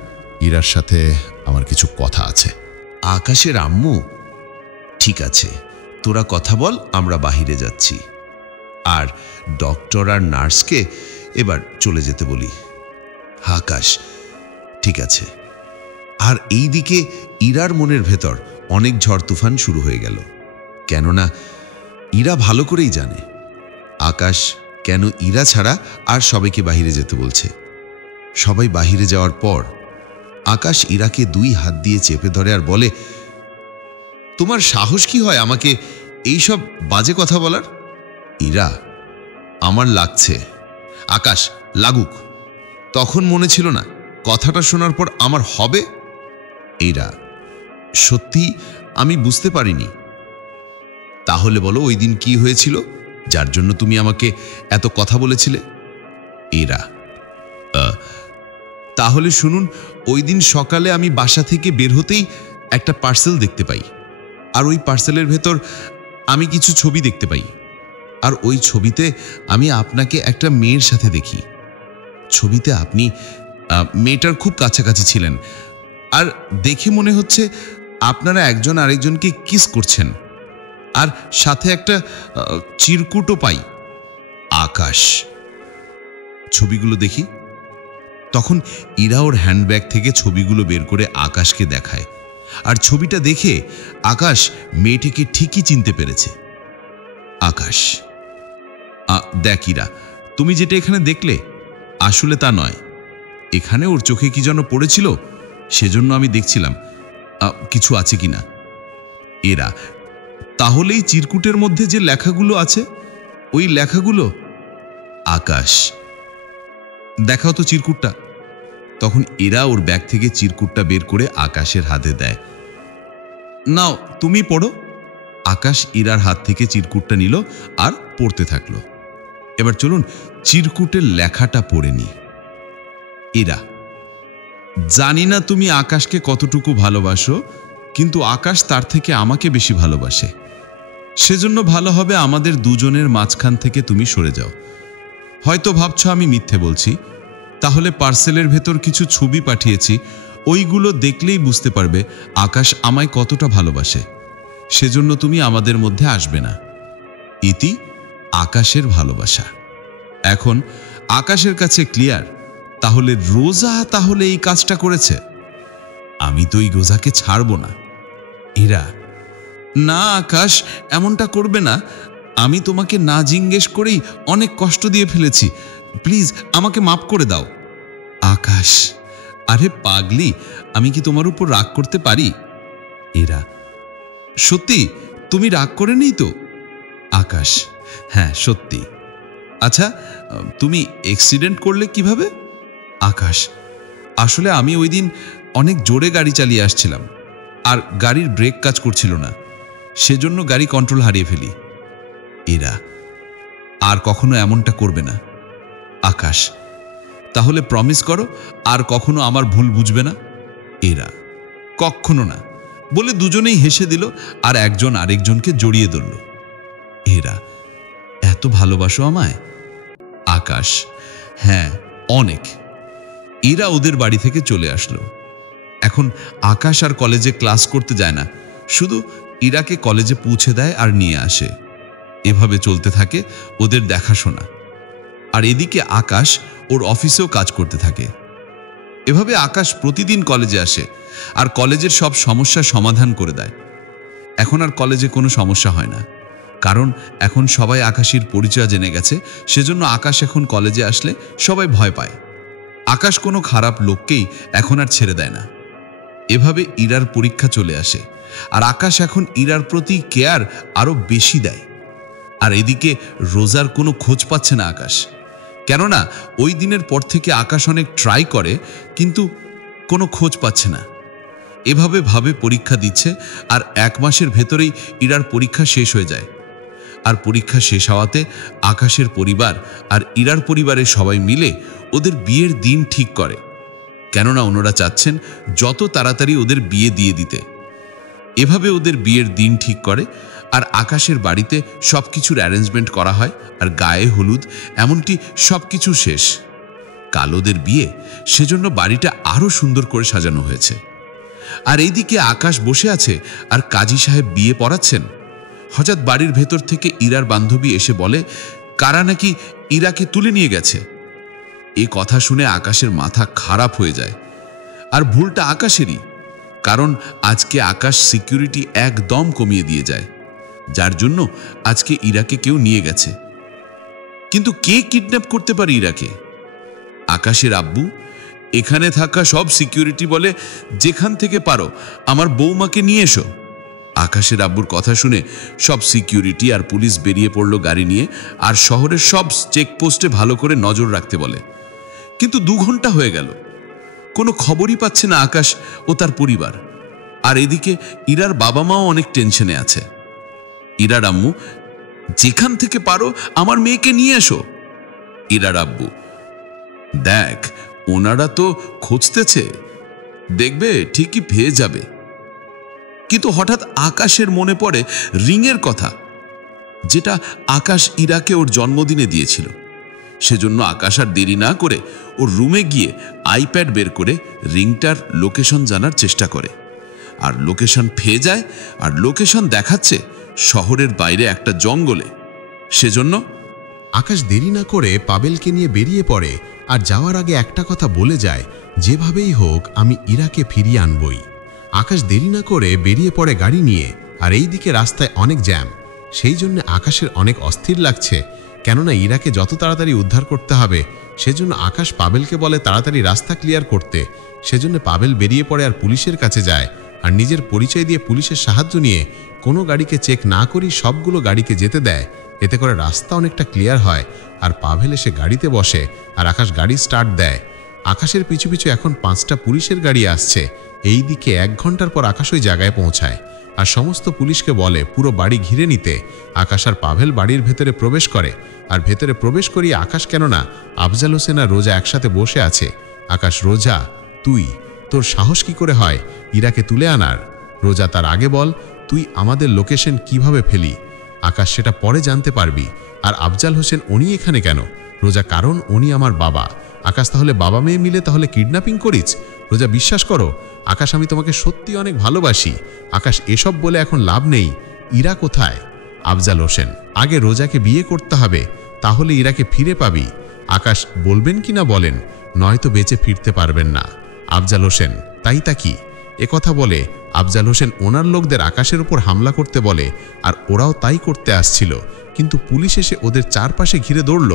ইরার সাথে আমার কিছু কথা আছে। আকাশের আম্মু, ঠিক আছে, তোরা কথা বল, আমরা বাহিরে যাচ্ছি। আর ডক্টর আর নার্সকে এবার চলে যেতে বলি। আকাশ, ঠিক আছে। আর এই দিকে ইরার মনের ভেতর অনেক ঝড় তুফান শুরু হয়ে গেল, কেননা ইরা ভালো করেই জানে আকাশ কেন ইরা ছাড়া আর সবাইকে বাহিরে যেতে বলছে। সবাই বাহিরে যাওয়ার পর আকাশ ইরাকে 2 হাত দিয়ে চেপে ধরে আর বলে, তোমার সাহস কি হয় আমাকে এই সব বাজে কথা বলার? ইরা, আমার লাগছে। আকাশ, লাগুক। তখন মনে ছিল না কথাটা শোনার পর আমার হবে? ইরা, সত্যি আমি বুঝতে পারিনি। তাহলে বলো ওই দিন কি হয়েছিল যার জন্য তুমি আমাকে এত কথা বলেছিলে? ইরা, তাহলে শুনুন, ওই দিন সকালে আমি বাসা থেকে বের হতেই একটা পার্সেল দেখতে পাই, আর ওই পার্সেলের ভেতর আমি কিছু ছবি দেখতে পাই, আর ওই ছবিতে আমি আপনাকে একটা মেয়ের সাথে দেখি। ছবিতে আপনি মেয়েটার খুব কাছাকাছি ছিলেন, আর দেখে মনে হচ্ছে আপনারা একজন আরেকজনকে কিস করছেন, আর সাথে একটা চিরকুটও পাই। আকাশ, ছবিগুলো দেখি। তখন ইরা ওর হ্যান্ডব্যাগ থেকে ছবিগুলো বের করে আকাশকে দেখায়, আর ছবিটা দেখে আকাশ মেয়েটিকে ঠিকই চিনতে পেরেছে। আকাশ, দেখ ইরা, তুমি যেটা এখানে দেখলে আসলে তা নয়। এখানে ওর চোখে কি যেন পড়েছিল, সেজন্য আমি দেখছিলাম কিছু আছে কিনা। এরা, তাহলেই চিরকুটের মধ্যে যে লেখাগুলো আছে ওই লেখাগুলো? আকাশ, দেখাও তো চিরকুটটা। তখন এরা ওর ব্যাগ থেকে চিরকুটটা বের করে আকাশের হাতে দেয়। নাও, তুমি পড়ো। আকাশ ইরার হাত থেকে চিরকুটটা নিল আর পড়তে থাকলো। এবার চলুন চিরকুটের লেখাটা পড়ে নি। এরা, জানি না তুমি আকাশকে কতটুকু ভালোবাসো, কিন্তু আকাশ তার থেকে আমাকে বেশি ভালোবাসে। সেজন্য ভালো হবে আমাদের দুজনের মাঝখান থেকে তুমি সরে যাও। হয়তো ভাবছো আমি মিথ্যে বলছি, তাহলে পার্সেলের ভেতর কিছু ছবি পাঠিয়েছি, ওইগুলো দেখলেই বুঝতে পারবে আকাশ আমায় কতটা ভালোবাসে। সেজন্য তুমি আমাদের মধ্যে আসবে না। ইতি, আকাশের ভালোবাসা। এখন আকাশের কাছে ক্লিয়ার, তাহলে রোজা তাহলে এই কাজটা করেছে। আমি তো এই রোজাকে ছাড়ব না। ইরা, না আকাশ, এমনটা করবে না। আমি তোমাকে না জিজ্ঞেস করেই অনেক কষ্ট দিয়ে ফেলেছি, প্লিজ আমাকে মাফ করে দাও। আকাশ, আরে পাগলি, আমি কি তোমার উপর রাগ করতে পারি? এরা, সত্যি তুমি রাগ করে নেই তো? আকাশ, হ্যাঁ সত্যি। আচ্ছা, তুমি অ্যাক্সিডেন্ট করলে কিভাবে? আকাশ, আসলে আমি ওই দিন অনেক জোরে গাড়ি চালিয়ে আসছিলাম, আর গাড়ির ব্রেক কাজ করছিল না, সেজন্য গাড়ি কন্ট্রোল হারিয়ে ফেলি। এরা, আর কখনো এমনটা করবে না। আকাশ, তাহলে প্রমিস করো আর কখনো আমার ভুল বুঝবে না। এরা, কখনো না বলে দুজনেই হেসে দিল, আর একজন আরেকজনকে জড়িয়ে ধরল। এরা, এত ভালোবাসো আমায়? আকাশ, হ্যাঁ অনেক। এরা ওদের বাড়ি থেকে চলে আসলো। এখন আকাশ আর কলেজে ক্লাস করতে যায় না, শুধু ইরাকে কলেজে পৌঁছে দেয় আর নিয়ে আসে। এভাবে চলতে থাকে ওদের দেখাশোনা। আর এদিকে আকাশ ওর অফিসেও কাজ করতে থাকে। এভাবে আকাশ প্রতিদিন কলেজে আসে আর কলেজের সব সমস্যার সমাধান করে দেয়। এখন আর কলেজে কোনো সমস্যা হয় না, কারণ এখন সবাই আকাশের পরিচয় জেনে গেছে। সেজন্য আকাশ এখন কলেজে আসলে সবাই ভয় পায়। আকাশ কোনো খারাপ লোককেই এখন আর ছেড়ে দেয় না। এভাবে ইরার পরীক্ষা চলে আসে, আর আকাশ এখন ইরার প্রতি কেয়ার আরো বেশি দেয়। আর এদিকে রোজার কোনো খোঁজ পাচ্ছে না আকাশ। কেননা ওই দিনের পর থেকে আকাশ অনেক ট্রাই করে, কিন্তু কোনো খোঁজ পাচ্ছে না। এভাবে ভাবে পরীক্ষা দিচ্ছে, আর 1 মাসের ভেতরেই ইরার পরীক্ষা শেষ হয়ে যায়। আর পরীক্ষা শেষ হওয়াতে আকাশের পরিবার আর ইরার পরিবারের সবাই মিলে ওদের বিয়ের দিন ঠিক করে, কেননা ওনারা চাচ্ছেন যত তাড়াতাড়ি ওদের বিয়ে দিয়ে দিতে। এভাবে ওদের বিয়ের দিন ঠিক করে, আর আকাশের বাড়িতে সব কিছুর অ্যারেঞ্জমেন্ট করা হয়, আর গায়ে হলুদ এমনকি সব কিছু শেষ। কাল ওদের বিয়ে, সেজন্য বাড়িটা আরও সুন্দর করে সাজানো হয়েছে। আর এইদিকে আকাশ বসে আছে আর কাজী সাহেব বিয়ে পড়াচ্ছেন। হঠাৎ বাড়ির ভেতর থেকে ইরার বান্ধবী এসে বলে কারা নাকি ইরাকে তুলে নিয়ে গেছে। এ কথা শুনে আকাশের মাথা খারাপ হয়ে যায়। আর ভুলটা আকাশেরই, কারণ আজকে আকাশ সিকিউরিটি একদম কমিয়ে দিয়ে যায়, যার জন্য আজকে ইরাকে কেউ নিয়ে গেছে। কিন্তু কে কিডন্যাপ করতে পারে ইরাকে? আকাশের আব্বু। এখানে থাকা সব সিকিউরিটি বলে যেখান থেকে পারো আমার বৌমাকে নিয়ে এসো। আকাশের আব্বুর কথা শুনে সব সিকিউরিটি আর পুলিশ বেরিয়ে পড়ল গাড়ি নিয়ে, আর শহরের সব চেকপোস্টে ভালো করে নজর রাখতে বলে। কিন্তু 2 ঘন্টা হয়ে গেল, কোনো খবরই পাচ্ছে না আকাশ ও তার পরিবার। আর এদিকে ইরার বাবা মাও অনেক টেনশনে আছে। ইরার আম্মু, যেখান থেকে পারো আমার মেয়েকে নিয়ে এসো। ইরার আব্বু, দেখ ওনারা তো খুঁজতেছে, দেখবে ঠিকই পেয়ে যাবে। কিন্তু হঠাৎ আকাশের মনে পড়ে রিংয়ের কথা, যেটা আকাশ ইরাকে ওর জন্মদিনে দিয়েছিল। সেজন্য আকাশ আর দেরি না করে ওর রুমে গিয়ে আইপ্যাড বের করে রিংটার লোকেশন জানার চেষ্টা করে। আর লোকেশন পেয়ে যায়, আর লোকেশন দেখাচ্ছে শহরের বাইরে একটা জঙ্গলে। সেজন্য আকাশ দেরি না করে পাবেলকে নিয়ে বেরিয়ে পড়ে, আর যাওয়ার আগে একটা কথা বলে যায়, যেভাবেই হোক আমি ইরাকে ফিরিয়ে আনবই। আকাশ দেরি না করে বেরিয়ে পড়ে গাড়ি নিয়ে, আর এই দিকে রাস্তায় অনেক জ্যাম। সেই জন্য আকাশের অনেক অস্থির লাগছে, কেননা ইরাকে যত তাড়াতাড়ি উদ্ধার করতে হবে। সেজন্য আকাশ পাবেলকে বলে তাড়াতাড়ি রাস্তা ক্লিয়ার করতে। সেজন্য পাবেল বেরিয়ে পড়ে আর পুলিশের কাছে যায়, আর নিজের পরিচয় দিয়ে পুলিশের সাহায্য নিয়ে কোনো গাড়িকে চেক না করেই সবগুলো গাড়িকে যেতে দেয়। এতে করে রাস্তা অনেকটা ক্লিয়ার হয়, আর পাবেল এসে গাড়িতে বসে, আর আকাশ গাড়ি স্টার্ট দেয়। আকাশের পিছু পিছু এখন 5টা পুলিশের গাড়ি আসছে। এই দিকে 1 ঘন্টার পর আকাশ ওই জায়গায় পৌঁছায়, আর সমস্ত পুলিশকে বলে পুরো বাড়ি ঘিরে নিতে। আকাশ আর পাবেল বাড়ির ভেতরে প্রবেশ করে, আর ভেতরে প্রবেশ করিয়ে আকাশ, কেননা আফজাল হোসেন আর রোজা একসাথে বসে আছে। আকাশ, রোজা তোর সাহস কি করে হয় ইরাকে তুলে আনার? রোজা, তার আগে বল তুই আমাদের লোকেশন কিভাবে ফেলি? আকাশ, সেটা পরে জানতে পারবি। আর আফজাল হোসেন উনি এখানে কেন? রোজা, কারণ উনি আমার বাবা। আকাশ, তাহলে বাবা মেয়ে মিলে তাহলে কিডন্যাপিং করিস? রোজা, বিশ্বাস করো আকাশ, আমি তোমাকে সত্যি অনেক ভালোবাসি। আকাশ, এসব বলে এখন লাভ নেই। ইরা কোথায়? আফজাল হোসেন, আগে রোজাকে বিয়ে করতে হবে, তাহলে ইরাকে ফিরে পাবি। আকাশ, বলবেন কি না বলেন, নয়তো বেঁচে ফিরতে পারবেন না। আফজাল হোসেন, তাই তা কি? একথা বলে আফজাল হোসেন ওনার লোকদের আকাশের উপর হামলা করতে বলে, আর ওরাও তাই করতে আসছিল। কিন্তু পুলিশ এসে ওদের চারপাশে ঘিরে দৌড়ল।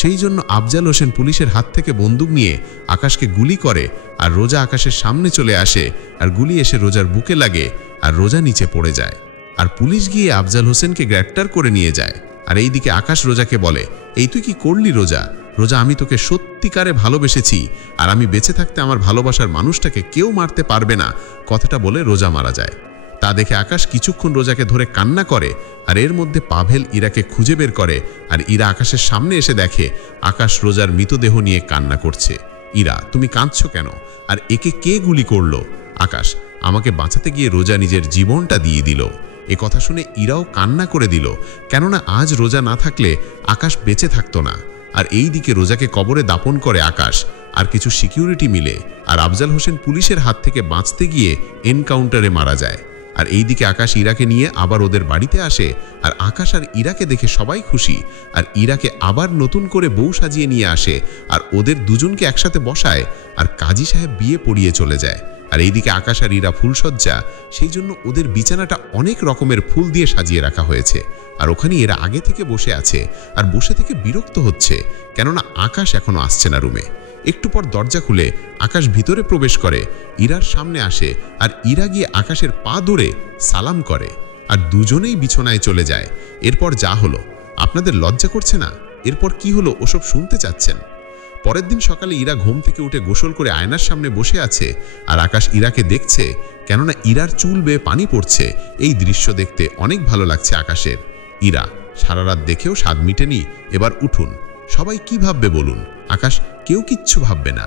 সেই জন্য আফজাল হোসেন পুলিশের হাত থেকে বন্দুক নিয়ে আকাশকে গুলি করে, আর রোজা আকাশের সামনে চলে আসে, আর গুলি এসে রোজার বুকে লাগে, আর রোজা নিচে পড়ে যায়। আর পুলিশ গিয়ে আফজাল হোসেনকে গ্রেপ্তার করে নিয়ে যায়। আর এইদিকে আকাশ রোজাকে বলে, এই তুই কি করলি রোজা? রোজা, আমি তোকে সত্যিকারে ভালোবেসেছি, আর আমি বেঁচে থাকতে আমার ভালোবাসার মানুষটাকে কেউ মারতে পারবে না। কথাটা বলে রোজা মারা যায়। তা দেখে আকাশ কিছুক্ষণ রোজাকে ধরে কান্না করে, আর এর মধ্যে পাভেল ইরাকে খুঁজে বের করে, আর ইরা আকাশের সামনে এসে দেখে আকাশ রোজার মৃতদেহ নিয়ে কান্না করছে। ইরা, তুমি কাঁদছো কেন? আর একে কে গুলি করলো? আকাশ, আমাকে বাঁচাতে গিয়ে রোজা নিজের জীবনটা দিয়ে দিল। এ কথা শুনে ইরাও কান্না করে দিল, কেননা আজ রোজা না থাকলে আকাশ বেঁচে থাকতো না। আর এই দিকে রোজাকে কবরে দাপন করে আকাশ আর কিছু সিকিউরিটি মিলে, আর আফজাল হোসেন পুলিশের হাত থেকে বাঁচতে গিয়ে এনকাউন্টারে মারা যায়। আর এই দিকে আকাশ ইরাকে নিয়ে আবার ওদের বাড়িতে আসে, আর আকাশ আর ইরাকে দেখে সবাই খুশি, আর ইরাকে আবার নতুন করে বউ সাজিয়ে নিয়ে আসে, আর ওদের দুজনকে একসাথে বসায়, আর কাজী সাহেব বিয়ে পড়িয়ে চলে যায়। আর এইদিকে আকাশ আর ইরা ফুলসজ্জা, সেই জন্য ওদের বিছানাটা অনেক রকমের ফুল দিয়ে সাজিয়ে রাখা হয়েছে। আর ওখানে এরা আগে থেকে বসে আছে, আর বসে থেকে বিরক্ত হচ্ছে, কেননা আকাশ এখনো আসছে না রুমে। একটু পর দরজা খুলে আকাশ ভিতরে প্রবেশ করে, ইরার সামনে আসে, আর ইরা গিয়ে আকাশের পা ধরে সালাম করে, আর দুজনেই বিছানায় চলে যায়। এরপর যা হলো আপনাদের লজ্জা করছে না? এরপর কি হলো ওসব শুনতে চাচ্ছেন? পরের দিন সকালে ইরা ঘুম থেকে উঠে গোসল করে আয়নার সামনে বসে আছে আর আকাশ ইরাকে দেখছে, কেননা ইরার চুল বেয়ে পানি পড়ছে। এই দৃশ্য দেখতে অনেক ভালো লাগছে আকাশের। ইরা, সারা রাত দেখেও স্বাদ মিটেনি, এবার উঠুন। সবাই কি ভাববে বলুন? আকাশ, কেউ কিচ্ছু ভাববে না।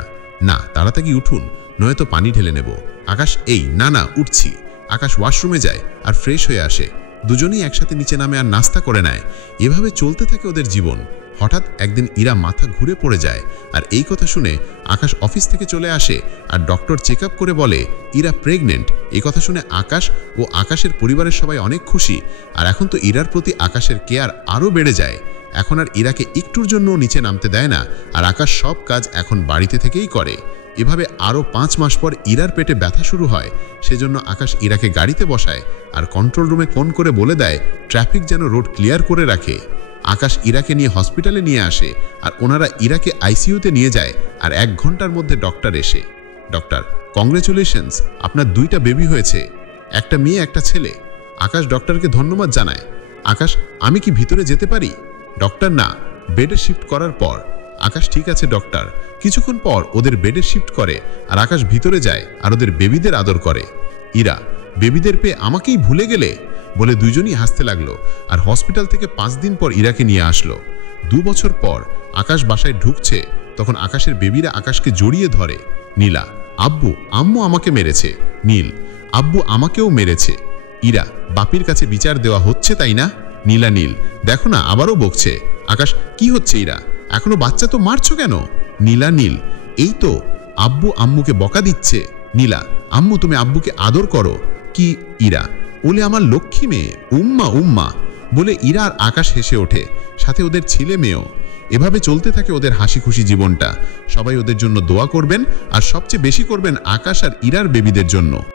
না, তাড়াতাড়ি উঠুন, নয়তো পানি ঢেলে নেব। আকাশ, এই না না, উঠছি। আকাশ ওয়াশরুমে যায় আর ফ্রেশ হয়ে আসে। দুজনেই একসাথে নিচে নামে আর নাস্তা করে নেয়। এভাবে চলতে থাকে ওদের জীবন। হঠাৎ একদিন ইরা মাথা ঘুরে পড়ে যায়, আর এই কথা শুনে আকাশ অফিস থেকে চলে আসে আর ডক্টর চেক আপ করে বলে ইরা প্রেগনেন্ট। এই কথা শুনে আকাশ ও আকাশের পরিবারের সবাই অনেক খুশি। আর এখন তো ইরার প্রতি আকাশের কেয়ার আরও বেড়ে যায়। এখন আর ইরাকে একটুর জন্য নিচে নামতে দেয় না, আর আকাশ সব কাজ এখন বাড়িতে থেকেই করে। এভাবে আরও 5 মাস পর ইরার পেটে ব্যথা শুরু হয়। সেজন্য আকাশ ইরাকে গাড়িতে বসায় আর কন্ট্রোল রুমে ফোন করে বলে দেয় ট্রাফিক যেন রোড ক্লিয়ার করে রাখে। আকাশ ইরাকে নিয়ে হসপিটালে নিয়ে আসে আর ওনারা ইরাকে আইসিইউতে নিয়ে যায়। আর 1 ঘন্টার মধ্যে ডক্টর এসে, ডক্টর, কংগ্রেচুলেশনস, আপনার 2টা বেবি হয়েছে, একটা মেয়ে একটা ছেলে। আকাশ ডক্টরকে ধন্যবাদ জানায়। আকাশ, আমি কি ভিতরে যেতে পারি? ডক্টর, না, বেডে শিফট করার পর। আকাশ, ঠিক আছে ডক্টর। কিছুক্ষণ পর ওদের বেডে শিফট করে আর আকাশ ভিতরে যায় আর ওদের বেবিদের আদর করে। ইরা, বেবিদের পেয়ে আমাকেই ভুলে গেলে বলে দুজনই হাসতে লাগলো। আর হসপিটাল থেকে 5 দিন পর ইরাকে নিয়ে আসলো। 2 বছর পর আকাশ বাসায় ঢুকছে, তখন আকাশের বেবিরা আকাশকে জড়িয়ে ধরে। নীলা, আব্বু, আম্মু আমাকে মেরেছে। নীল, আব্বু আমাকেও মেরেছে। ইরা, বাপির কাছে বিচার দেওয়া হচ্ছে তাই না? নীলা, নীল, দেখো না আবারও বকছে। আকাশ, কি হচ্ছে ইরা, এখনো বাচ্চা তো মারছো কেন? নীলা, নীল, এই তো আব্বু আম্মুকে বকা দিচ্ছে। নীলা, আম্মু তুমি আব্বুকে আদর করো। কি? ইরা, ওলে আমার লক্ষ্মী মেয়ে, উম্মা উম্মা বলে ইরা আর আকাশ হেসে ওঠে, সাথে ওদের ছেলে মেয়েও। এভাবে চলতে থাকে ওদের হাসি খুশি জীবনটা। সবাই ওদের জন্য দোয়া করবেন আর সবচেয়ে বেশি করবেন আকাশ আর ইরার বেবিদের জন্য।